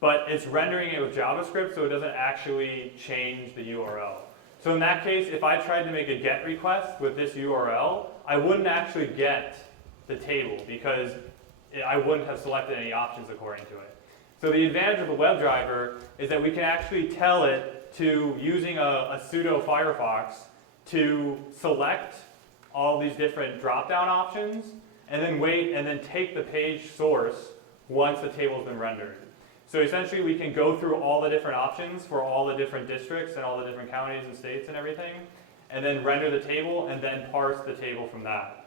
but it's rendering it with JavaScript, so it doesn't actually change the URL. So in that case, if I tried to make a GET request with this URL, I wouldn't actually get the table because I wouldn't have selected any options according to it. So the advantage of the WebDriver is that we can actually tell it to, using a pseudo Firefox, to select all these different drop-down options, and then wait and then take the page source once the table has been rendered. So essentially we can go through all the different options for all the different districts and all the different counties and states and everything, and then render the table and then parse the table from that.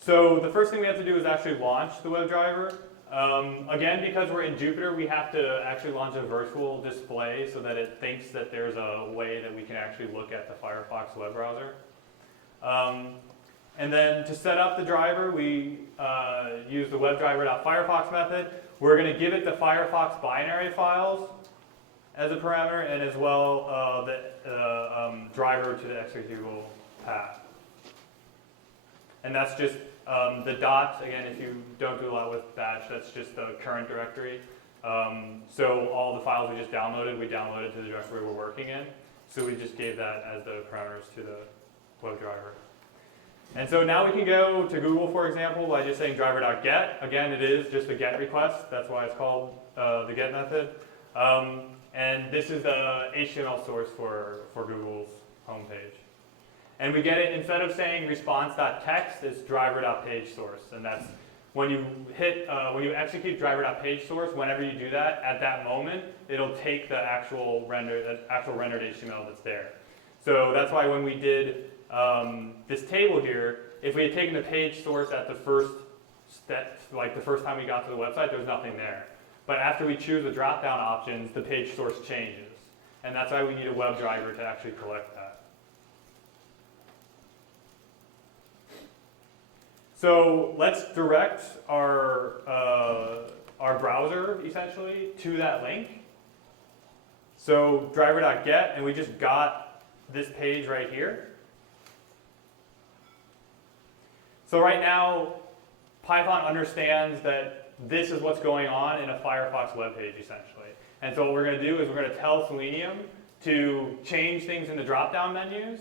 So the first thing we have to do is actually launch the WebDriver. Again, because we're in Jupyter, we have to actually launch a virtual display so that it thinks that there's a way that we can actually look at the Firefox web browser. And then to set up the driver, we use the WebDriver.Firefox method. We're going to give it the Firefox binary files as a parameter, and as well the driver to the executable path. And that's just the dot. Again, if you don't do a lot with Bash, that's just the current directory. So all the files we just downloaded, we downloaded to the directory we're working in. So we just gave that as the parameters to the WebDriver. And so now we can go to Google, for example, by just saying driver.get. Again, it is just a GET request. That's why it's called the GET method. And this is the HTML source for Google's homepage. And we get it, instead of saying response.text, it's driver.pageSource. And that's when you execute driver.pageSource, whenever you do that, at that moment, it'll take the actual rendered HTML that's there. So that's why when we did this table here, if we had taken the page source at the first step, like the first time we got to the website, there's nothing there. But after we choose the drop-down options, the page source changes. And that's why we need a WebDriver to actually collect that. So let's direct our browser, essentially, to that link. So driver.get, and we just got this page right here. So right now, Python understands that this is what's going on in a Firefox web page, essentially. And so what we're going to do is we're going to tell Selenium to change things in the drop-down menus,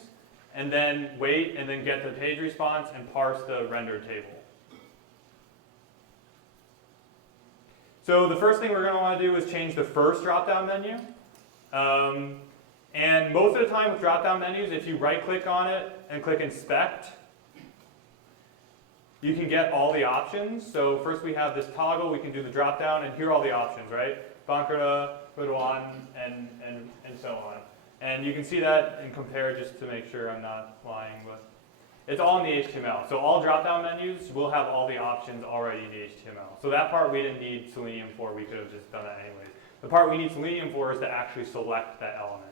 and then wait, and then get the page response and parse the rendered table. So the first thing we're going to want to do is change the first drop-down menu. And most of the time with drop-down menus, if you right-click on it and click Inspect, you can get all the options. So first we have this toggle, we can do the drop-down, and here are all the options, right? Bankara, Ruan, and so on. And you can see that and compare just to make sure I'm not lying, but it's all in the HTML. So all drop-down menus will have all the options already in the HTML. So that part we didn't need Selenium for, we could have just done that anyways. The part we need Selenium for is to actually select that element.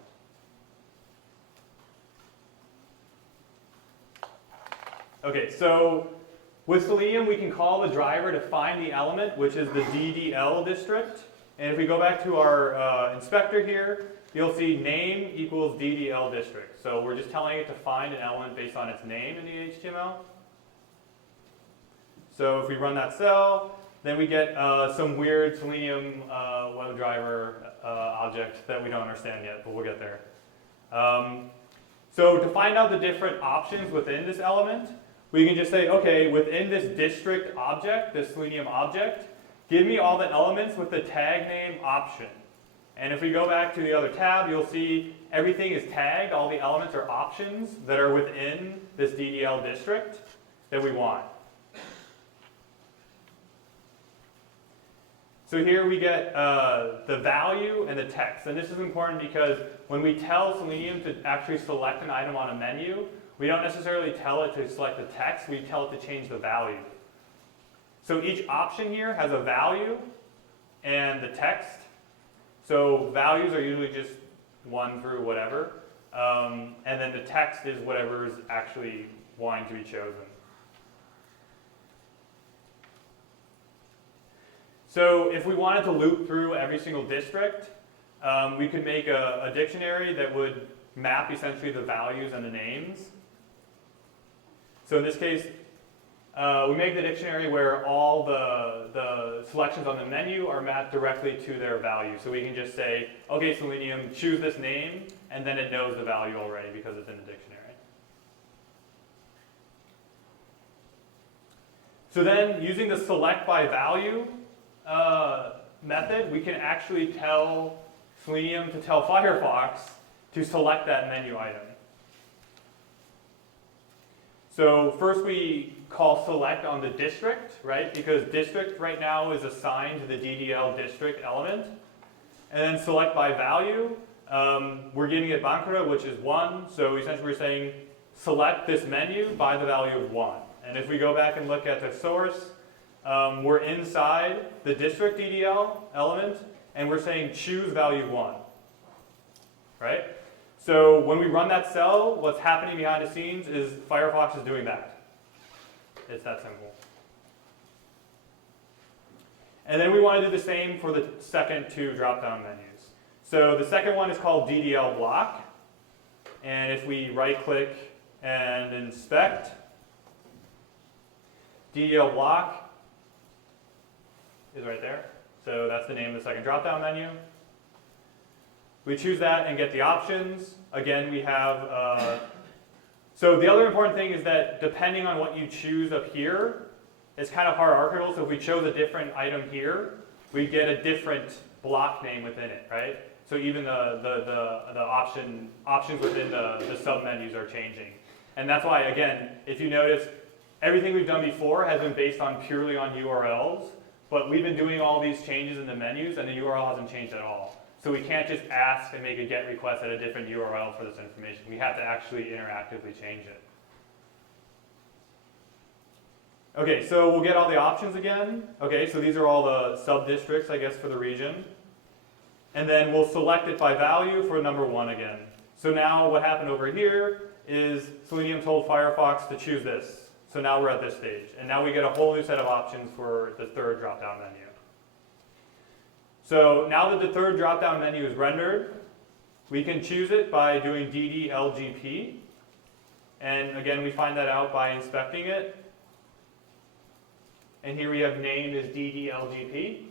Okay, so with Selenium we can call the driver to find the element, which is the DDL district. And if we go back to our inspector here, you'll see name equals DDL district. So we're just telling it to find an element based on its name in the HTML. So if we run that cell, then we get some weird Selenium WebDriver object that we don't understand yet, but we'll get there. So to find out the different options within this element, we can just say, okay, within this district object, this Selenium object, give me all the elements with the tag name option. And if we go back to the other tab, you'll see everything is tagged. All the elements are options that are within this DDL district that we want. So here we get the value and the text. And this is important because when we tell Selenium to actually select an item on a menu, we don't necessarily tell it to select the text, we tell it to change the value. So each option here has a value and the text. So values are usually just 1 through whatever. And then the text is whatever is actually wanting to be chosen. So if we wanted to loop through every single district, we could make a dictionary that would map essentially the values and the names. So in this case, we make the dictionary where all the selections on the menu are mapped directly to their value. So we can just say, okay, Selenium, choose this name, and then it knows the value already because it's in the dictionary. So then, using the select by value method, we can actually tell Selenium to tell Firefox to select that menu item. So first we call select on the district, right? Because district right now is assigned to the DDL district element. And then select by value, we're giving it Bankara, which is 1. So essentially we're saying select this menu by the value of 1. And if we go back and look at the source, we're inside the district DDL element, and we're saying choose value 1, right? So when we run that cell, what's happening behind the scenes is Firefox is doing that. It's that simple. And then we want to do the same for the second 2 drop-down menus. So the second one is called DDL block. And if we right-click and inspect, DDL block is right there. So that's the name of the second drop-down menu. We choose that and get the options. Again, we have, so the other important thing is that depending on what you choose up here, it's kind of hierarchical. So if we chose a different item here, we get a different block name within it, right? So even the options within the sub-menus are changing. And that's why, again, if you notice, everything we've done before has been based on purely on URLs, but we've been doing all these changes in the menus and the URL hasn't changed at all. So we can't just ask and make a GET request at a different URL for this information. We have to actually interactively change it. Okay, so we'll get all the options again. Okay, so these are all the sub-districts, I guess, for the region. And then we'll select it by value for number 1 again. So now what happened over here is Selenium told Firefox to choose this. So now we're at this stage. And now we get a whole new set of options for the third drop-down menu. So now that the third drop-down menu is rendered, We can choose it by doing ddlgp. And again, we find that out by inspecting it. And here we have named as ddlgp.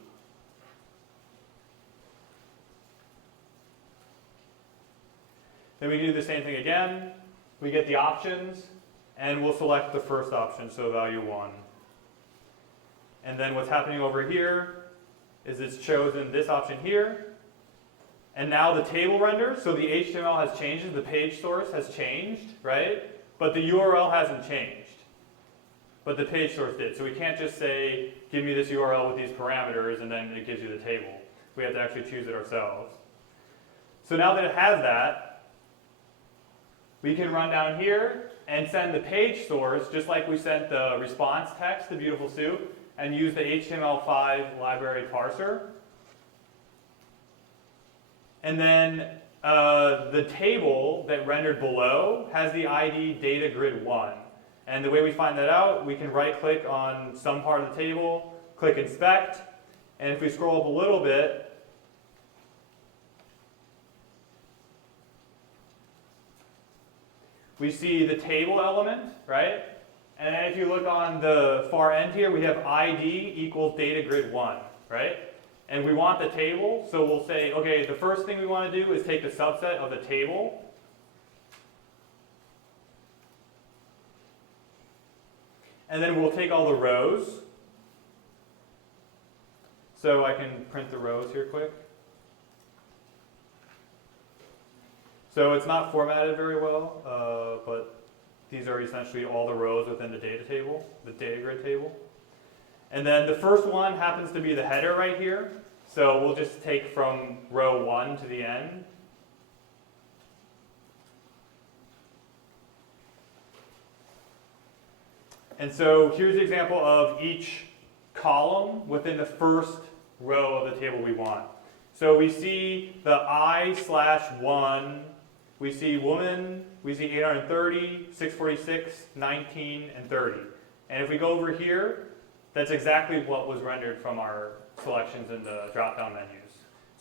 Then we do the same thing again. We get the options, and we'll select the first option, so value 1. And then what's happening over here is it's chosen this option here. And now the table renders, so the HTML has changed, the page source has changed, right? But the URL hasn't changed. But the page source did. So we can't just say, give me this URL with these parameters, and then it gives you the table. We have to actually choose it ourselves. So now that it has that, we can run down here and send the page source, just like we sent the response text to Beautiful Soup, and use the HTML5 library parser. And then the table that rendered below has the ID data grid 1. And the way we find that out, we can right click on some part of the table, click inspect, and if we scroll up a little bit, we see the table element, right? And then if you look on the far end here, we have ID equals data grid 1, right? And we want the table, so we'll say, okay, the first thing we want to do is take the subset of the table. And then we'll take all the rows. So I can print the rows here quick. So it's not formatted very well, but these are essentially all the rows within the data table, the data grid table. And then the first one happens to be the header right here. So we'll just take from row 1 to the end. And so here's an example of each column within the first row of the table we want. So we see the I/1, we see woman, we see 830, 646, 19, and 30. And if we go over here, that's exactly what was rendered from our selections in the drop-down menus.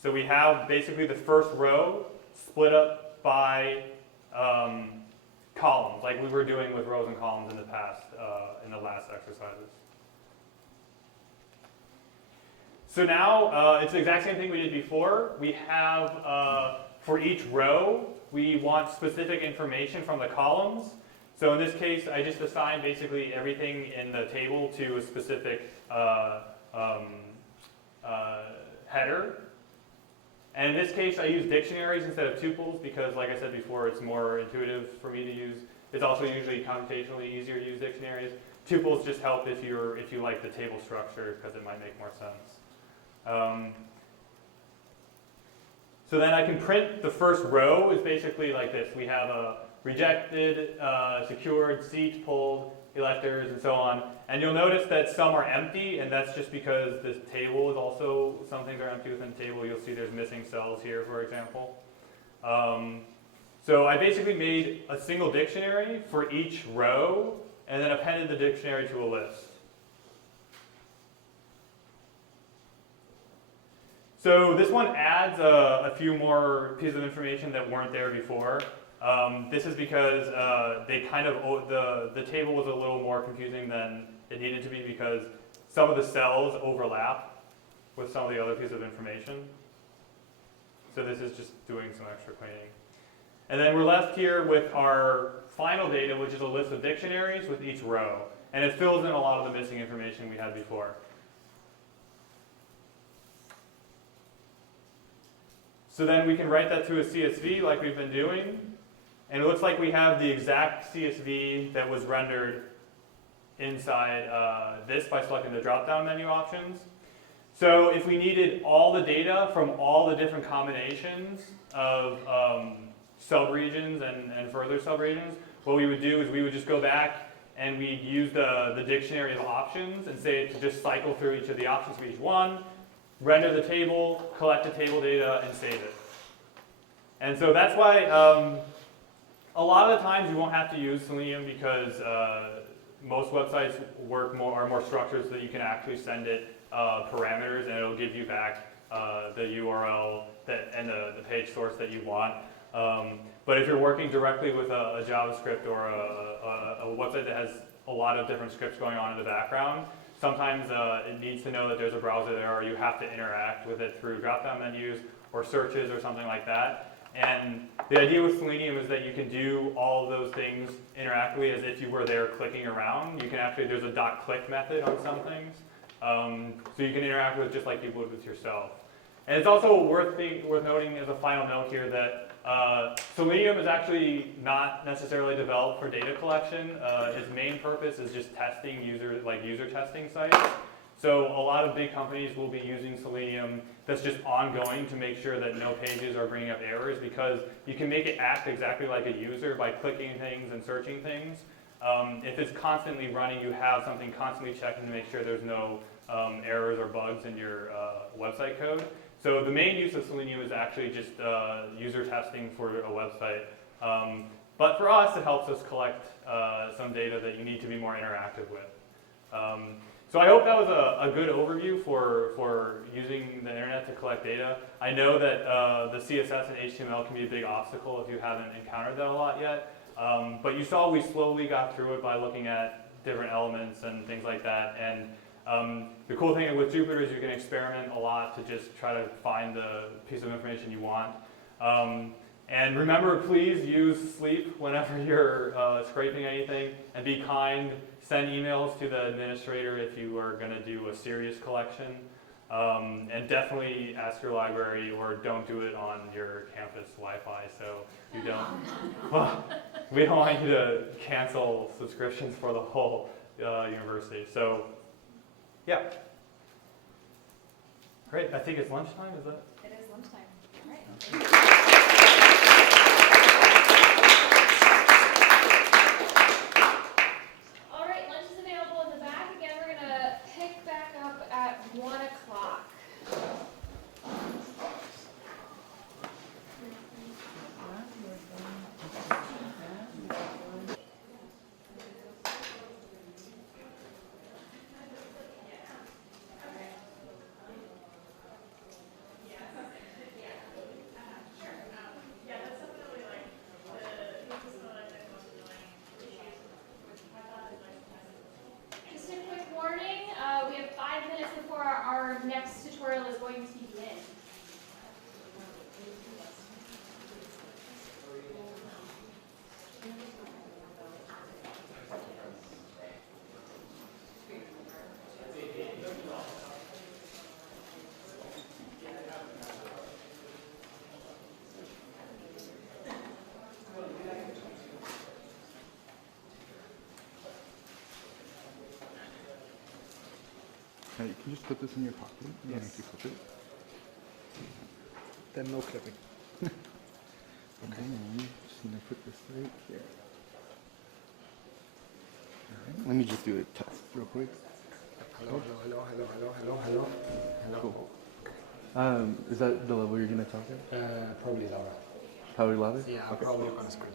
So we have basically the first row split up by columns, like we were doing with rows and columns in the past, in the last exercises. So now, it's the exact same thing we did before. We have, for each row, we want specific information from the columns. So in this case, I just assigned basically everything in the table to a specific header. And in this case, I use dictionaries instead of tuples because, like I said before, it's more intuitive for me to use. It's also usually computationally easier to use dictionaries. Tuples just help if you like the table structure because it might make more sense. So then I can print the first row is basically like this. We have a rejected, secured, seat pulled, electors, and so on. And you'll notice that some are empty, and that's just because this table is also, some things are empty within the table. You'll see there's missing cells here, for example. So I basically made a single dictionary for each row, and then appended the dictionary to a list. So this one adds a few more pieces of information that weren't there before. This is because they kind of, the table was a little more confusing than it needed to be because some of the cells overlap with some of the other pieces of information. So this is just doing some extra cleaning. And then we're left here with our final data, which is a list of dictionaries with each row. And it fills in a lot of the missing information we had before. So then we can write that to a CSV like we've been doing. And it looks like we have the exact CSV that was rendered inside this by selecting the drop-down menu options. So if we needed all the data from all the different combinations of subregions and further subregions, what we would do is we would just go back and we'd use the dictionary of options and say to just cycle through each of the options for each one, render the table, collect the table data, and save it. And so that's why a lot of the times you won't have to use Selenium because most websites are more structured so that you can actually send it parameters and it'll give you back the URL and the page source that you want. But if you're working directly with a JavaScript or a website that has a lot of different scripts going on in the background, sometimes it needs to know that there's a browser there, or you have to interact with it through drop-down menus or searches or something like that. And the idea with Selenium is that you can do all of those things interactively as if you were there clicking around. You can actually, there's a .click method on some things. So you can interact with it just like you would with yourself. And it's also worth noting as a final note here that Selenium is actually not necessarily developed for data collection. Its main purpose is just testing user testing sites. So a lot of big companies will be using Selenium that's just ongoing to make sure that no pages are bringing up errors, because you can make it act exactly like a user by clicking things and searching things. If it's constantly running, you have something constantly checking to make sure there's no errors or bugs in your website code. So the main use of Selenium is actually just user testing for a website. But for us, it helps us collect some data that you need to be more interactive with. So I hope that was a good overview for using the internet to collect data. I know that the CSS and HTML can be a big obstacle if you haven't encountered that a lot yet. But you saw we slowly got through it by looking at different elements and things like that. And the cool thing with Jupyter is you can experiment a lot to just try to find the piece of information you want. And remember, please use sleep whenever you're scraping anything, and be kind. Send emails to the administrator if you are going to do a serious collection. And definitely ask your library, or don't do it on your campus Wi-Fi, so you don't. Well, we don't want you to cancel subscriptions for the whole university. So, yeah. Great. I think it's lunchtime. Is that? It is lunchtime. All right. All right, lunch is available in the back. Again, we're going to pick back up at 1 o'clock. Just a quick warning, we have 5 minutes before our next tutorial is going to begin. Hey, can you just put this in your pocket? Yes. If you clip it. Then no clipping. Okay, and just gonna put this right here. Alright, let me just do a test real quick. Hello, hello, hello, hello, hello, hello, hello. Cool. Is that the level you're gonna talk at? Probably Laura. Probably louder? Yeah, I'll Okay. probably look on the screen.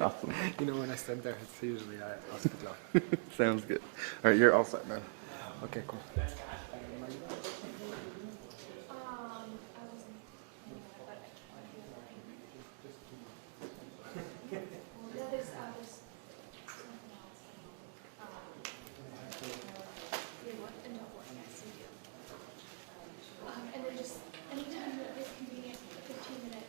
Awesome. You know, when I stand there, it's usually I'll speak loud. Sounds good. Alright, you're all set, man. Okay, cool. And then just anytime that is convenient, 15-minute.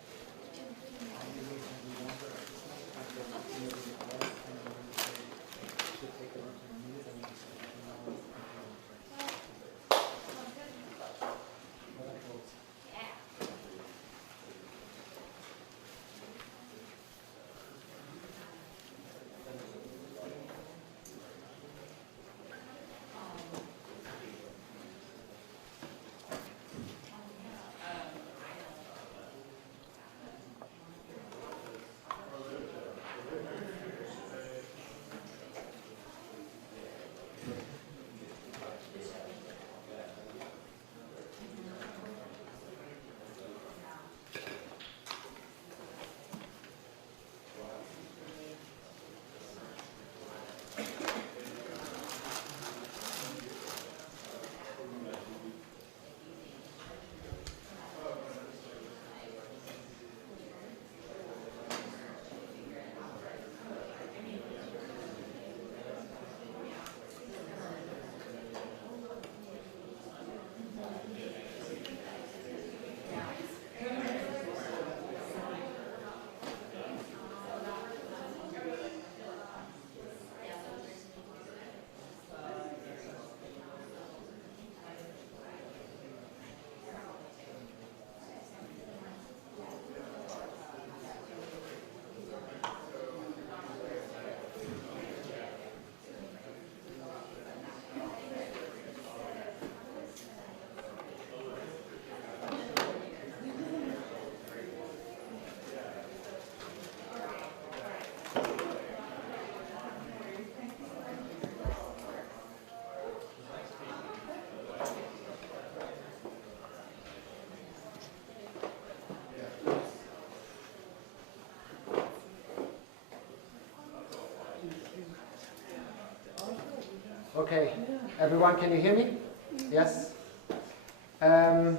Okay, everyone, can you hear me? Yes? I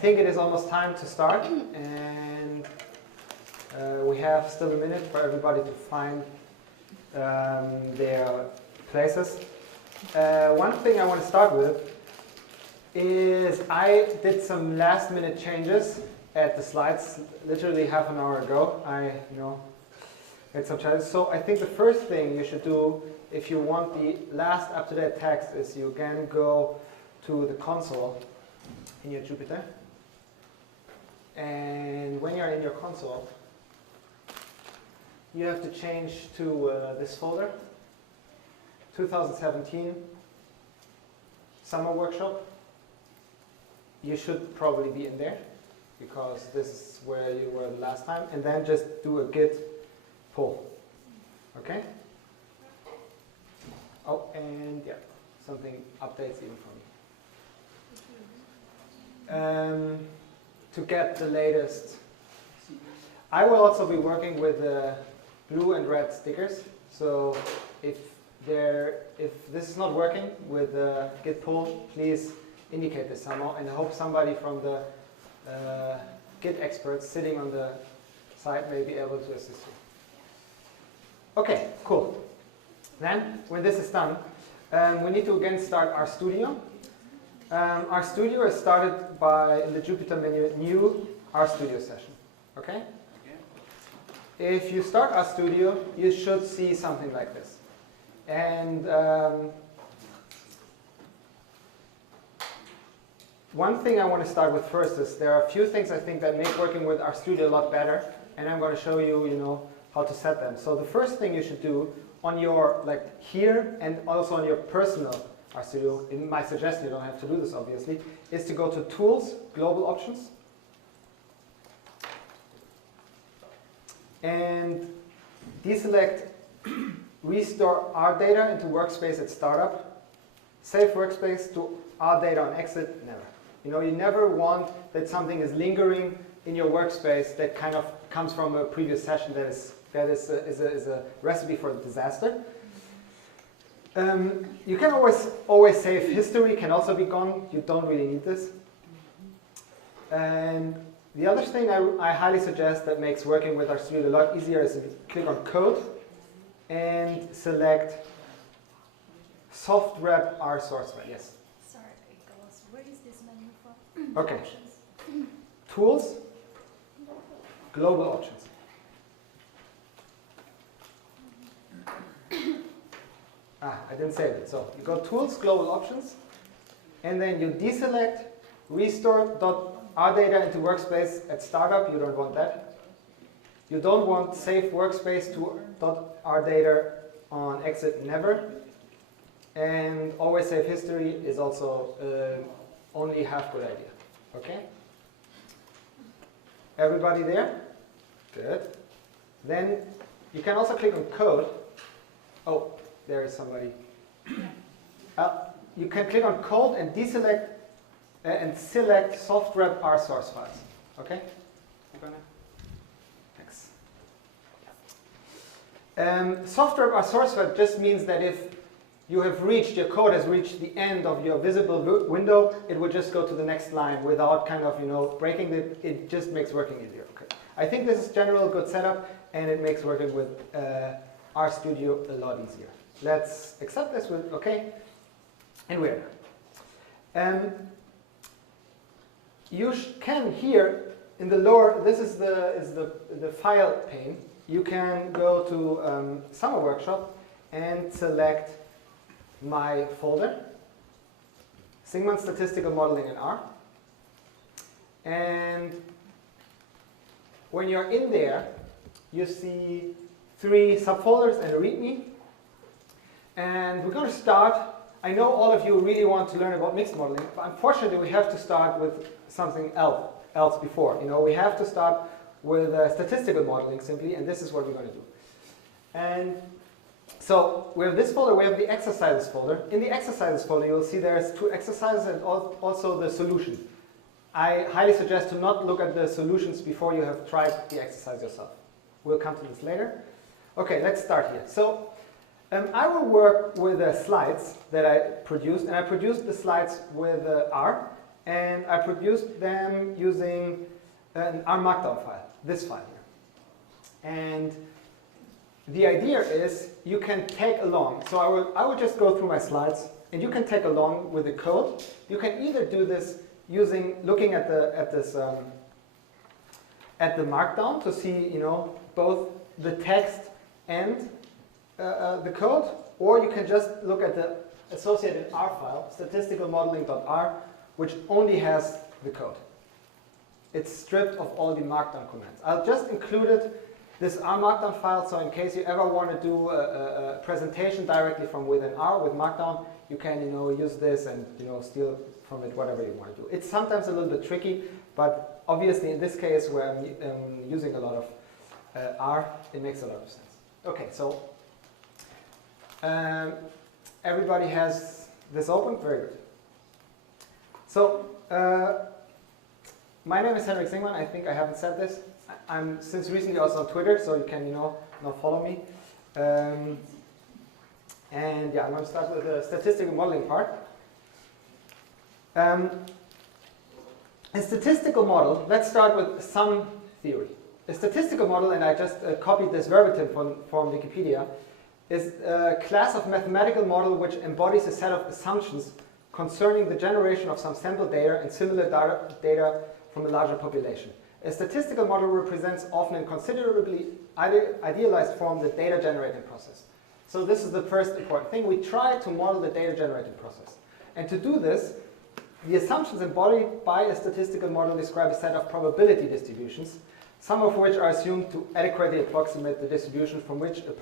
think it is almost time to start, and we have still a minute for everybody to find their places. One thing I want to start with is I did some last-minute changes at the slides literally half an hour ago. I made some changes. So I think the first thing you should do if you want the last up-to-date text is you can go to the console in your Jupyter. And when you're in your console, you have to change to this folder, 2017 Summer Workshop. You should probably be in there because this is where you were the last time. And then just do a git pull. Okay? Oh, and yeah, something updates even for me. To get the latest. I will also be working with blue and red stickers. So if this is not working with git pull, please indicate this somehow, and I hope somebody from the Git experts sitting on the side may be able to assist you. Okay, cool. Then, when this is done, we need to again start RStudio. RStudio is started by, in the Jupyter menu, new RStudio session. Okay? If you start RStudio, you should see something like this. And one thing I want to start with first is there are a few things I think that make working with RStudio a lot better, and I'm going to show you, how to set them. So the first thing you should do on your, here and also on your personal RStudio, in my suggestion, you don't have to do this obviously, is to go to Tools, Global Options, and deselect Restore R data into workspace at startup, save workspace to R data on exit, never. You never want that something is lingering in your workspace that kind of comes from a previous session that is a recipe for disaster. You can always save history, can also be gone. You don't really need this. And the other thing I highly suggest that makes working with RStudio a lot easier is if you click on Code and select Soft Wrap R source file. Yes? Sorry, where is this menu from? Okay. Tools, Global Options. I didn't save it. So you go Tools, Global Options, and then you deselect Restore.R data into workspace at startup. You don't want that. You don't want Save Workspace to .R data on exit, never. And always save history is also only half good idea. Okay? Everybody there? Good. Then you can also click on Code. Oh, there is somebody. You can click on Code and deselect and select Soft Wrap R source files. Okay? Thanks. Soft Wrap R source file just means that if your code has reached the end of your visible window, it will just go to the next line without kind of, breaking it just makes working easier. Okay. I think this is general good setup, and it makes working with RStudio a lot easier. Let's accept this with OK, and we're done. You can here in the lower. This is the file pane. You can go to Summer Workshop and select my folder, Sigmund Statistical Modeling in R. And when you're in there, you see 3 subfolders and a README. And we're going to start. I know all of you really want to learn about mixed modeling, but unfortunately we have to start with something else before. We have to start with statistical modeling simply, and this is what we're going to do. And so we have this folder, we have the exercises folder. In the exercises folder, you'll see there's 2 exercises and also the solution. I highly suggest to not look at the solutions before you have tried the exercise yourself. We'll come to this later. Okay, let's start here. So I will work with the slides that I produced, and I produced the slides with R, and I produced them using an R Markdown file, this file here. And the idea is you can tag along. So I will just go through my slides, and you can tag along with the code. You can either do this looking at the Markdown to see, both the text and the code, or you can just look at the associated R file, statisticalmodeling.r, which only has the code. It's stripped of all the Markdown commands. I've just included this R Markdown file, so in case you ever want to do a presentation directly from within R with Markdown, you can use this and steal from it whatever you want to do. It's sometimes a little bit tricky, but obviously in this case where I'm using a lot of R, it makes a lot of sense. Okay, so everybody has this open? Very good. So my name is Henrik Singman. I think I haven't said this. I'm since recently also on Twitter, so you can now follow me. And yeah, I'm going to start with the statistical modeling part. A statistical model, let's start with some theory. A statistical model, and I just copied this verbatim from Wikipedia, is a class of mathematical model which embodies a set of assumptions concerning the generation of some sample data and similar data from a larger population. A statistical model represents often in considerably idealized form the data generating process. So this is the first important thing. We try to model the data generating process. And to do this, the assumptions embodied by a statistical model describe a set of probability distributions, some of which are assumed to adequately approximate the distribution from which a